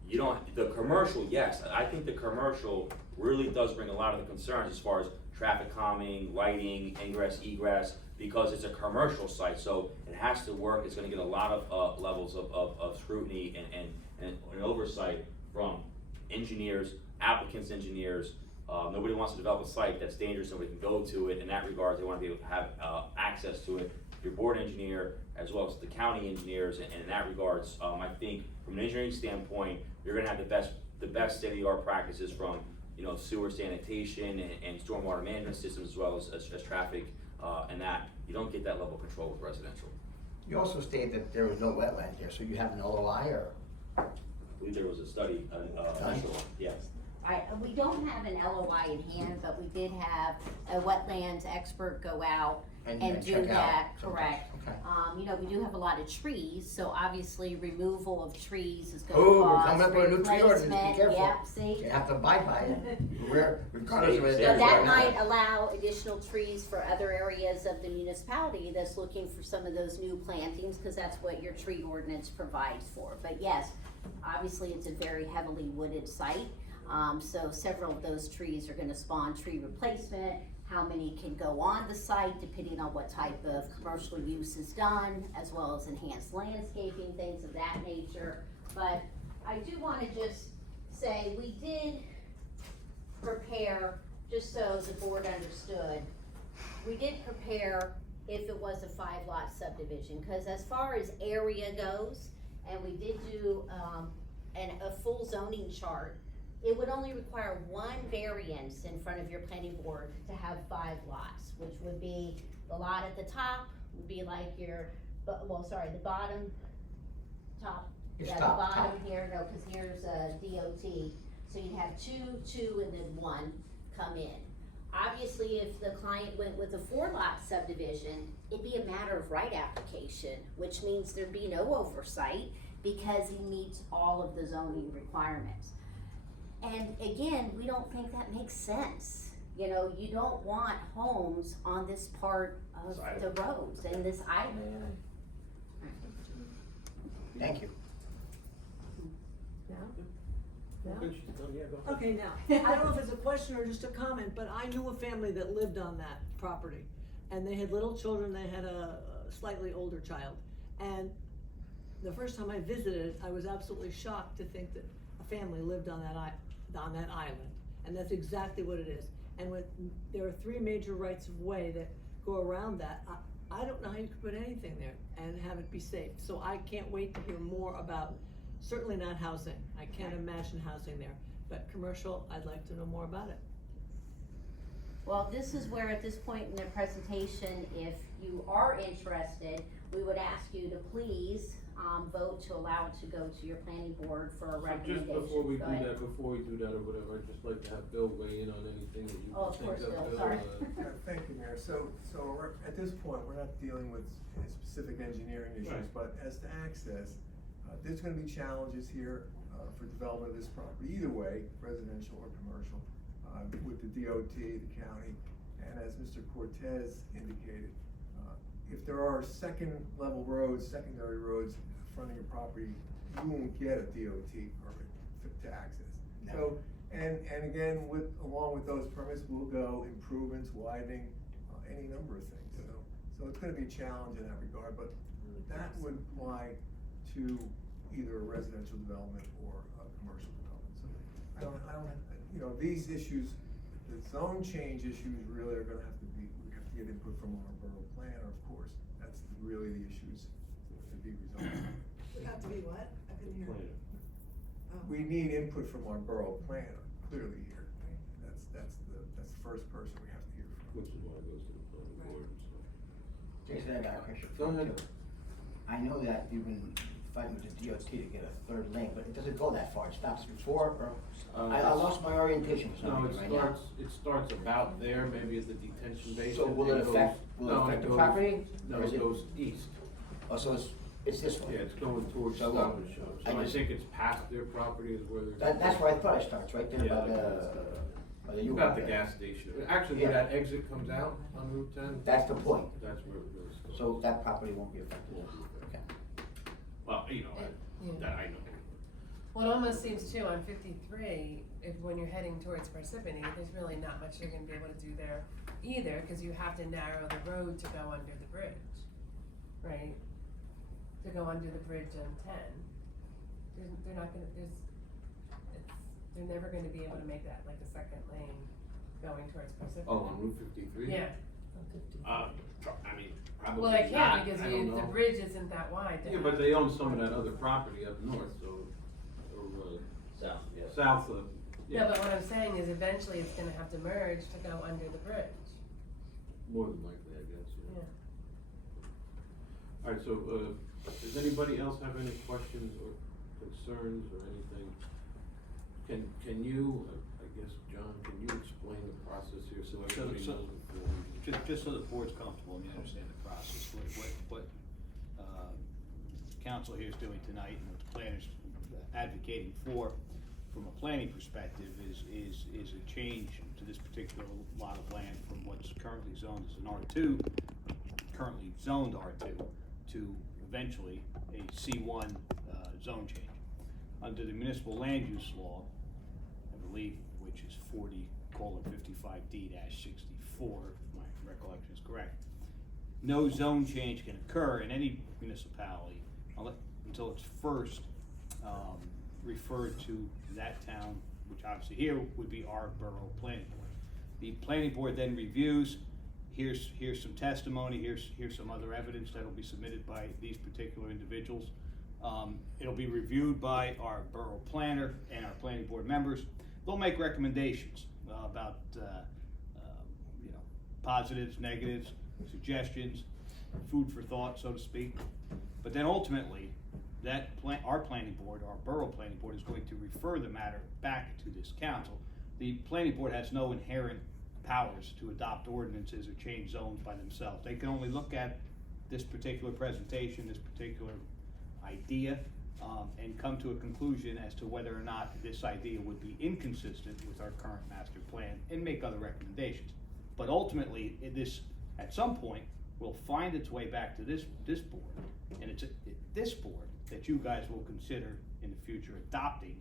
You don't, the commercial, yes, I think the commercial really does bring a lot of the concerns as far as traffic calming, lighting, ingress, egress, because it's a commercial site, so it has to work. It's gonna get a lot of levels of scrutiny and oversight from engineers, applicants, engineers. Nobody wants to develop a site that's dangerous, nobody can go to it. In that regard, they wanna be able to have access to it. Your board engineer, as well as the county engineers, and in that regards, I think from an engineering standpoint, you're gonna have the best state-of-the-art practices from, you know, sewer sanitation and stormwater management systems, as well as traffic, and that, you don't get that level of control with residential. You also stated that there was no wetland there, so you have an LOI or? I believe there was a study, initial one, yes. We don't have an LOI in hand, but we did have a wetlands expert go out and do check that, out. correct. Okay. You know, we do have a lot of trees, so obviously removal of trees is gonna Oh, we're cause coming up with a new tree ordinance, be replacement. careful. Yep, see? You have to abide by it, regardless of whether So there's that or might not. allow additional trees for other areas of the municipality that's looking for some of those new plantings, cause that's what your tree ordinance provides for. But yes, obviously it's a very heavily wooded site, so several of those trees are gonna spawn tree replacement. How many can go on the site depending on what type of commercial use is done, as well as enhanced landscaping, things of that nature. But I do wanna just say, we did prepare, just so the board understood, we did prepare if it was a 5-lot subdivision, cause as far as area goes, and we did do, a full zoning chart, it would only require one variance in front of your planning board to have 5 lots, which would be the lot at the top would be like your, the bottom, top, It's yeah, top, the bottom top. here, no, cause here's a DOT, so you'd have 2, 2, and then 1 come in. Obviously, if the client went with a 4-lot subdivision, it'd be a matter of right application, which means there'd be no oversight because he meets all of the zoning requirements. And again, we don't think that makes sense. You know, you don't want homes on this part of the roads and this island. Thank you. Okay, now, I don't know if it's a question or just a comment, but I knew a family that lived on that property. And they had little children, they had a slightly older child. And the first time I visited, I was absolutely shocked to think that a family lived on that island. And that's exactly what it is. And there are 3 major rights of way that go around that. I don't know how you could put anything there and have it be safe. So I can't wait to hear more about, certainly not housing. I can't imagine housing there. But commercial, I'd like to know more about it. Well, this is where at this point in the presentation, if you are interested, we would ask you to please, vote to allow it to go to your planning board for a recommendation. Just before we Go do ahead. that, or whatever, I'd just like to have Bill weigh in on anything that you Oh, of think course, of. Bill, sorry. Thank you, Mayor. So at this point, we're not dealing with specific engineering issues, Right. but as to access, there's gonna be challenges here, for development of this property, either way, residential or commercial, with the DOT, the county, and as Mr. Cortez indicated, if there are second level roads, secondary roads in front of your property, you won't get a DOT permit to access. No. So, and again, along with those permits, will go improvements, widening, any number of things, so it's gonna be a challenge in that regard, but that would apply to either a residential development or a commercial development. So I don't, these issues, the zone change issues really are gonna have to be, we have to get input from our borough planner, of course. That's really the issues to be resolved. We have to be what? I couldn't hear. Oh. We need input from our borough planner, clearly here. That's the first person we have to hear from. Which is why it goes to the planning board and stuff. Jason, I got a question. Go ahead. I know that you've been fighting with the DOT to get a third lane, but it doesn't go that far. It stops before, or, I lost my orientation for some No, reason right now. it starts about there, maybe at the detention basin. So will it affect the property? No, Or is it goes east. Oh, so it's this one? Yeah, it's going towards So, Stop and Shop. I So I just- think it's past their property is where they're. That's where I thought it starts, right there Yeah, by the U-Haul about the there. gas station. Actually, where Yeah. that exit comes out on Route 10. That's the point. That's where it goes. So that property won't be affected? Okay. Well, Yeah. that I know. Well, it almost seems too, on 53, when you're heading towards Parsippany, there's really not much you're gonna be able to do there either, cause you have to narrow the road to go under the bridge, right? To go under the bridge on 10. They're not gonna, they're never gonna be able to make that like a second lane going towards Parsippany. Oh, on Route 53? Yeah. I mean, probably Well, they not. can't because I don't the know. bridge isn't that wide. to Yeah, have- but they own some of that other property up north, so, or, South, yeah. south of, Yeah, but what I'm saying is eventually it's gonna have to merge to go under the bridge. more than likely, I guess, yeah. Yeah. Alright, so, does anybody else have any questions or concerns or anything? Can you, I guess, John, can you explain the process here so everybody so- knows before we? Just so the board's comfortable and you understand the process, what council here is doing tonight and what the planner's advocating for, from a planning perspective, is a change to this particular lot of land from what's currently zoned as an R2, currently zoned R2, to eventually a C1 zone change. Under the municipal land use law, I believe, which is 40:55D-64, if my recollection is correct, no zone change can occur in any municipality until it's first referred to that town, which obviously here would be our borough planning board. The planning board then reviews, here's some testimony, here's some other evidence that'll be submitted by these particular individuals. It'll be reviewed by our borough planner and our planning board members. They'll make recommendations about, positives, negatives, suggestions, food for thought, so to speak. But then ultimately, our planning board, our borough planning board, is going to refer the matter back to this council. The planning board has no inherent powers to adopt ordinances or change zones by themselves. They can only look at this particular presentation, this particular idea, and come to a conclusion as to whether or not this idea would be inconsistent with our current master plan and make other recommendations. But ultimately, this, at some point, will find its way back to this board, and it's this board that you guys will consider in the future adopting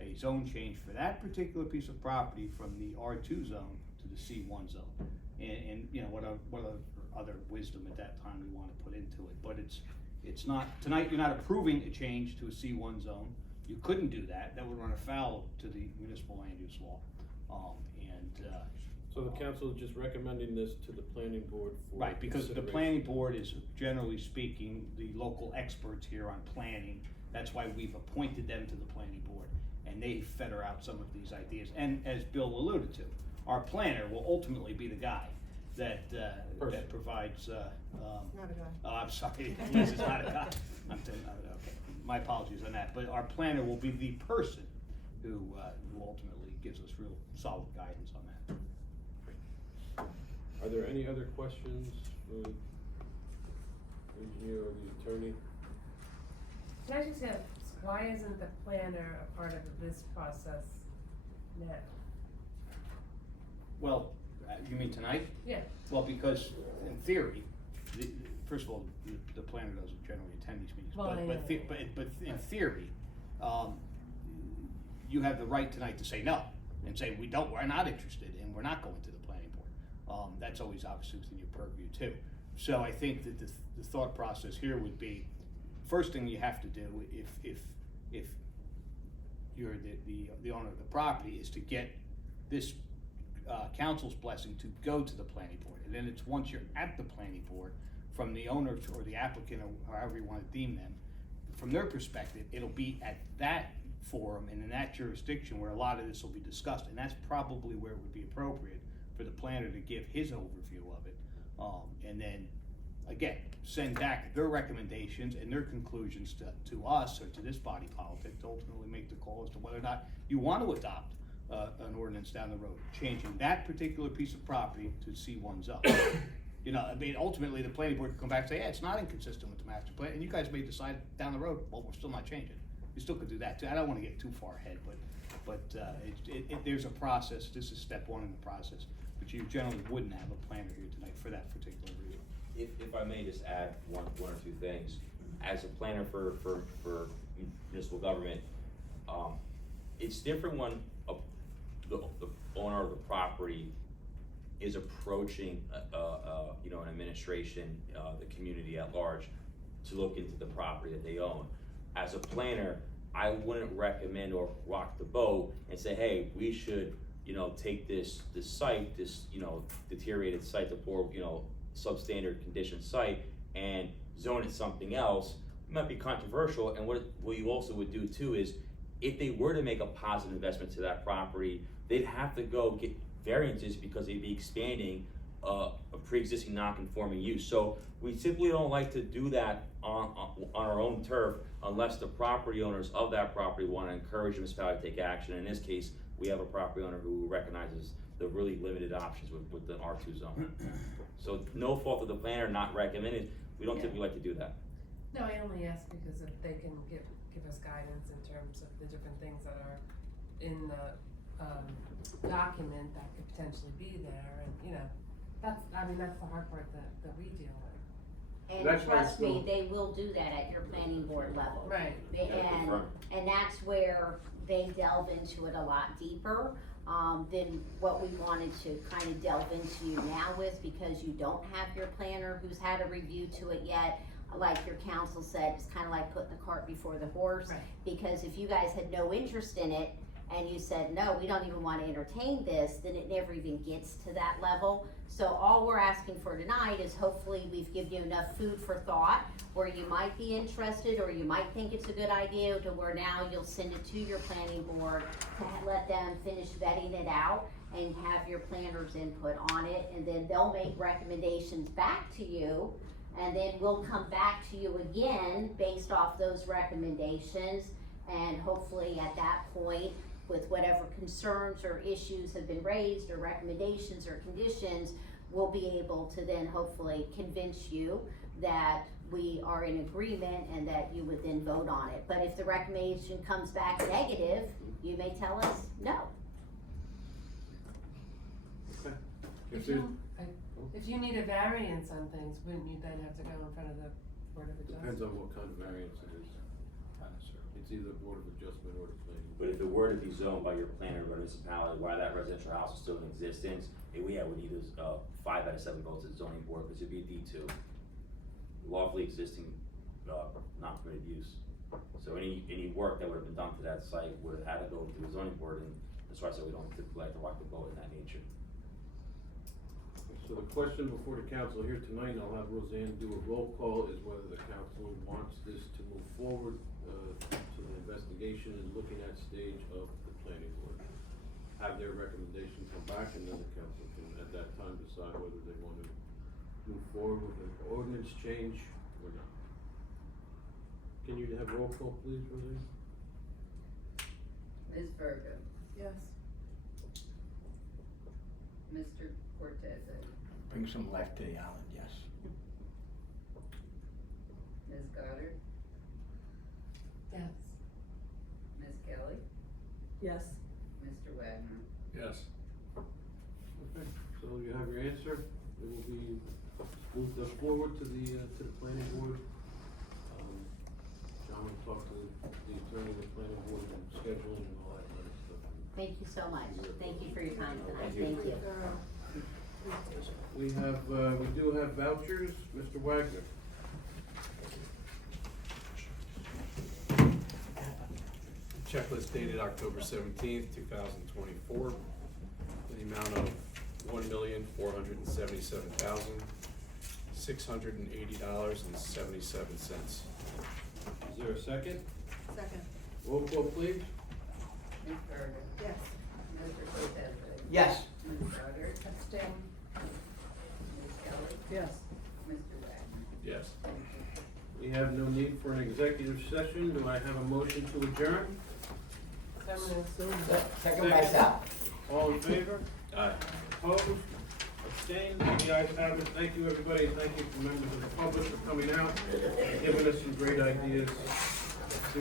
a zone change for that particular piece of property from the R2 zone to the C1 zone. And what other wisdom at that time we want to put into it. But it's not, tonight you're not approving a change to a C1 zone. You couldn't do that. That would run afoul to the municipal land use law. So the council is just recommending this to the planning board for. Right, because the consideration. planning board is, generally speaking, the local experts here on planning. That's why we've appointed them to the planning board, and they fetter out some of these ideas. And as Bill alluded to, Our planner will ultimately be the guy that provides, Not a guy. oh, I'm sorry, Liz is not a guy. Okay, my apologies on that, but our planner will be the person who ultimately gives us real solid guidance on that. Are there any other questions for the engineer or the attorney? Can I just ask, why isn't the planner a part of this process now? Well, you mean tonight? Yeah. Well, because in theory, first of all, the planner doesn't generally attend these meetings, Well, I know. but in theory, you have the right tonight to say no, and say, we're not interested, and we're not going to the planning board. That's always obviously within your purview too. So I think that the thought process here would be, first thing you have to do, if you're the owner of the property, is to get this council's blessing to go to the planning board. And then it's once you're at the planning board, from the owner or the applicant, or however you wanna deem them, from their perspective, it'll be at that forum and in that jurisdiction where a lot of this will be discussed. And that's probably where it would be appropriate for the planner to give his overview of it. And then, again, send back their recommendations and their conclusions to us or to this body politic to ultimately make the call as to whether or not you want to adopt an ordinance down the road, changing that particular piece of property to C1 zone. You know, I mean, ultimately, the planning board could come back and say, yeah, it's not inconsistent with the master plan, and you guys may decide down the road, well, we're still not changing. You still could do that too. I don't wanna get too far ahead, but there's a process. This is step one in the process, but you generally wouldn't have a planner here tonight for that particular reason. If I may just add one or two things. As a planner for municipal government, it's different when the owner of the property is approaching, an administration, the community at large, to look into the property that they own. As a planner, I wouldn't recommend or rock the boat and say, hey, we should, take this site, this, deteriorated site, the poor, substandard condition site, and zone it something else. It might be controversial, and what you also would do too is, if they were to make a positive investment to that property, they'd have to go get variances because they'd be expanding a pre-existing non-conforming use. So we simply don't like to do that on our own turf unless the property owners of that property want to encourage the municipality to take action. In this case, we have a property owner who recognizes the really limited options with the R2 zone. So no fault of the planner, not recommended. We don't typically like to do that. No, I only ask because if they can give us guidance in terms of the different things that are in the document that could potentially be there, and that's the hard part that we deal with. And That's why trust it's me, still- they will do that at your planning board level. Right. And that's where they delve into it a lot deeper than what we wanted to kind of delve into you now with, because you don't have your planner who's had a review to it yet. Like your counsel said, it's kind of like putting the cart before the horse. Right. Because if you guys had no interest in it, and you said, no, we don't even want to entertain this, then it never even gets to that level. So all we're asking for tonight is hopefully we've given you enough food for thought where you might be interested, or you might think it's a good idea, to where now you'll send it to your planning board to let them finish vetting it out and have your planner's input on it, and then they'll make recommendations back to you, and then we'll come back to you again based off those recommendations, and hopefully at that point, with whatever concerns or issues have been raised, or recommendations or conditions, we'll be able to then hopefully convince you that we are in agreement and that you would then vote on it. But if the recommendation comes back negative, you may tell us no. Okay. If you need a variance on things, wouldn't you then have to go in front of the Board of Adjustment? Depends on what kind of variance it is. It's either Board of Adjustment or the planning. But if it were to be zoned by your planner or municipality, while that residential house is still in existence, we need 5 out of 7 votes at the zoning board, because it'd be D2. Lawfully existing, non-permitted use. So any work that would have been done to that site would have had to go to the zoning board, and that's why I said we don't typically like to rock the boat in that nature. So the question before the council here tonight, and I'll have Roseanne do a roll call, is whether the council wants this to move forward to the investigation and looking at stage of the planning board. have their recommendation come back, and then the council can at that time decide whether they want to move forward with an ordinance change or not. Can you have roll call, please, Roseanne? Ms. Virgo, Yes. Mr. Cortez, Bring some life to the island, yes. Ms. Goddard, Yes. Ms. Kelly, Yes. Mr. Wagner. Yes. Okay, so you have your answer. It will be moved forward to the planning board. John will talk to the attorney of the planning board and scheduling and all that kind of stuff. Thank you so much. Thank you for your time tonight. Thank you. Thank you. We do have vouchers, Mr. Wagner. Checklist dated October 17th, 2024, in the amount of $1,477,680.77. Is there a second? Second. Roll call, please. Ms. Virgo, Yes. Mr. Cortez, Yes. Ms. Goddard, Abstain. Ms. Kelly, Yes. Mr. Wagner. Yes. We have no need for an executive session. Do I have a motion to adjourn? Second myself. All in favor? Aye. Opposed? Abstained? The ayes have it. Thank you, everybody. Thank you to members of the public for coming out and giving us some great ideas.